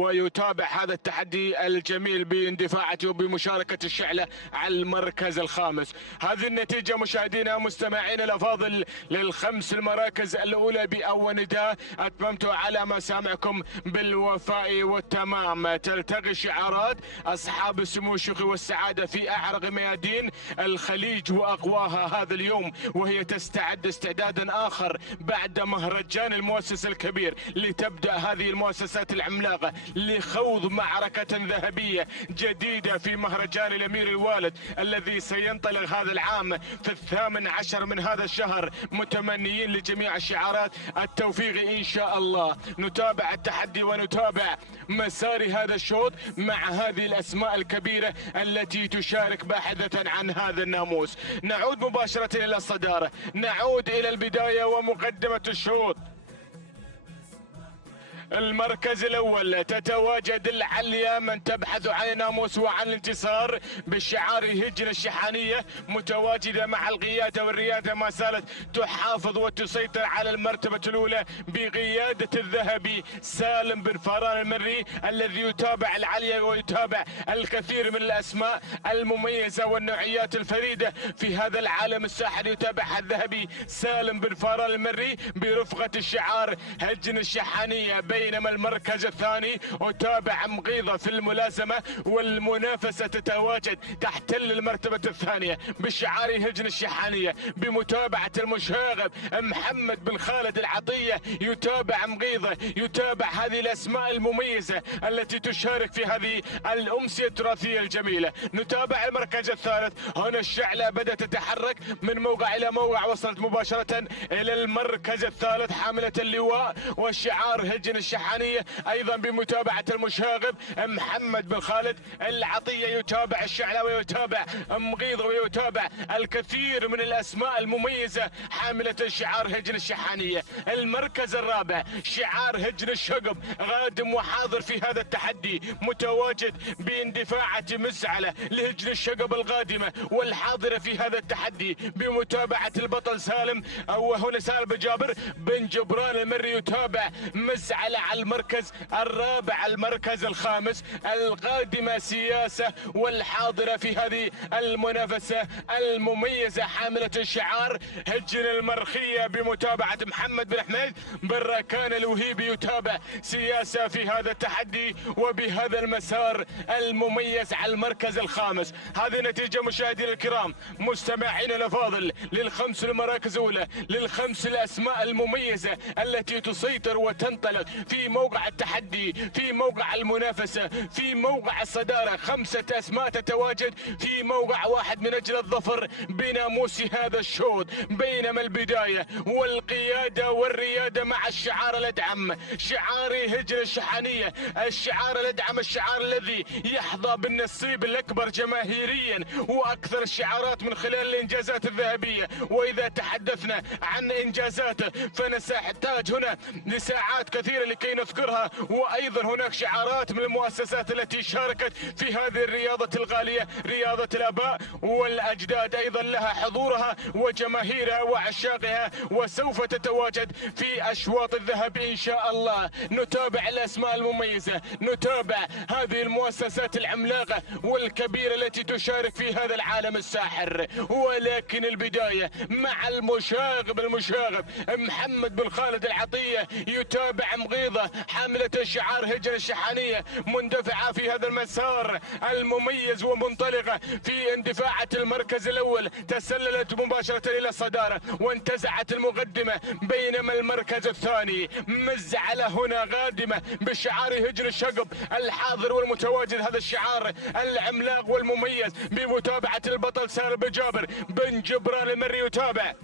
يتابع هذا التحدي الجميل باندفاعته وبمشاركة الشعلة على المركز الخامس. هذه النتيجة مشاهدينا مستمعينا الافاضل للخمس المراكز الاولى باول نداء اتممتوا على مسامعكم بالوفاء والتمام. تلتقي شعارات اصحاب السمو الشيخي والسعادة في اعرق ميادين الخليج واقواها هذا اليوم، وهي تستعد استعدادا اخر بعد مهرجان المؤسسة الكبير لتبدأ هذه المؤسسات العملاقة لخوض معركة ذهبية جديدة في مهرجان الامير الوالد الذي سينطلق هذا العام في 18 من هذا الشهر. متمنيين لجميع الشعارات التوفيق ان شاء الله. نتابع التحدي ونتابع مسار هذا الشوط مع هذه الاسماء الكبيرة التي تشارك باحثة عن هذا الناموس. نعود مباشرة الى الصدارة، نعود الى البداية ومقدمة الشوط. المركز الاول تتواجد العليا من تبحث عن الناموس وعن الانتصار بشعار هجن الشحانية متواجدة مع القيادة والريادة ما زالت تحافظ وتسيطر على المرتبة الاولى بقيادة الذهبي سالم بن فاران المري الذي يتابع العليا ويتابع الكثير من الاسماء المميزة والنوعيات الفريدة في هذا العالم الساحر. يتابع الذهبي سالم بن فاران المري برفقة الشعار هجن الشحانية. بينما المركز الثاني وتابع مغيضة في الملازمة والمنافسة تتواجد تحتل المرتبة الثانية بشعار هجن الشحانية بمتابعة المشاغب محمد بن خالد العطية. يتابع مغيضة، يتابع هذه الأسماء المميزة التي تشارك في هذه الأمسية التراثية الجميلة. نتابع المركز الثالث. هنا الشعلة بدأت تتحرك من موقع إلى موقع، وصلت مباشرة إلى المركز الثالث حاملة اللواء والشعار هجن الشحانية ايضا بمتابعة المشاغب محمد بن خالد العطية. يتابع الشعلة ويتابع مغيضة ويتابع الكثير من الاسماء المميزة حاملة الشعار هجن الشحانية. المركز الرابع شعار هجن الشقب غادم وحاضر في هذا التحدي متواجد باندفاعة مسعلة لهجن الشقب القادمة والحاضرة في هذا التحدي بمتابعة البطل سالم وهنا سالم بن جابر بن جبران المري. يتابع مسعلة على المركز الرابع. المركز الخامس القادمة سياسة والحاضرة في هذه المنافسة المميزة حاملة الشعار هجن المرخية بمتابعة محمد بن حميد بن راكان الوهيبي. يتابع سياسة في هذا التحدي وبهذا المسار المميز على المركز الخامس. هذه نتيجة مشاهدينا الكرام مستمعين الافاضل للخمس المراكز الاولى للخمس الاسماء المميزة التي تسيطر وتنطلق في موقع التحدي في موقع المنافسة في موقع الصدارة. 5 اسماء تتواجد في موقع واحد من اجل الظفر بناموس هذا الشوط. بينما البداية والقيادة والريادة مع الشعار الادعم شعار هجن الشحانية، الشعار الادعم، الشعار الذي يحظى بالنصيب الاكبر جماهيريا واكثر الشعارات من خلال الانجازات الذهبية. واذا تحدثنا عن انجازاته فنحتاج هنا لساعات كثيرة لكي نذكرها. وأيضا هناك شعارات من المؤسسات التي شاركت في هذه الرياضة الغالية، رياضة الآباء والأجداد، أيضا لها حضورها وجماهيرها وعشاقها، وسوف تتواجد في أشواط الذهب إن شاء الله. نتابع الأسماء المميزة، نتابع هذه المؤسسات العملاقة والكبيرة التي تشارك في هذا العالم الساحر. ولكن البداية مع المشاغب محمد بن خالد العطية، يتابع مغيضة حاملة شعار هجن الشحانية، مندفعة في هذا المسار المميز ومنطلقة في اندفاعة المركز الأول، تسللت مباشرة إلى الصدارة وانتزعت المقدمة، بينما المركز الثاني مزعلة هنا قادمة بشعار هجن الشقب الحاضر والمتواجد، هذا الشعار العملاق والمميز بمتابعة البطل سالم بن جابر بن جبران المري. يتابع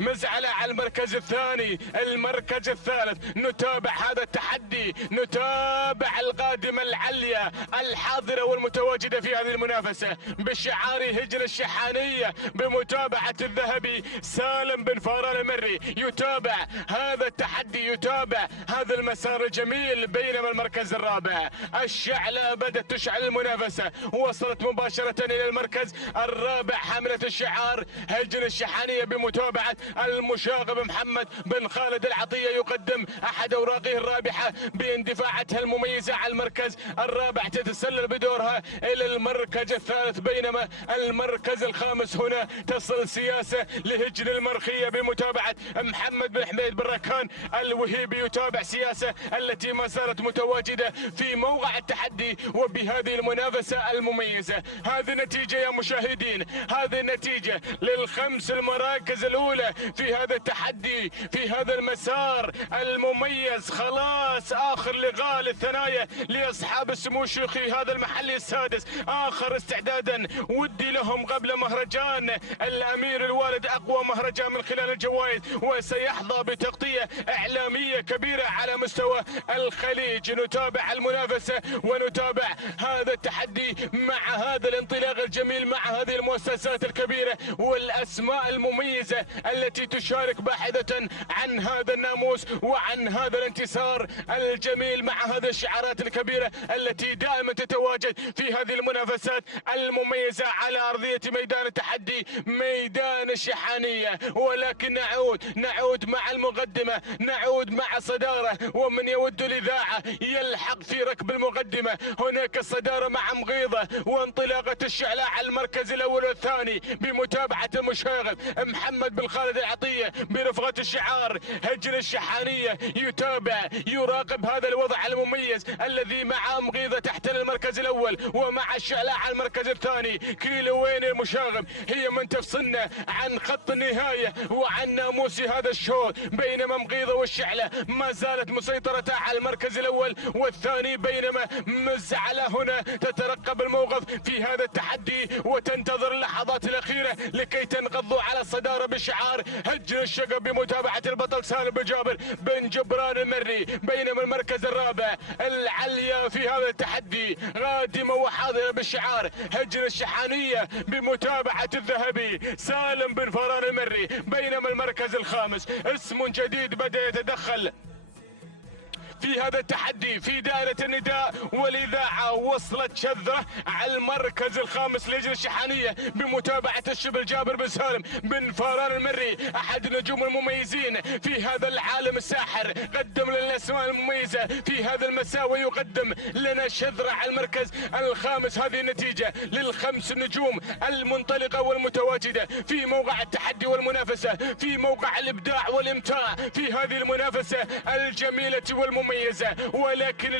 مزعلة على المركز الثاني، المركز الثالث. نتابع هذا التحدي، نتابع القادمة العليا الحاضرة والمتواجدة في هذه المنافسة بشعار هجن الشحانية بمتابعة الذهبي سالم بن فاران المري. يتابع هذا التحدي، يتابع هذا المسار الجميل، بينما المركز الرابع الشعلة بدأت تشعل المنافسة، وصلت مباشرة إلى المركز الرابع حاملة الشعار هجن الشحانية بمتابعة المشاغب محمد بن خالد العطية، يقدم أحد أوراقه الرابحة باندفاعتها المميزة على المركز الرابع، تتسلل بدورها إلى المركز الثالث، بينما المركز الخامس هنا تصل سياسة لهجن المرخية بمتابعة محمد بن حميد بن ركان الوهيبي. يتابع سياسة التي ما زالت متواجدة في موقع التحدي وبهذه المنافسة المميزة. هذه النتيجة يا مشاهدين، هذه النتيجة للخمس المراكز الأولى في هذا التحدي، في هذا المسار المميز. خلاص آخر لقاء للثنايا لأصحاب السمو الشيخي هذا المحلي السادس، آخر استعدادا ودي لهم قبل مهرجان الأمير الوالد، أقوى مهرجان من خلال الجوائز، وسيحظى بتغطية إعلامية كبيرة على مستوى الخليج. نتابع المنافسة ونتابع هذا التحدي مع هذا الانطلاق الجميل، مع هذه المؤسسات الكبيرة والأسماء المميزة التي تشارك باحثة عن هذا الناموس وعن هذا الانتصار الجميل، مع هذه الشعارات الكبيرة التي دائما تتواجد في هذه المنافسات المميزة على أرضية ميدان التحدي، ميدان الشحانية. ولكن نعود مع المقدمة، نعود مع الصدارة، ومن يود الإذاعة يلحق في ركب المقدمة. هناك الصدارة مع مغيضة وانطلاقة الشعلاء على المركز الأول والثاني بمتابعة المشاغب محمد بن خالد العطية برفقة الشعار هجن الشحانية. يتابع يراقب هذا الوضع المميز الذي مع مغيضة تحتل المركز الأول ومع الشعلاء على المركز الثاني. كيلوين المشاغب هي من تفصلنا عن خط النهاية وعن ناموس هذا الشوط، بينما مغيضة والشعلة ما زالت مسيطرة على المركز الأول والثاني، بينما مزعلة هنا تترقب الموقف في هذا التحدي وتنتظر اللحظات الأخيرة لكي تنقض على الصدارة بشعار هجن الشقب بمتابعة البطل سالم بن جابر بن جبران المري. بينما المركز الرابع العليا في هذا التحدي قادمة وحاضرة بالشعار هجن الشحانية بمتابعة الذهبي سالم بن فاران المري. بينما المركز الخامس اسم جديد بدأ يتدخل في هذا التحدي في دائرة النداء والإذاعة، وصلت شذرة على المركز الخامس لهجن الشحانية بمتابعة الشبل جابر بن سالم بن فاران المري، أحد النجوم المميزين في هذا العالم الساحر، قدم لنا الأسماء المميزة في هذا المساء ويقدم لنا شذرة على المركز الخامس. هذه النتيجة للخمس نجوم المنطلقة والمتواجدة في موقع التحدي والمنافسة، في موقع الإبداع والإمتاع في هذه المنافسة الجميلة والمميزة. ولكن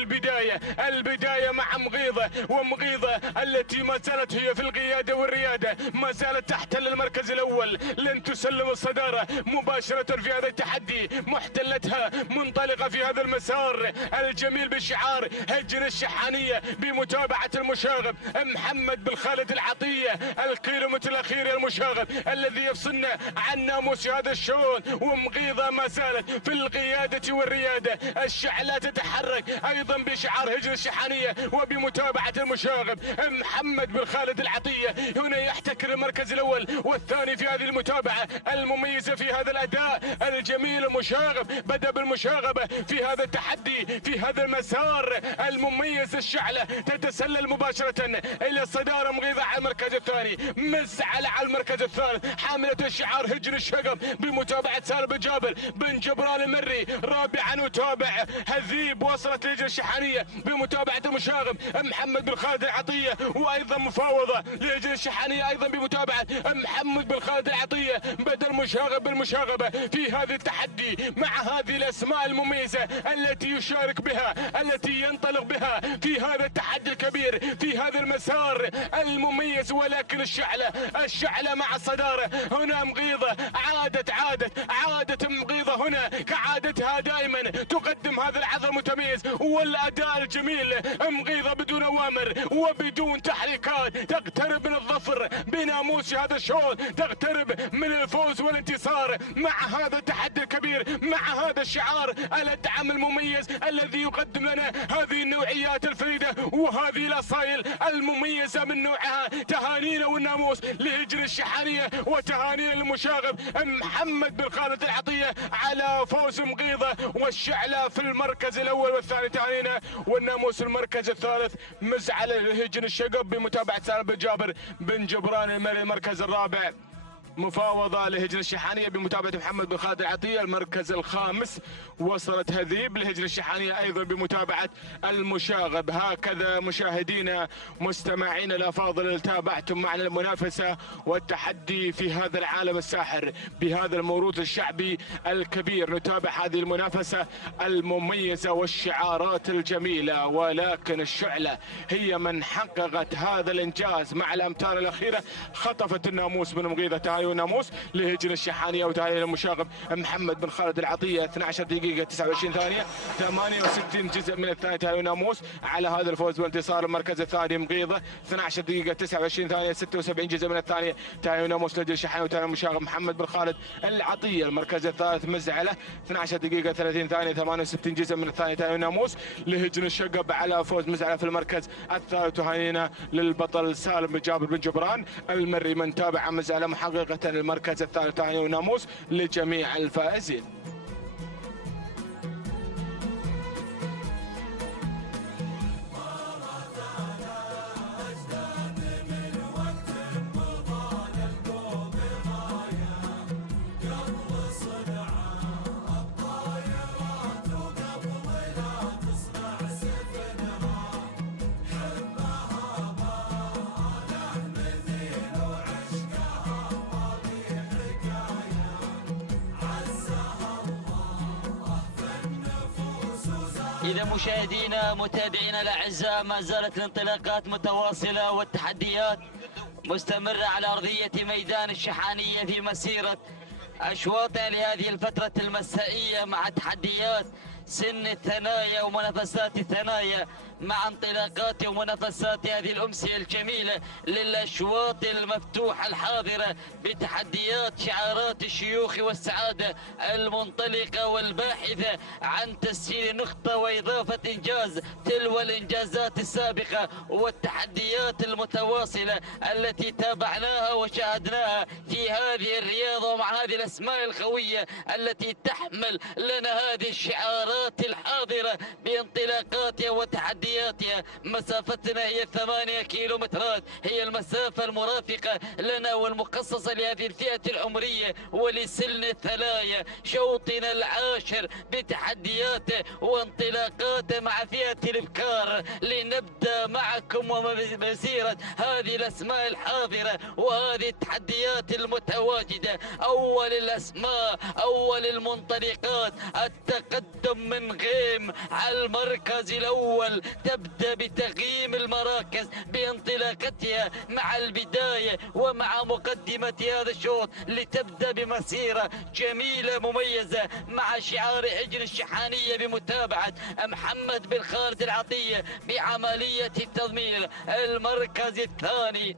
البداية مع مغيضة، ومغيضة التي ما زالت هي في القيادة والريادة، ما زالت تحتل المركز الأول، لن تسلم الصدارة مباشرة في هذا التحدي، محتلتها منطلقة في هذا المسار الجميل بشعار هجن الشحانية بمتابعة المشاغب محمد بن خالد العطية. الكيلومتر الأخير المشاغب الذي يفصلنا عن الناموس هذا الشوط، ومغيضة ما زالت في القيادة والريادة. الشعلة تتحرك أيضا بشعار هجن الشحانية وبمتابعة المشاغب محمد بن خالد العطية. هنا يحتكر المركز الأول والثاني في هذه المتابعة المميزة في هذا الأداء الجميل. المشاغب بدأ بالمشاغبة في هذا التحدي في هذا المسار المميز. الشعلة تتسلل مباشرة إلى الصدارة، مغيظة على المركز الثاني، مزعلة على المركز الثالث، حاملة الشعار هجن الشغب بمتابعة سالم بن جابر بن جبران المري. رابعا وتابع هذيب وصلت لهجن الشحانية بمتابعة المشاغب محمد بن خالد العطية، وأيضا مفاوضة لهجن الشحانية أيضا بمتابعة محمد بن خالد العطية. بدأ المشاغب بالمشاغبة في هذا التحدي مع هذه الأسماء المميزة التي يشارك بها، التي ينطلق بها في هذا التحدي الكبير في هذا المسار المميز. ولكن الشعلة مع الصدارة. هنا مغيظة عادت مغيظة هنا كعادتها دائما تقدم هذا العرض المتميز والأداء الجميل. مغيظة بدون أوامر وبدون تحريكات تقترب من الظفر بناموس هذا الشوط، تقترب من الفوز والانتصار مع هذا التحدي الكبير، مع هذا الشعار الدعم المميز الذي يقدم لنا هذه النوعيات الفريدة وهذه الأصايل المميزة من نوعها. تهانينا والناموس لهجن الشحانية وتهانينا للمشاغب محمد بن خالد العطية على فوز مغيظة والشعلة في المركز الأول والثاني. تهانينا والناموس المركز الثالث مزعلة لهجن الشغب بمتابعة سالم بن جابر بن جبران المري. المركز الرابع مفاوضة لهجن الشحانية بمتابعة محمد بن خالد العطية. المركز الخامس وصلت هذيب لهجن الشحانية أيضا بمتابعة المشاغب. هكذا مشاهدينا مستمعينا الأفاضل تابعتم معنا المنافسة والتحدي في هذا العالم الساحر بهذا الموروث الشعبي الكبير. نتابع هذه المنافسة المميزة والشعارات الجميلة، ولكن الشعلة هي من حققت هذا الإنجاز مع الأمتار الأخيرة. خطفت الناموس من مغيظة. تهاني والناموس لهجن الشحانية وتهاني المشاغب محمد بن خالد العطية. 12 دقيقة 29 ثانية 68 جزء من الثانية. تهاني والناموس على هذا الفوز والانتصار. المركز الثاني مغيظة 12 دقيقة 29 ثانية 76 جزء من الثانية. تهاني والناموس لهجن الشحانية وتهاني المشاغب محمد بن خالد العطية. المركز الثالث مزعلة 12 دقيقة 30 ثانية 68 جزء من الثانية. تهاني والناموس لهجن الشغب على فوز مزعلة في المركز الثالث. تهانينا للبطل سالم بن جابر بن جبران المري من تابع مزعلة محققة المركز الثالث. تهاني وناموس لجميع الفائزين. إذا مشاهدينا متابعينا الأعزاء ما زالت الانطلاقات متواصلة والتحديات مستمرة على أرضية ميدان الشحانية في مسيرة أشواطها لهذه الفترة المسائية مع تحديات سن الثنايا ومنافسات الثنايا مع انطلاقات ومنافسات هذه الأمسية الجميلة للأشواط المفتوحة الحاضرة بتحديات شعارات الشيوخ والسعادة المنطلقة والباحثة عن تسجيل نقطة وإضافة إنجاز تلو الإنجازات السابقة والتحديات المتواصلة التي تابعناها وشاهدناها في هذه الرياضة ومع هذه الأسماء القوية التي تحمل لنا هذه الشعارات الحاضرة بانطلاقاتها وتحدياتها. مسافتنا هي 8 كيلومترات، هي المسافة المرافقة لنا والمخصصة لهذه الفئة العمرية ولسن الثلايا. شوطنا العاشر بتحدياته وانطلاقاته مع فئة الإبكار. لنبدأ معكم ومسيرة هذه الأسماء الحاضرة وهذه التحديات المتواجدة. أول الأسماء، أول المنطلقات، التقدم من غيم على المركز الأول. تبدأ بتغييم المراكز بانطلاقتها مع البداية ومع مقدمة هذا الشوط لتبدأ بمسيرة جميلة مميزة مع شعار هجن الشحانية بمتابعة محمد بن خالد العطية بعملية التضمير. المركز الثاني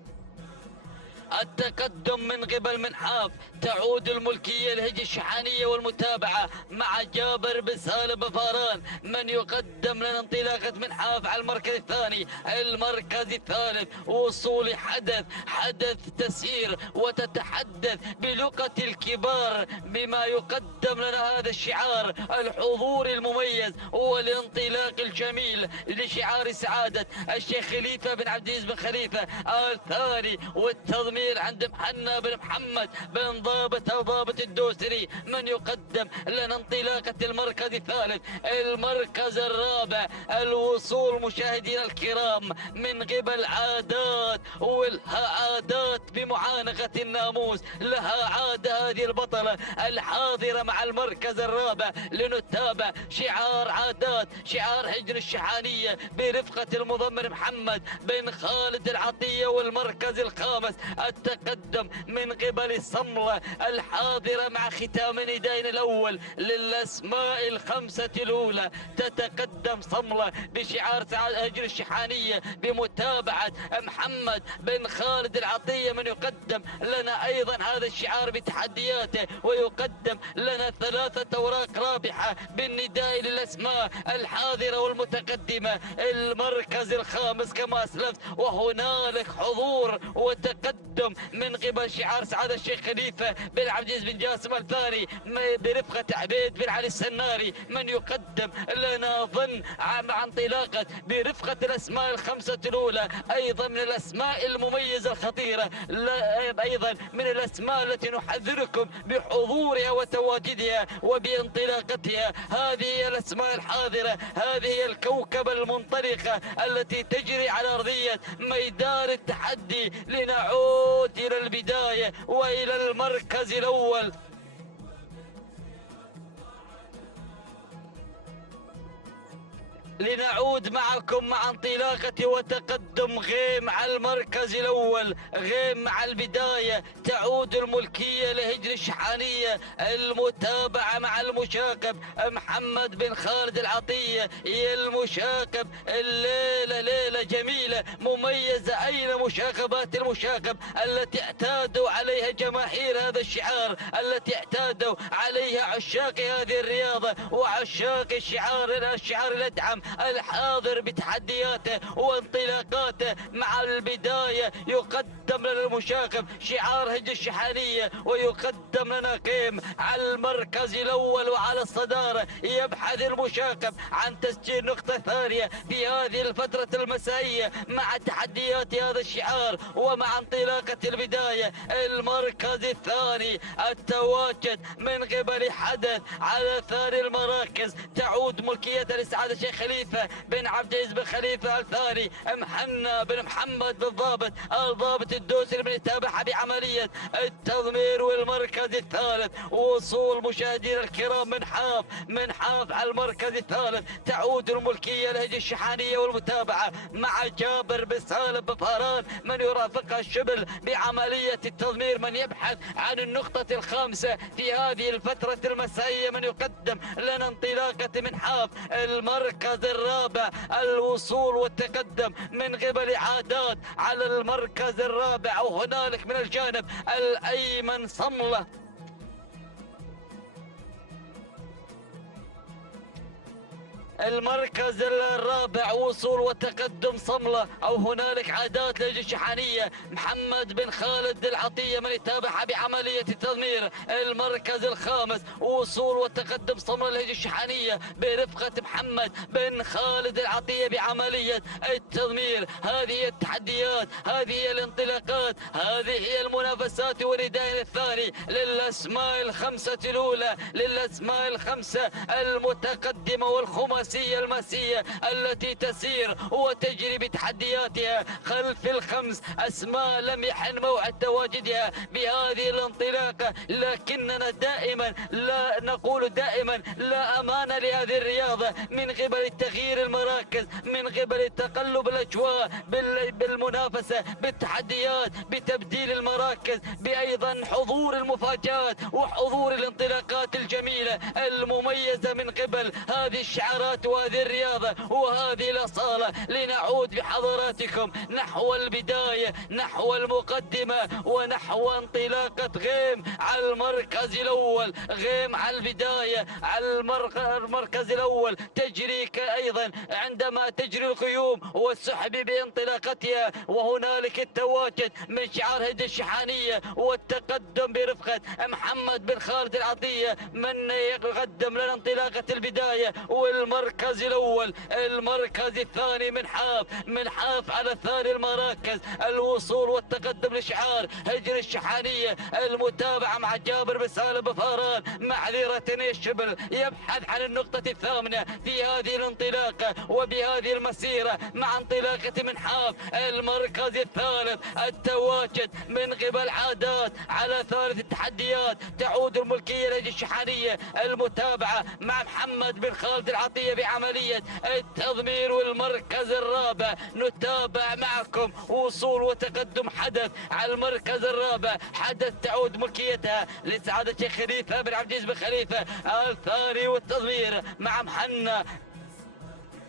التقدم من قبل منحاف، تعود الملكية لهجة الشحانية والمتابعة مع جابر بن سالم بن فاران من يقدم لنا انطلاقة منحاف على المركز الثاني. المركز الثالث وصول حدث تسير وتتحدث بلغة الكبار بما يقدم لنا هذا الشعار، الحضور المميز والانطلاق الجميل لشعار سعادة الشيخ خليفة بن عبد العزيز بن خليفة الثاني، والتضمير عند محنا بن محمد بن ضابط الدوسري من يقدم لنا انطلاقة المركز الثالث. المركز الرابع الوصول مشاهدينا الكرام من قبل عادات، ولها عادات بمعانقة الناموس، لها عادة هذه البطلة الحاضرة مع المركز الرابع. لنتابع شعار عادات، شعار هجن الشحانية برفقة المضمر محمد بن خالد العطية. والمركز الخامس التقدم من قبل الصملة الحاضرة مع ختام ندائنا الأول للأسماء الخمسة الأولى. تتقدم صملة بشعار هجن الشحانية بمتابعة محمد بن خالد العطية من يقدم لنا أيضا هذا الشعار بتحدياته، ويقدم لنا 3 أوراق رابحة بالنداء للأسماء الحاضرة والمتقدمة. المركز الخامس كما أسلفت وهنالك حضور وتقدم من قبل شعار سعادة الشيخ خليفة بن عبد العزيز بن جاسم الثاني برفقة عبيد بن علي السناري من يقدم لنا ظن مع انطلاقة برفقة الأسماء الخمسة الأولى، أيضا من الأسماء المميزة الخطيرة، أيضا من الأسماء التي نحذركم بحضورها وتواجدها وبانطلاقتها. هذه هي الأسماء الحاضرة، هذه هي الكوكبة المنطلقة التي تجري على أرضية ميدان التحدي. لنعود إلى البداية وإلى المركز الأول. لنعود معكم مع انطلاقة وتقدم غيم على المركز الأول. غيم مع البداية تعود الملكية لهجن الشحانية، المتابعة مع المشاكب محمد بن خالد العطية. هي المشاكب الليلة ليلة جميلة مميزة. أين مشاكبات المشاكب التي اعتادوا عليها جماهير هذا الشعار، التي اعتادوا عليها عشاق هذه الرياضة وعشاق الشعار الأدعم الحاضر بتحدياته وانطلاقاته. مع البداية يقدم لنا المشاكب شعار هجن الشحانية، ويقدم لنا قيم على المركز الأول وعلى الصدارة. يبحث المشاكب عن تسجيل نقطة ثانية في هذه الفترة المسائية مع تحديات هذا الشعار ومع انطلاقة البداية. المركز الثاني التواجد من قبل حدث على ثاني المراكز، تعود ملكية لسعادة الشيخ خليفة بن عبد العزيز بن خليفة الثاني. محنا بن محمد بن ضابط الدوسري من يتابعها بعملية التضمير. والمركز الثالث وصول مشاهدينا الكرام منحاف على المركز الثالث، تعود الملكية لهجن الشحانية والمتابعة مع جابر بن سالم بن فاران من يرافقها الشبل بعملية التضمير، من يبحث عن النقطة الخامسة في هذه الفترة المسائية، من يقدم لنا انطلاقة منحاف. المركز الرابع الوصول والتقدم من قبل عادات على المركز الرابع، وهنالك من الجانب الأيمن صملة. المركز الرابع وصول وتقدم صملة، أو هنالك عادات لهجن الشحانية محمد بن خالد العطية من يتابعها بعملية التضمير. المركز الخامس وصول وتقدم صملة لهجن الشحانية برفقة محمد بن خالد العطية بعملية التضمير. هذه هي التحديات، هذه هي الانطلاقات، هذه هي المنافسات والنداء الثاني للأسماء الخمسة الأولى، للأسماء الخمسة المتقدمة والخماسية الماسية التي تسير وتجري بتحدياتها خلف الخمس أسماء لم يحن موعد تواجدها بهذه الانطلاقة. لكننا دائما لا نقول دائما لا أمان لهذه الرياضة من قبل التغيير بتغيير المراكز، من قبل تقلب الأجواء بالمنافسة بالتحديات، بتبديل المراكز، بأيضا حضور المفاجآت وحضور الانطلاقات الجميلة المميزة من قبل هذه الشعارات وهذه الرياضة وهذه الأصالة. لنعود بحضراتكم نحو البداية، نحو المقدمة، ونحو انطلاقة غيم على المركز الأول. غيم على البداية على المركز الأول تجري أيضا عندما تجري الخيوم والسحب بانطلاقتها، وهنالك التواجد من شعار هدي الشحانية والتقدم برفقة محمد بن خالد العطية من يقدم لنا انطلاقة البداية والمركز الأول. المركز الثاني من حاف على ثاني المراكز، الوصول والتقدم لشعار هجر الشحانية. المتابعة مع جابر بن سالم بفاران معذرة الشبل يبحث عن النقطة الثامنة في هذه الانطلاقة وبهذه المسيرة مع انطلاقة من حاف. المركز الثالث التواجد من قبل عادات على ثالث التحديات، تعود الملكية لهجر الشحانية. المتابعة مع محمد بن خالد العطية بعملية التضمير. والمركز الرابع نتابع معكم وصول وتقدم حدث على المركز الرابع، حدث تعود ملكيتها لسعادة الشيخ خليفة بن عبد العزيز بن خليفة الثاني، والتضمير مع محنا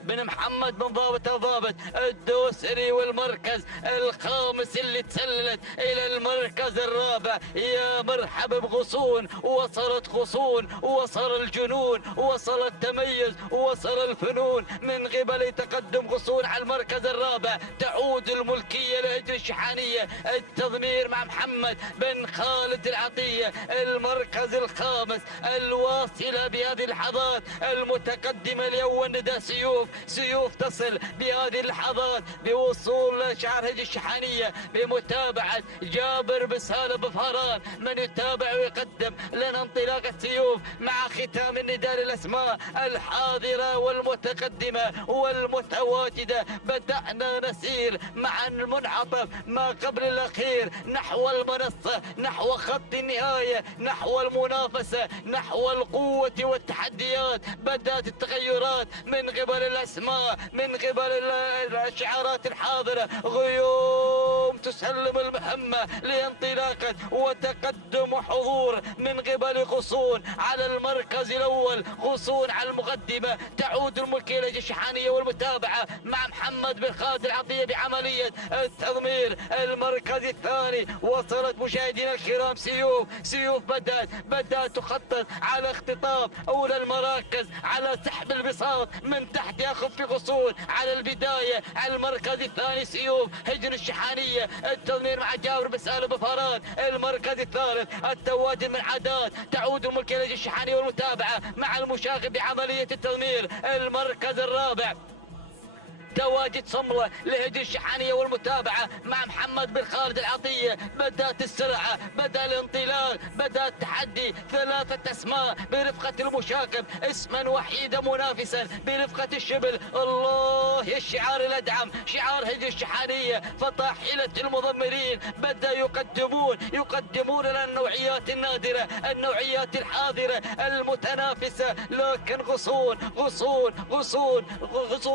بن محمد بن ضابط الضابط الدوسري. والمركز الخامس اللي تسللت الى المركز الرابع. يا مرحبا بغصون، وصلت غصون، وصل الجنون، وصل التميز، وصل الفنون من قبل تقدم غصون على المركز الرابع. تعود الملكية لهجر الشحانية، التضمير مع محمد بن خالد العطية. المركز الخامس الواصلة بهذه اللحظات المتقدمة اليوم ندى سيوف تصل بهذه اللحظات بوصول شعار هجر الشحانية بمتابعة جابر بن سالم بفاران من يتابع ويقدم لنا انطلاقة سيوف مع ختام النداء للأسماء الحاضرة والمتقدمة والمتواجدة. بدأنا نسير مع المنعطف ما قبل الأخير نحو المنصة، نحو خط النهاية، نحو المنافسة، نحو القوة والتحديات. بدأت التغيرات من قبل الأسماء، من قبل الشعارات الحاضرة. غيوم تسلم المهمة لانطلاقة وتقدم وحضور من قبل غصون على المركز الأول، غصون على المقدمة. تعود الملكية لهجر الشحانية والمتابعة مع محمد بن خالد العطية بعملية التضمير. المركز الثاني وصلت مشاهدينا الكرام سيوف بدأت تخطط على اختطاف أولى المراكز، على سحب البساط من تحت يخف غصون على البداية. على المركز الثاني سيوف هجر الشحانية، التضمير مع جابر بن سالم بفاران. المركز الثالث التواجد من عادات، تعود الملكية لهجر الشحانية والمتابعة مع المشاغب بعملية التضمير. المركز الرابع تواجد صملة لهجر الشحانية والمتابعة مع محمد بن خالد العطية. بدأت السرعة، بدأ الانطلاق، بدأ التحدي. ثلاثة أسماء برفقة المشاكب، اسما وحيدا منافسا برفقة الشبل. الله يا الشعار الأدعم، شعار هجر الشحانية. فطاحلة المضمرين بدأ يقدمون لنا النوعيات النادرة، النوعيات الحاضرة المتنافسة. لكن غصون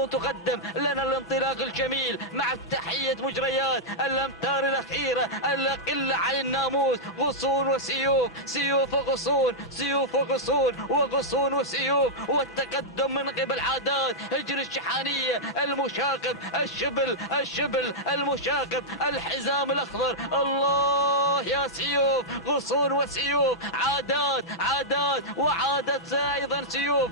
تقدم لنا الانطلاق الجميل مع تحية مجريات الأمتار الأخيرة الأقل عن الناموس. غصون وسيوف، سيوف وغصون، سيوف وغصون، وغصون وسيوف. والتقدم من قبل عادات هجر الشحانية. المشاقب الشبل المشاقب الحزام الأخضر. الله يا سيوف، غصون وسيوف. عادات وعادت أيضا سيوف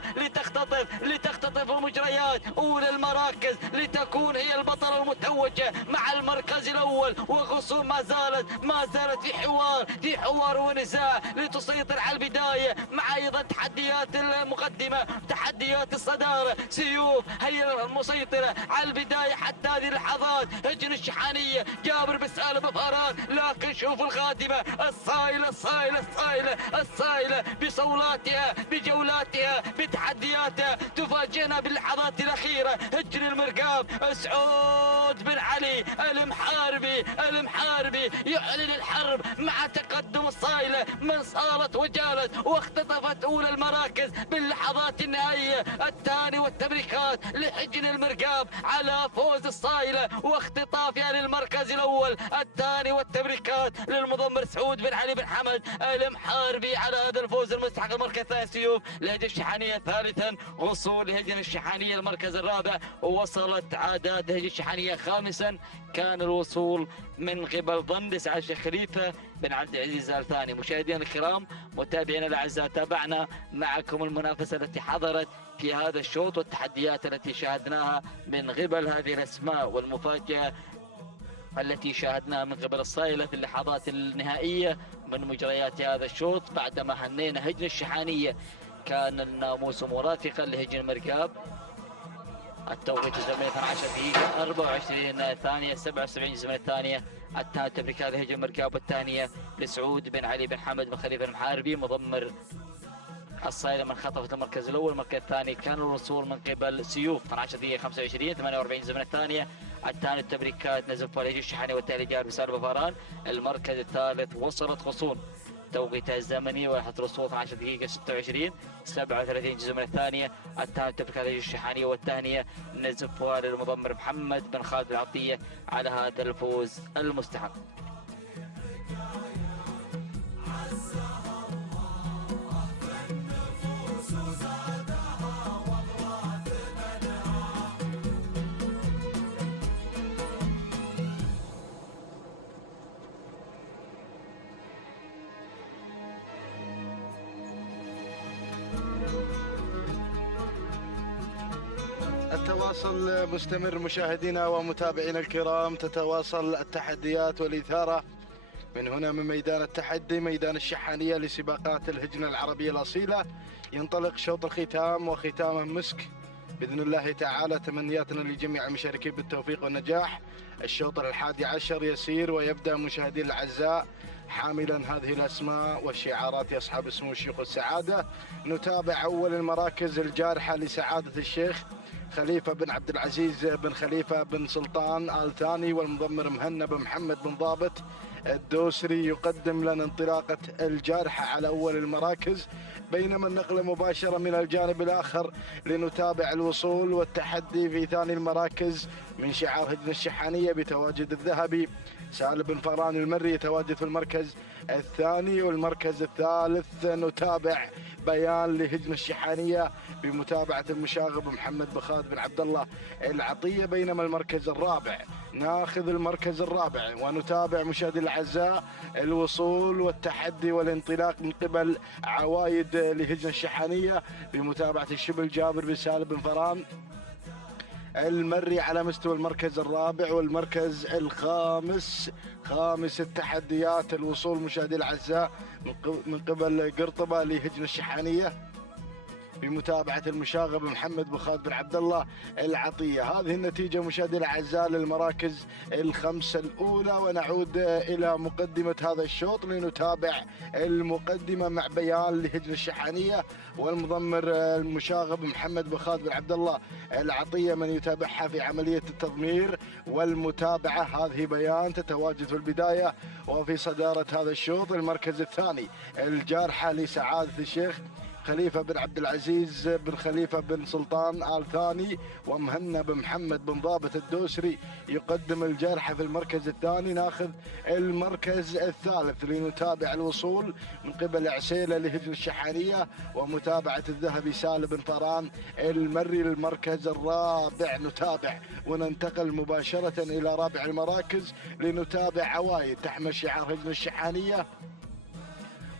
لتختطف المجريات أولى المراكز، لتكون هي البطلة المتوجة مع المركز الأول. وغصون ما زالت في حوار ونزاع لتسيطر على البداية مع أيضا تحديات المقدمة، تحديات الصدارة. سيوف هي المسيطرة على البداية حتى هذه اللحظات. هجر الشحانية جابر بن سالم بفاران. لكن شوف الخادمة الصايلة بصولاتها، بجولاتها، بتحدياتها تفاجئنا باللحظات الأخيرة. هجر المرقاب سعود بن علي المحاربي المحاربي يعلن الحرب مع تقدم الصايلة من صارت وجالت واختطفت أولى المراكز باللحظات النهائية. الثاني والتبريكات لحجن المرقاب على فوز الصايلة واختطافها للمركز الأول. الثاني والتبريكات للمضمر سعود بن علي بن حمد المحاربي على هذا الفوز المستحق. المركز الثاني سيوف لهجن الشحانية. ثالثا وصول لهجن الشحانية المركز الرابع، ووصلت عادات لهجن الشحانية. خامسا كان الوصول من قبل ظن سعد الشيخ خليفة بن عبد العزيز آل ثاني. مشاهدينا الكرام متابعينا الاعزاء، تابعنا معكم المنافسة التي حضرت في هذا الشوط والتحديات التي شاهدناها من قبل هذه الاسماء والمفاجأة التي شاهدناها من قبل الصايلة في اللحظات النهائية من مجريات هذا الشوط. بعدما هنينا هجن الشحانية كان الناموس مرافقا لهجن المركاب. التوقيت الزمني 12 دقيقة 24 ثانية 77 الزمن الثانية. الثانية تبريكات لهجن المركاب، والثانية لسعود بن علي بن حمد بن خليفة المحاربي مضمر الصايلة من خطفت المركز الأول. المركز الثاني كان الوصول من قبل سيوف 12 دقيقة 25 48 الزمن الثانية. الثاني التبريكات نزف لهجن الشحانية والتالي جار بسالب فاران. المركز الثالث وصلت غصون توقيتها الزمني ولحظة الوصول 12 دقيقة 26 37 جزء من الثانية. الثاني تبريكات لهجن الشحانية والثانية نزفها للمضمر محمد بن خالد العطية على هذا الفوز المستحق. التواصل مستمر مشاهدينا ومتابعينا الكرام، تتواصل التحديات والإثارة من هنا من ميدان التحدي ميدان الشحانية لسباقات الهجنة العربية الأصيلة. ينطلق شوط الختام وختامه مسك بإذن الله تعالى. تمنياتنا لجميع المشاركين بالتوفيق والنجاح. الشوط 11 يسير ويبدأ مشاهدينا الأعزاء حاملا هذه الأسماء والشعارات يصحب اسمه الشيخ والسعادة. نتابع أول المراكز الجارحة لسعادة الشيخ خليفة بن عبد العزيز بن خليفة بن سلطان آل ثاني، والمضمر مهنا بن محمد بن ضابط الدوسري يقدم لنا انطلاقة الجارحة على أول المراكز، بينما النقل مباشرة من الجانب الآخر لنتابع الوصول والتحدي في ثاني المراكز من شعار هجن الشحانية بتواجد الذهبي سالم بن فاران المري يتواجد في المركز الثاني. والمركز الثالث نتابع بيان لهجن الشحانية بمتابعة المشاغب محمد بن خالد بن عبد الله العطية، بينما المركز الرابع ناخذ المركز الرابع ونتابع مشاهدينا الأعزاء الوصول والتحدي والانطلاق من قبل عوايد لهجن الشحانية بمتابعة الشبل جابر بن سالم بن فران المري على مستوى المركز الرابع. والمركز الخامس خامس التحديات الوصول مشاهدينا الأعزاء من قبل قرطبة لهجن الشحانية بمتابعة المشاغب محمد بن خالد بن عبد الله العطية. هذه النتيجة مشاهدينا الأعزاء للمراكز الخمسة الأولى، ونعود إلى مقدمة هذا الشوط لنتابع المقدمة مع بيان لهجن الشحانية والمضمر المشاغب محمد بن خالد بن عبد الله العطية من يتابعها في عملية التضمير والمتابعة. هذه بيان تتواجد في البداية وفي صدارة هذا الشوط. المركز الثاني الجارحة لسعادة الشيخ خليفة بن عبد العزيز بن خليفة بن سلطان آل ثاني، ومهنا بن محمد بن ضابط الدوسري يقدم الجرحى في المركز الثاني. ناخذ المركز الثالث لنتابع الوصول من قبل عسيلة لهجن الشحانية ومتابعة الذهبي سالم بن فران المري. للمركز الرابع نتابع وننتقل مباشرة إلى رابع المراكز لنتابع عوايد تحمل شعار هجن الشحانية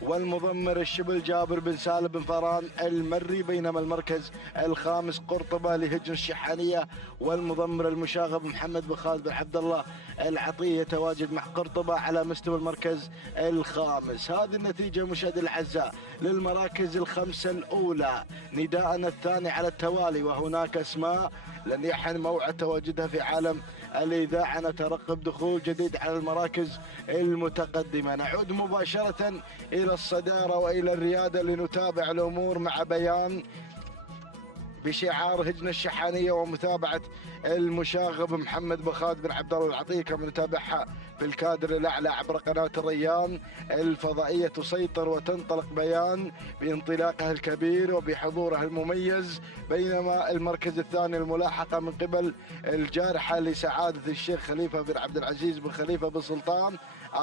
والمضمر الشبل جابر بن سالم بن فران المري، بينما المركز الخامس قرطبة لهجن الشحانية والمضمر المشاغب محمد بن خالد بن عبد الله العطية يتواجد مع قرطبة على مستوى المركز الخامس. هذه النتيجة مشاهدينا الأعزاء للمراكز الخمسة الأولى، نداءنا الثاني على التوالي، وهناك أسماء لن يحن موعد تواجدها في عالم الإذاعة. نترقب دخول جديد على المراكز المتقدمة. نعود مباشرة إلى الصدارة وإلى الريادة لنتابع الأمور مع بيان بشعار هجن الشحانية ومتابعة المشاغب محمد بن خالد بن عبد الله العطية كما نتابعها في الكادر الأعلى عبر قناة الريان الفضائية تسيطر وتنطلق بيان بانطلاقها الكبير وبحضورها المميز، بينما المركز الثاني الملاحقة من قبل الجارحة لسعادة الشيخ خليفة بن عبد العزيز بن خليفة بن سلطان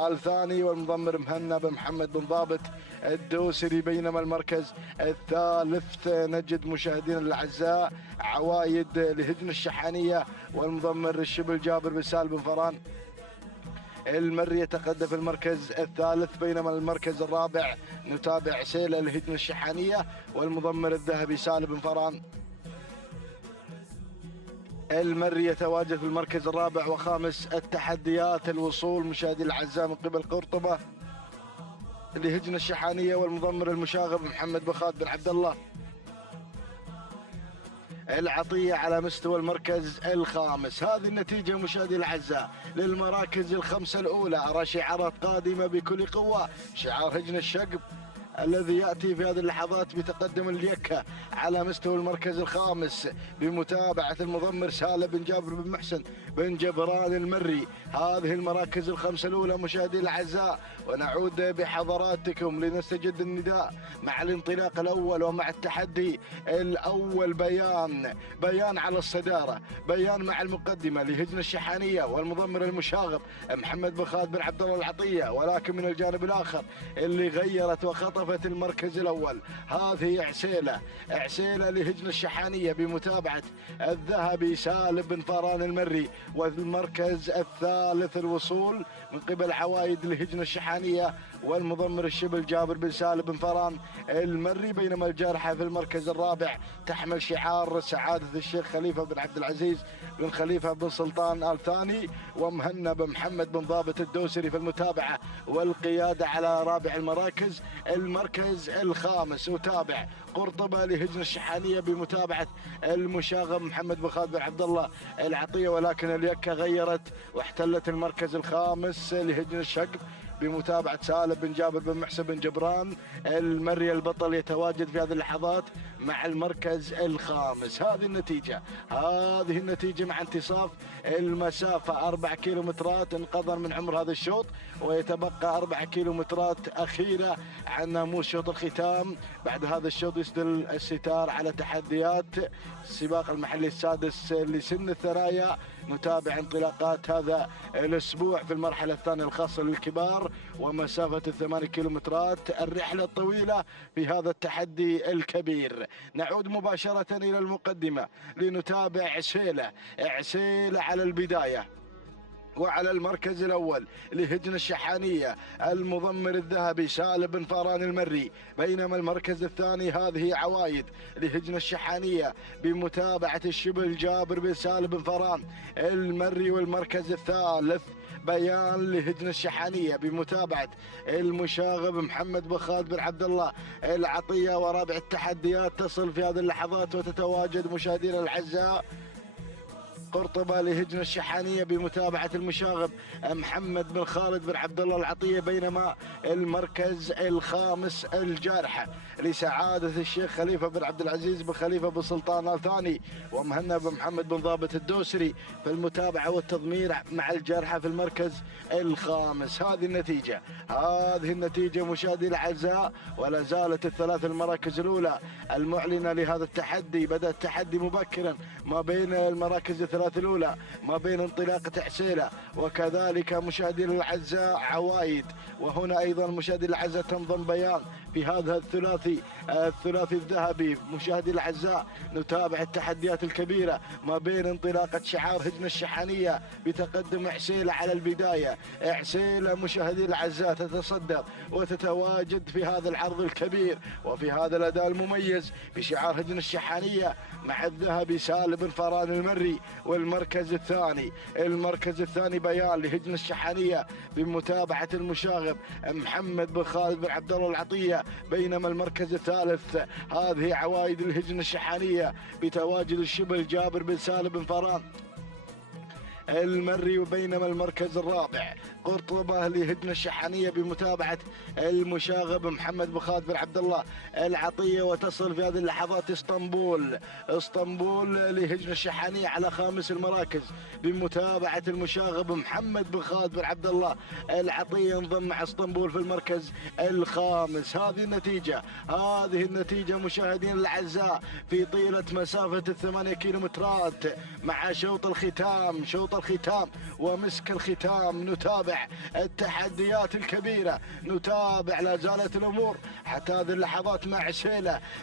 آل ثاني، والمضمر مهنا بن محمد بن ضابط الدوسري. بينما المركز الثالث نجد مشاهدينا الأعزاء عوايد لهجن الشحانية والمضمر الشبل جابر بن سالم بن فران المري يتقدم في المركز الثالث. بينما المركز الرابع نتابع عسيلة لهجن الشحانية والمضمر الذهبي سالم بن فران المري يتواجد في المركز الرابع وخامس التحديات الوصول مشاهدي الأعزاء من قبل قرطبة لهجن الشحانية والمضمر المشاغب محمد بن خالد بن عبد الله العطية على مستوى المركز الخامس. هذه النتيجة مشاهدي الأعزاء للمراكز الخمسة الأولى. أرى شعارات قادمة بكل قوة، شعار هجن الشقب الذي يأتي في هذه اللحظات بتقدم اليكة على مستوى المركز الخامس بمتابعة المضمر سالم بن جابر بن محسن بن جبران المري. هذه المراكز الخمسة الأولى مشاهدي الأعزاء، ونعود بحضراتكم لنستجد النداء مع الانطلاق الأول ومع التحدي الأول. بيان على الصدارة، بيان مع المقدمة لهجن الشحانية والمضمر المشاغب محمد بن خالد بن عبد الله العطية، ولكن من الجانب الآخر اللي غيرت وخطفت المركز الأول هذه عسيلة لهجن الشحانية بمتابعة الذهبي سالم بن فران المري، والمركز الثالث الوصول من قبل عوايد لهجن الشحانية والمضمر الشبل جابر بن سالم بن فران المري. بينما الجارحة في المركز الرابع تحمل شعار سعادة الشيخ خليفة بن عبد العزيز بن خليفة بن سلطان آل ثاني ومهنا بن محمد بن ضابط الدوسري في المتابعة والقيادة على رابع المراكز. المركز الخامس أتابع قرطبة لهجن الشحانية بمتابعة المشاغب محمد بن خالد بن عبد الله العطية، ولكن اليكة غيرت واحتلت المركز الخامس لهجن الشقب بمتابعة سالم بن جابر بن محسن بن جبران المري البطل يتواجد في هذه اللحظات مع المركز الخامس. هذه النتيجة مع انتصاف المسافة 4 كيلومترات انقضى من عمر هذا الشوط، ويتبقى 4 كيلومترات أخيرة عن ناموس شوط الختام. بعد هذا الشوط يسدل الستار على تحديات السباق المحلي السادس لسن الثرايا. نتابع انطلاقات هذا الأسبوع في المرحلة الثانية الخاصة للكبار ومسافة 8 كيلومترات، الرحلة الطويلة في هذا التحدي الكبير. نعود مباشرة إلى المقدمة لنتابع عسيلة على البداية وعلى المركز الأول لهجن الشحانية المضمر الذهبي سالم بن فران المري. بينما المركز الثاني هذه عوايد لهجن الشحانية بمتابعة الشبل جابر بن سالم بن فران المري. والمركز الثالث بيان لهجن الشحانية بمتابعة المشاغب محمد بن خالد بن عبد الله العطية. ورابع التحديات تصل في هذه اللحظات وتتواجد مشاهدينا الأعزاء قرطبة لهجن الشحانية بمتابعة المشاغب محمد بن خالد بن عبد الله العطية. بينما المركز الخامس الجارحة لسعادة الشيخ خليفة بن عبد العزيز بن خليفة بن سلطان آل ثاني ومهنا بن محمد بن ضابط الدوسري في المتابعة والتضمير مع الجارحة في المركز الخامس. هذه النتيجة مشاهدي الأعزاء، ولا زالت الثلاث المراكز الأولى المعلنة لهذا التحدي. بدأ التحدي مبكرا ما بين المراكز الثلاث الأولى، ما بين انطلاقة عسيلة وكذلك مشاهدينا الأعزاء عوايد. وهنا أيضا مشاهدينا الأعزاء تنضم بيان في هذا الثلاثي الذهبي. مشاهدي الأعزاء نتابع التحديات الكبيرة ما بين انطلاقة شعار هجن الشحانية بتقدم عسيلة على البداية. عسيلة مشاهدي الأعزاء تتصدر وتتواجد في هذا العرض الكبير وفي هذا الأداء المميز في شعار هجن الشحانية مع الذهبي سالم بن فران المري. والمركز الثاني بيان لهجن الشحانية بمتابعة المشاغب محمد بن خالد بن عبد الله العطية. بينما المركز الثالث هذه عوايد الهجن الشحانية بتواجد الشبل جابر بن سالم بن فران المري، وبينما المركز الرابع قرطبة لهجنة الشحانية بمتابعة المشاغب محمد بن خالد بن عبد الله العطية. وتصل في هذه اللحظات اسطنبول لهجنة الشحانية على خامس المراكز بمتابعة المشاغب محمد بن خالد بن عبد الله العطية. انضم مع اسطنبول في المركز الخامس. هذه النتيجة مشاهدين الأعزاء في طيلة مسافة 8 كيلومترات مع شوط الختام ومسك الختام. نتابع التحديات الكبيرة، نتابع لا زالت الأمور حتى هذه اللحظات مع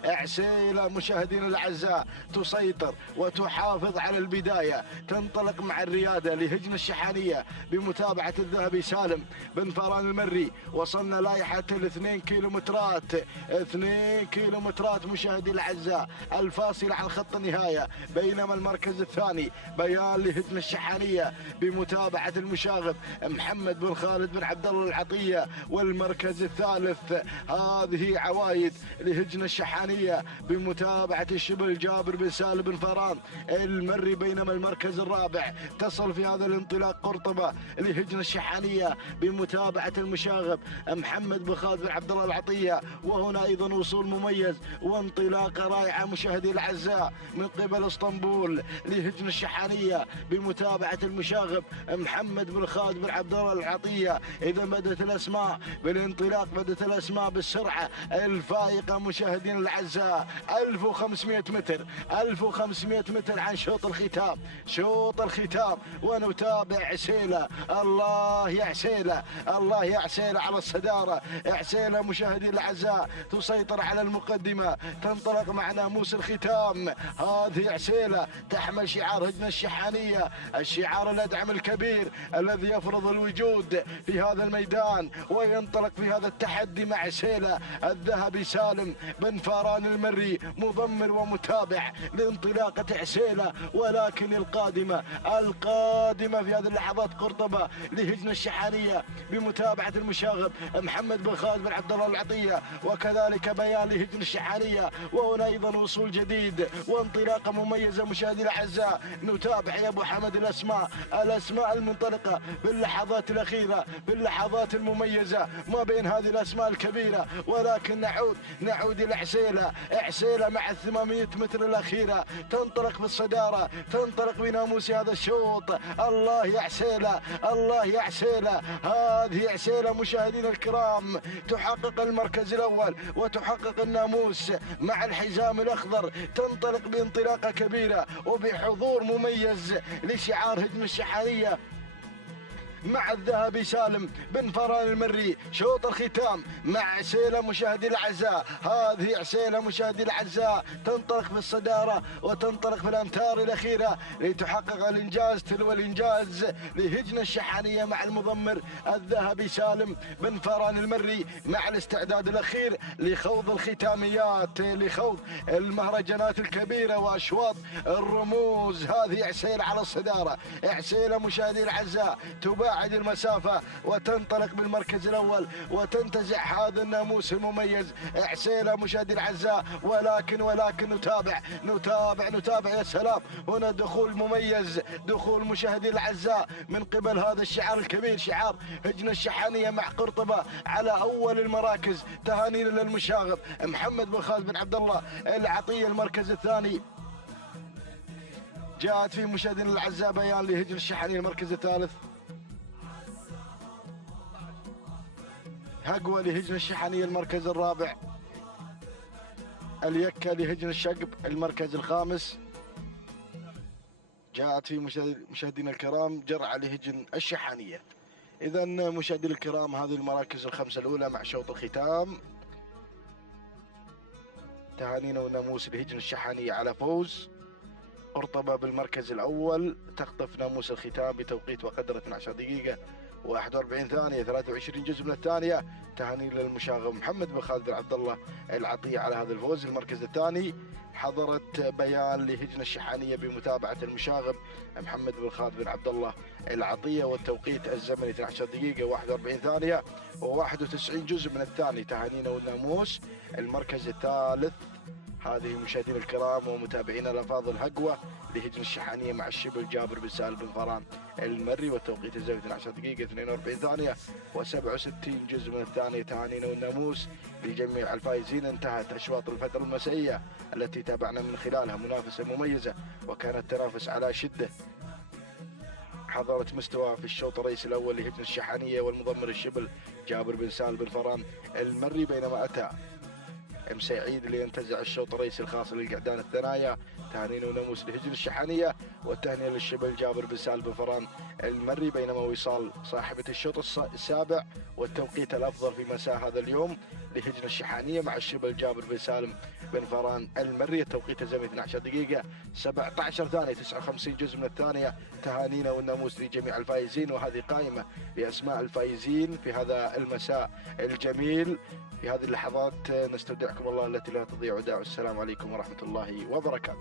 عسيلة مشاهدين الأعزاء تسيطر وتحافظ على البداية. تنطلق مع الريادة لهجنة الشحانية بمتابعة الذهبي سالم بن فران المري. وصلنا لايحة 2 كيلومترات مشاهدي الأعزاء الفاصلة عن خط النهاية. بينما المركز الثاني بيان لهجنة الشحانية بمتابعة المشاغب محمد بن خالد بن عبد الله العطية. والمركز الثالث هذه عوايد لهجنة الشحانية بمتابعة الشبل جابر بن سالم بن فران المري. بينما المركز الرابع تصل في هذا الانطلاق قرطبة لهجنة الشحانية بمتابعة المشاغب محمد بن خالد بن عبد الله العطية. وهنا أيضا وصول مميز وانطلاقة رائعة مشاهدي الأعزاء من قبل اسطنبول لهجنة الشحانية بمتابعة المشاغب محمد بن خالد بن عبد الله العطية. إذا بدت الأسماء بالانطلاق، بدت الأسماء بالسرعة الفائقة مشاهدين الأعزاء. 1500 متر عن شوط الختام ونتابع عسيلة. الله يا عسيلة على الصدارة. عسيلة مشاهدين الأعزاء تسيطر على المقدمة، تنطلق مع ناموس الختام. هذه عسيلة تحمل شعار هجنة الشحانية، الشعار الأدعم الكبير الذي يفرض الوجود في هذا الميدان. وينطلق في هذا التحدي مع عسيلة الذهبي سالم بن فاران المري مضمر ومتابع لانطلاقة عسيلة. ولكن القادمة في هذه اللحظات قرطبة لهجنة الشحانية بمتابعة المشاغب محمد بن خالد بن عبد الله العطية. وكذلك بيان لهجنة الشحانية. وهنا أيضا وصول جديد وانطلاقة مميزة مشاهدي الأعزاء. نتابع يا أبو حمد الأسماء المنطلقة باللحظات الأخيرة، باللحظات المميزة ما بين هذه الأسماء الكبيرة. ولكن نعود إلى عسيلة مع 800 متر الأخيرة تنطلق بالصدارة، تنطلق بناموس هذا الشوط. الله يا عسيلة. هذه عسيلة مشاهدين الكرام تحقق المركز الأول وتحقق الناموس مع الحزام الأخضر. تنطلق بانطلاقة كبيرة وبحضور مميز لشعار هجنة الشحانية مع الذهبي سالم بن فران المري. شوط الختام مع عسيلة مشاهدي الأعزاء. هذه عسيلة مشاهدي الأعزاء تنطلق في الصدارة وتنطلق في الأمتار الأخيرة لتحقق الإنجاز تلو الإنجاز لهجنة الشحانية مع المضمر الذهبي سالم بن فران المري، مع الاستعداد الأخير لخوض الختاميات، لخوض المهرجانات الكبيرة وأشواط الرموز. هذه عسيلة على الصدارة. عسيلة مشاهدي الأعزاء تباعد المسافة وتنطلق بالمركز الأول وتنتزع هذا الناموس المميز. عسيلة مشاهدي الأعزاء. ولكن نتابع يا سلام. هنا دخول مميز، دخول مشاهدي الأعزاء من قبل هذا الشعار الكبير، شعار هجنة الشحانية مع قرطبة على أول المراكز. تهانينا للمشاغب محمد بن خالد بن عبد الله العطية. المركز الثاني جاءت فيه مشاهدينا الأعزاء بيان لهجنة الشحانية. المركز الثالث هقوى لهجنة الشحانية. المركز الرابع اليكة لهجنة الشقب. المركز الخامس جاءت في مشاهدينا الكرام جرعة لهجن الشحانية. إذا مشاهدينا الكرام هذه المراكز الخمسة الأولى مع شوط الختام. تهانينا وناموس لهجن الشحانية على فوز. قرطبة بالمركز الأول تخطف ناموس الختام بتوقيت وقدر 12 دقيقة و41 ثانية 23 جزء من الثانية. تهاني للمشاغب محمد بن خالد بن عبد الله العطية على هذا الفوز. المركز الثاني حضرت بيان لهجنة الشحانية بمتابعة المشاغب محمد بن خالد بن عبد الله العطية، والتوقيت الزمني 12 دقيقة 41 ثانية و91 جزء من الثاني. تهانينا والناموس. المركز الثالث هذه مشاهدينا الكرام ومتابعينا الافاضل هقوه لهجن الشحانيه مع الشبل جابر بن سالم بن فران المري، والتوقيت الزمني 12 دقيقه 42 ثانيه و67 جزء من الثانيه. تهانينا والناموس لجميع الفائزين. انتهت اشواط الفتره المسائيه التي تابعنا من خلالها منافسه مميزه، وكان التنافس على شده. حضرت مستوى في الشوط الرئيسي الاول لهجن الشحانيه والمضمر الشبل جابر بن سالم بن فران المري، بينما اتى ام سعيد لينتزع الشوط الرئيسي الخاص للقعدان الثنايا. تهانينا وناموس لهجن الشحانيه، والتهنئه للشبل جابر بن سالم بن فران المري، بينما وصال صاحبه الشوط السابع والتوقيت الافضل في مساء هذا اليوم لهجن الشحانيه مع الشبل جابر بن سالم بن فران المري، التوقيت الزمني 12 دقيقه 17 ثانيه 59 جزء من الثانيه. تهانينا والناموس لجميع الفائزين، وهذه قائمه باسماء الفائزين في هذا المساء الجميل. في هذه اللحظات نستودعكم الله التي لا تضيع ودائع. السلام عليكم ورحمه الله وبركاته.